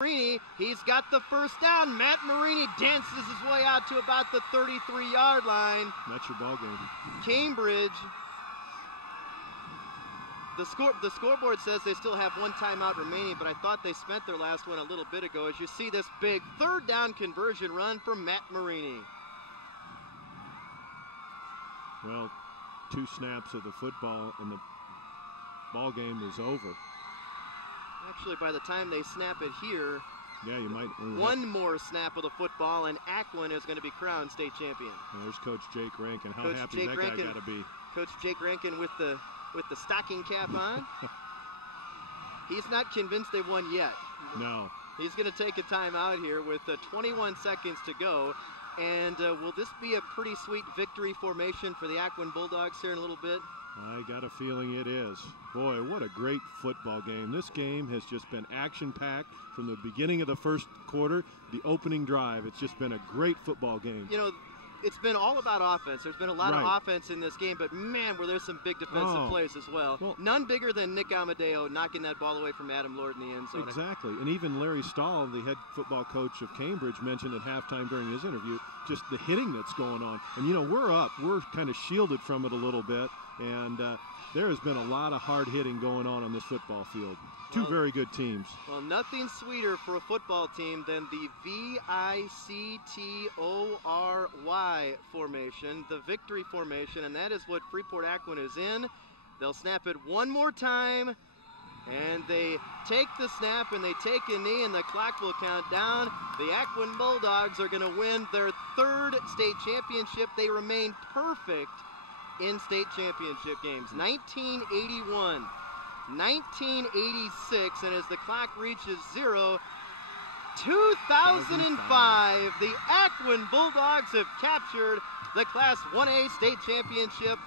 Marini, he's got the first down. Matt Marini dances his way out to about the 33-yard line. That's your ball game. Cambridge. The scoreboard says they still have one timeout remaining, but I thought they spent their last one a little bit ago. As you see this big third down conversion run from Matt Marini. Well, 2 snaps of the football and the ball game is over. Actually, by the time they snap it here, yeah, you might. One more snap of the football, and Aquin is going to be crowned state champion. And there's Coach Jake Rankin. How happy that guy got to be. Coach Jake Rankin with the stocking cap on. He's not convinced they won yet. No. He's going to take a timeout here with 21 seconds to go. And will this be a pretty sweet victory formation for the Aquin Bulldogs here in a little bit? I got a feeling it is. Boy, what a great football game. This game has just been action-packed from the beginning of the first quarter, the opening drive. It's just been a great football game. You know, it's been all about offense. There's been a lot of offense in this game, but man, were there some big defensive plays as well. None bigger than Nick Amadeo knocking that ball away from Adam Lord in the end zone. Exactly. And even Larry Stahl, the head football coach of Cambridge, mentioned at halftime during his interview just the hitting that's going on. And, you know, we're up. We're kind of shielded from it a little bit. And there has been a lot of hard hitting going on this football field. Two very good teams. Well, nothing sweeter for a football team than the VICTORY formation, the victory formation, and that is what Freeport Aquin is in. They'll snap it one more time, and they take the snap and they take a knee, and the clock will count down. The Aquin Bulldogs are going to win their third state championship. They remain perfect in state championship games. 1981, 1986, and as the clock reaches 0, 2005, the Aquin Bulldogs have captured the Class 1A state championship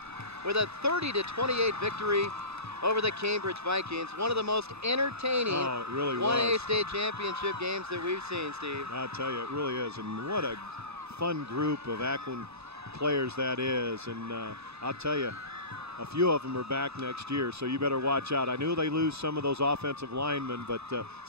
with a 30-28 victory over the Cambridge Vikings. One of the most entertaining 1A state championship games that we've seen, Steve. I'll tell you, it really is. And what a fun group of Aquin players that is. And I'll tell you, a few of them are back next year, so you better watch out. I knew they lose some of those offensive linemen, but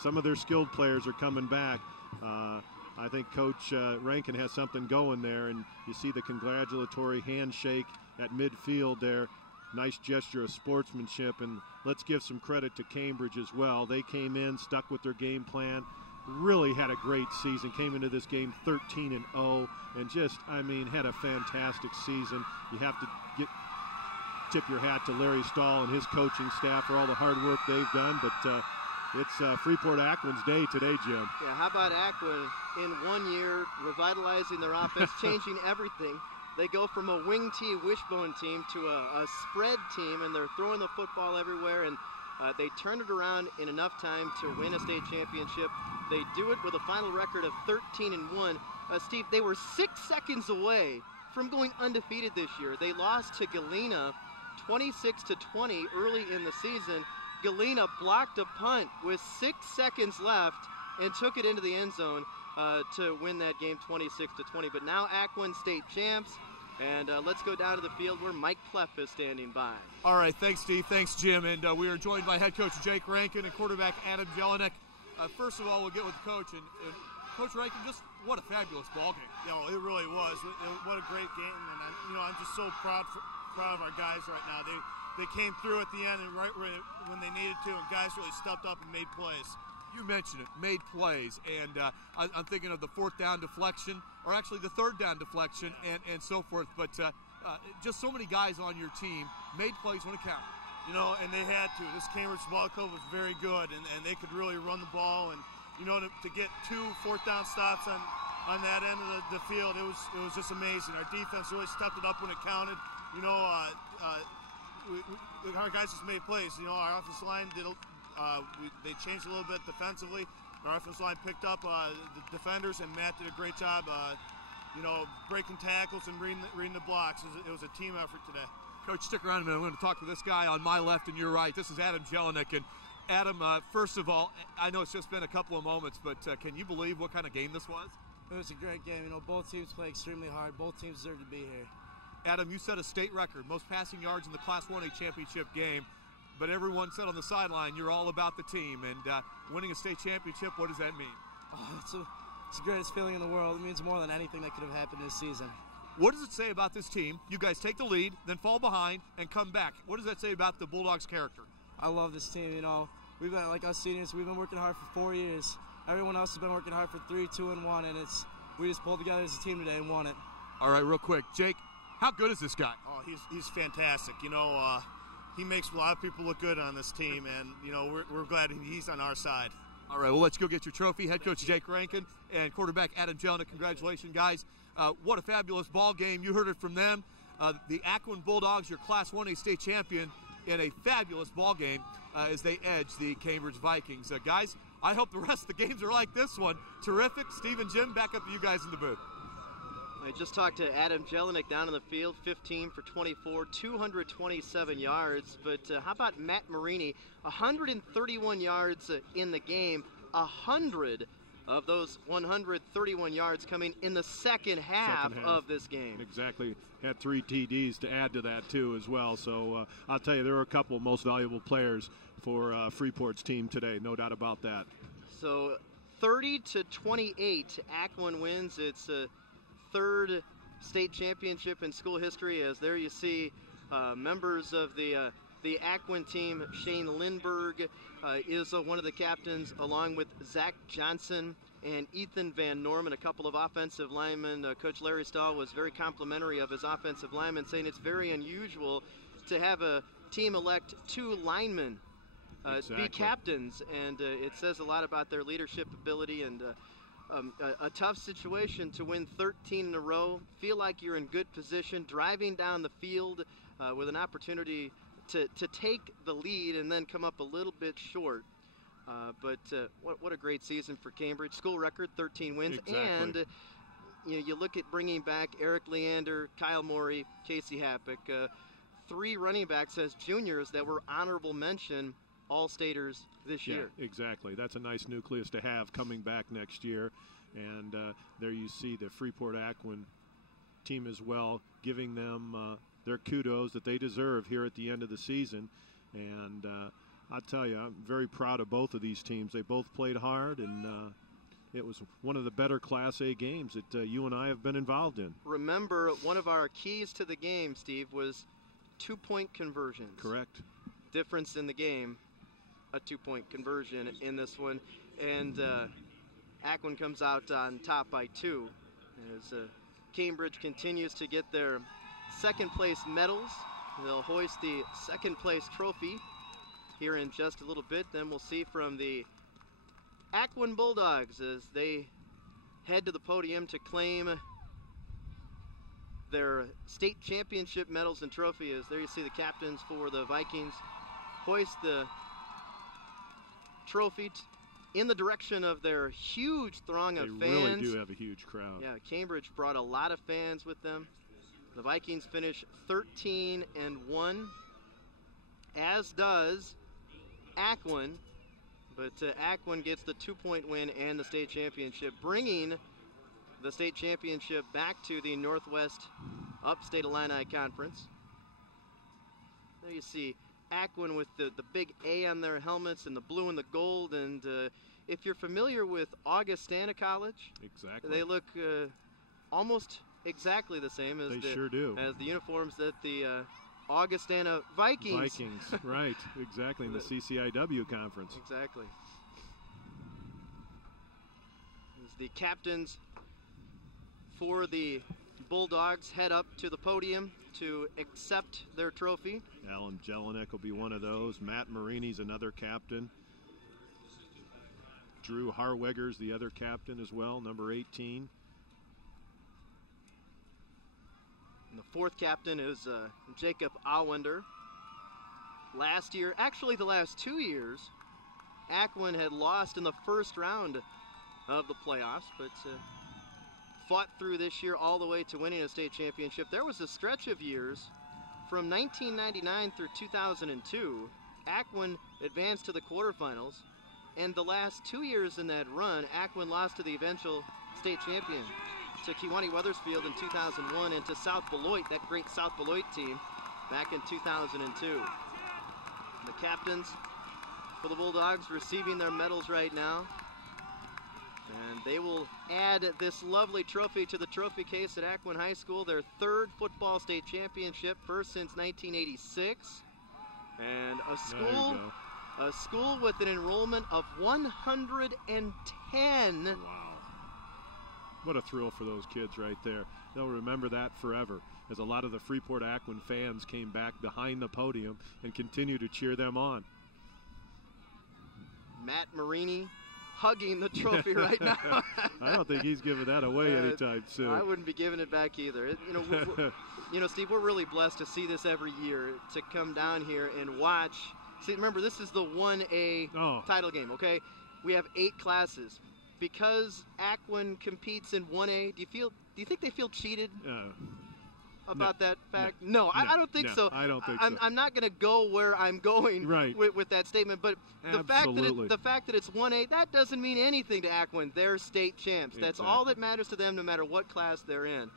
some of their skilled players are coming back. I think Coach Rankin has something going there, and you see the congratulatory handshake at midfield there. Nice gesture of sportsmanship, and let's give some credit to Cambridge as well. They came in, stuck with their game plan, really had a great season, came into this game 13-0, and just, I mean, had a fantastic season. You have to tip your hat to Larry Stahl and his coaching staff for all the hard work they've done, but it's Freeport Aquin's day today, Jim. Yeah, how about Aquin in 1 year revitalizing their offense, changing everything? They go from a wing T wishbone team to a spread team, and they're throwing the football everywhere, and they turn it around in enough time to win a state championship. They do it with a final record of 13-1. Steve, they were 6 seconds away from going undefeated this year. They lost to Galena 26-20 early in the season, Galena blocked a punt with 6 seconds left and took it into the end zone to win that game 26-20. But now Aquin state champs. And let's go down to the field where Mike Pleff is standing by. All right, thanks, Steve. Thanks, Jim. And we are joined by head coach Jake Rankin and quarterback Adam Jelinek. First of all, we'll get with the coach. And Coach Rankin, just what a fabulous ball game. It really was. What a great game. And I'm just so proud of our guys right now. They came through at the end and right when they needed to, and guys really stepped up and made plays. You mentioned it, made plays, and I'm thinking of the 4th down deflection, or actually the 3rd down deflection, and so forth. But just so many guys on your team made plays when it counted. And they had to. This Cambridge ball club was very good, and they could really run the ball. And to get 2 4th down stops on that end of the field, it was just amazing. Our defense really stepped it up when it counted. Our guys just made plays. Our offensive line they changed a little bit defensively. Our offensive line picked up the defenders, and Matt did a great job, breaking tackles and reading the blocks. It was a team effort today. Coach, stick around a minute. I'm going to talk to this guy on my left and your right. This is Adam Jelinek. And Adam, first of all, I know it's just been a couple of moments, but can you believe what kind of game this was? It was a great game. Both teams play extremely hard. Both teams deserve to be here. Adam, you set a state record, most passing yards in the Class 1A championship game. But everyone said on the sideline, you're all about the team. And winning a state championship, what does that mean? Oh, it's the greatest feeling in the world. It means more than anything that could have happened this season. What does it say about this team? You guys take the lead, then fall behind, and come back. What does that say about the Bulldogs' character? I love this team. We've been, like us seniors, we've been working hard for 4 years. Everyone else has been working hard for 3, 2, and 1, and we just pulled together as a team today and won it. All right, real quick, Jake, how good is this guy? Oh, he's fantastic. He makes a lot of people look good on this team, and we're glad he's on our side. All right, well, let's go get your trophy. Head coach Jake Rankin and quarterback Adam Jelinek. Congratulations, guys. What a fabulous ball game. You heard it from them. The Aquin Bulldogs, your Class 1A state champion, in a fabulous ball game as they edge the Cambridge Vikings. Guys, I hope the rest of the games are like this one. Terrific. Steve and Jim, back up to you guys in the booth. I just talked to Adam Jelinek down in the field, 15 for 24, 227 yards. But how about Matt Marini, 131 yards in the game, 100 of those 131 yards coming in the second half of this game. Exactly. Had 3 TDs to add to that, too, as well. So I'll tell you, there are a couple of most valuable players for Freeport's team today, no doubt about that. So 30-28, Aquin wins its third state championship in school history, as there you see members of the Aquin team. Shane Lindberg is one of the captains, along with Zach Johnson and Ethan Van Norman, a couple of offensive linemen. Coach Larry Stahl was very complimentary of his offensive linemen, saying it's very unusual to have a team elect 2 linemen be captains, and it says a lot about their leadership ability, and a tough situation to win 13 in a row. Feel like you're in good position, driving down the field with an opportunity to take the lead and then come up a little bit short. But what a great season for Cambridge. School record, 13 wins. Exactly. And you look at bringing back Eric Leander, Kyle Morey, Casey Happick, 3 running backs as juniors that were honorable mention All-Staters this year. Exactly. That's a nice nucleus to have coming back next year. And there you see the Freeport Aquin team as well, giving them their kudos that they deserve here at the end of the season. And I'll tell you, I'm very proud of both of these teams. They both played hard, and it was one of the better Class A games that you and I have been involved in. Remember, one of our keys to the game, Steve, was 2-point conversions. Correct. Difference in the game, a 2-point conversion in this one. And Aquin comes out on top by 2 as Cambridge continues to get their second-place medals. They'll hoist the second-place trophy here in just a little bit. Then we'll see from the Aquin Bulldogs as they head to the podium to claim their state championship medals and trophies. There you see the captains for the Vikings hoist the trophy in the direction of their huge throng of fans. They really do have a huge crowd. Yeah, Cambridge brought a lot of fans with them. The Vikings finish 13-1, as does Aquin. But Aquin gets the 2-point win and the state championship, bringing the state championship back to the Northwest Upstate Illini Conference. There you see Aquin with the big A on their helmets and the blue and the gold. And if you're familiar with Augustana College, exactly, they look almost exactly the same as they sure do. As the uniforms that the Augustana Vikings. Right, exactly, in the CCIW conference. Exactly. As the captains for the Bulldogs head up to the podium to accept their trophy. Alan Jelinek will be one of those. Matt Marini's another captain. Drew Harweger's the other captain as well, number 18. And the fourth captain is Jacob Awender. Last year, actually the last 2 years, Aquin had lost in the first round of the playoffs, but fought through this year all the way to winning a state championship. There was a stretch of years from 1999 through 2002. Aquin advanced to the quarterfinals, and the last 2 years in that run, Aquin lost to the eventual state champion, to Kewanee Wethersfield in 2001, and to South Beloit, that great South Beloit team, back in 2002. The captains for the Bulldogs receiving their medals right now. And they will add this lovely trophy to the trophy case at Aquin High School, their third football state championship, first since 1986. And a school with an enrollment of 110. Wow. What a thrill for those kids right there. They'll remember that forever, as a lot of the Freeport Aquin fans came back behind the podium and continue to cheer them on. Matt Marini hugging the trophy right now. I don't think he's giving that away anytime soon. I wouldn't be giving it back either. Steve, we're really blessed to see this every year, to come down here and watch. See, remember, this is the 1A title game, okay? We have 8 classes. Because Aquin competes in 1A, do you think they feel cheated about that fact? No, I don't think so. I don't think so. I'm not going to go where I'm going with that statement, but the fact that it's 1A, that doesn't mean anything to Aquin. They're state champs. That's all that matters to them, no matter what class they're in.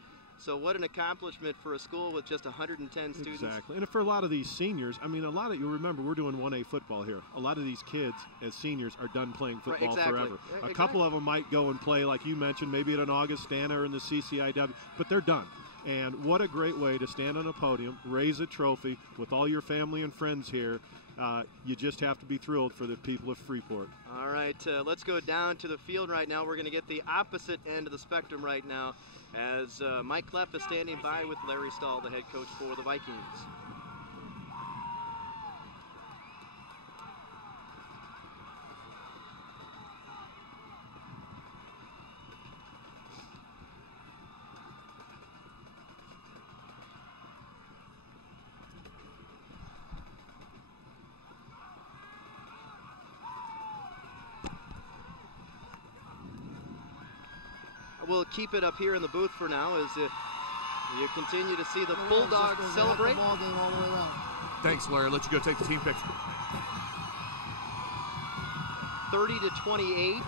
So what an accomplishment for a school with just 110 students. Exactly. And for a lot of these seniors, I mean, you'll remember, we're doing 1A football here. A lot of these kids, as seniors, are done playing football forever. A couple of them might go and play, like you mentioned, maybe at an Augustana or in the CCIW, but they're done. And what a great way to stand on a podium, raise a trophy with all your family and friends here. You just have to be thrilled for the people of Freeport. All right, let's go down to the field right now. We're going to get the opposite end of the spectrum right now, as Mike Kleff is standing by with Larry Stahl, the head coach for the Vikings. We'll keep it up here in the booth for now as you continue to see the Bulldogs celebrate. Ball game all the way around. Thanks, Larry. I'll let you go take the team picture. 30-28.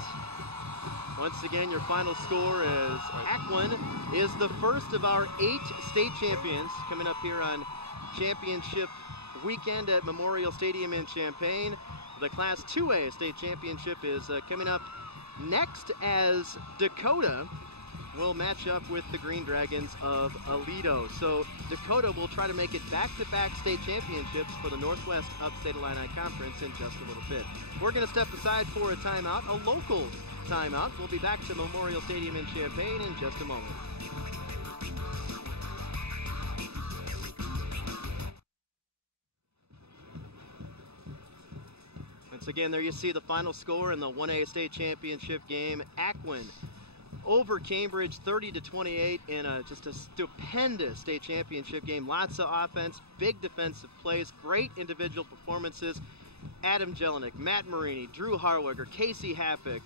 Once again, your final score is Aquin is the first of our 8 state champions coming up here on championship weekend at Memorial Stadium in Champaign. The Class 2A state championship is coming up next, as Dakota will match up with the Green Dragons of Aledo. So Dakota will try to make it back-to-back state championships for the Northwest Upstate Illini Conference in just a little bit. We're going to step aside for a timeout, a local timeout. We'll be back to Memorial Stadium in Champaign in just a moment. Once again, there you see the final score in the 1A state championship game. Aquin over Cambridge 30-28 in just a stupendous state championship game. Lots of offense, big defensive plays, great individual performances. Adam Jelinek, Matt Marini, Drew Harweger, Casey Happick,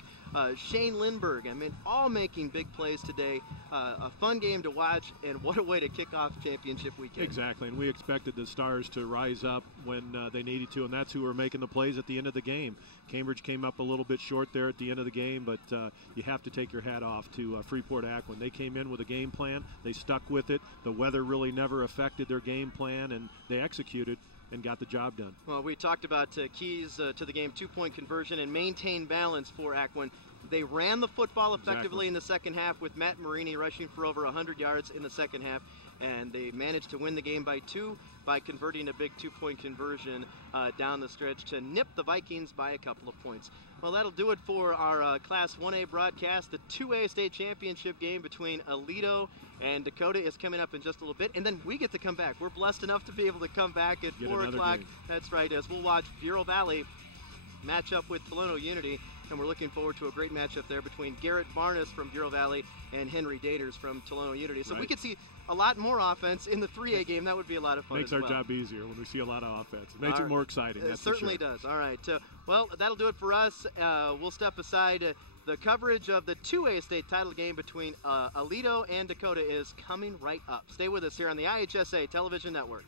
Shane Lindbergh. I mean, all making big plays today. A fun game to watch, and what a way to kick off championship weekend. Exactly, and we expected the Stars to rise up when they needed to, and that's who were making the plays at the end of the game. Cambridge came up a little bit short there at the end of the game, but you have to take your hat off to Freeport Aquin. They came in with a game plan. They stuck with it. The weather really never affected their game plan, and they executed and got the job done. Well, we talked about keys to the game, 2-point conversion and maintain balance for Aquin. They ran the football effectively in the second half with Matt Marini rushing for over 100 yards in the second half, and they managed to win the game by 2 by converting a big 2-point conversion down the stretch to nip the Vikings by a couple of points. Well, that'll do it for our Class 1A broadcast. The 2A state championship game between Aledo and Dakota is coming up in just a little bit, and then we get to come back. We're blessed enough to be able to come back at 4 o'clock. That's right, as we'll watch Bureau Valley match up with Tolono Unity, and we're looking forward to a great matchup there between Garrett Barnes from Bureau Valley and Henry Daters from Tolono Unity. So we could see a lot more offense in the 3A game. That would be a lot of fun. Makes our job easier when we see a lot of offense. It makes it more exciting. It certainly does. All right. Well, that'll do it for us. We'll step aside. The coverage of the 2A state title game between Aledo and Dakota is coming right up. Stay with us here on the IHSA Television Network.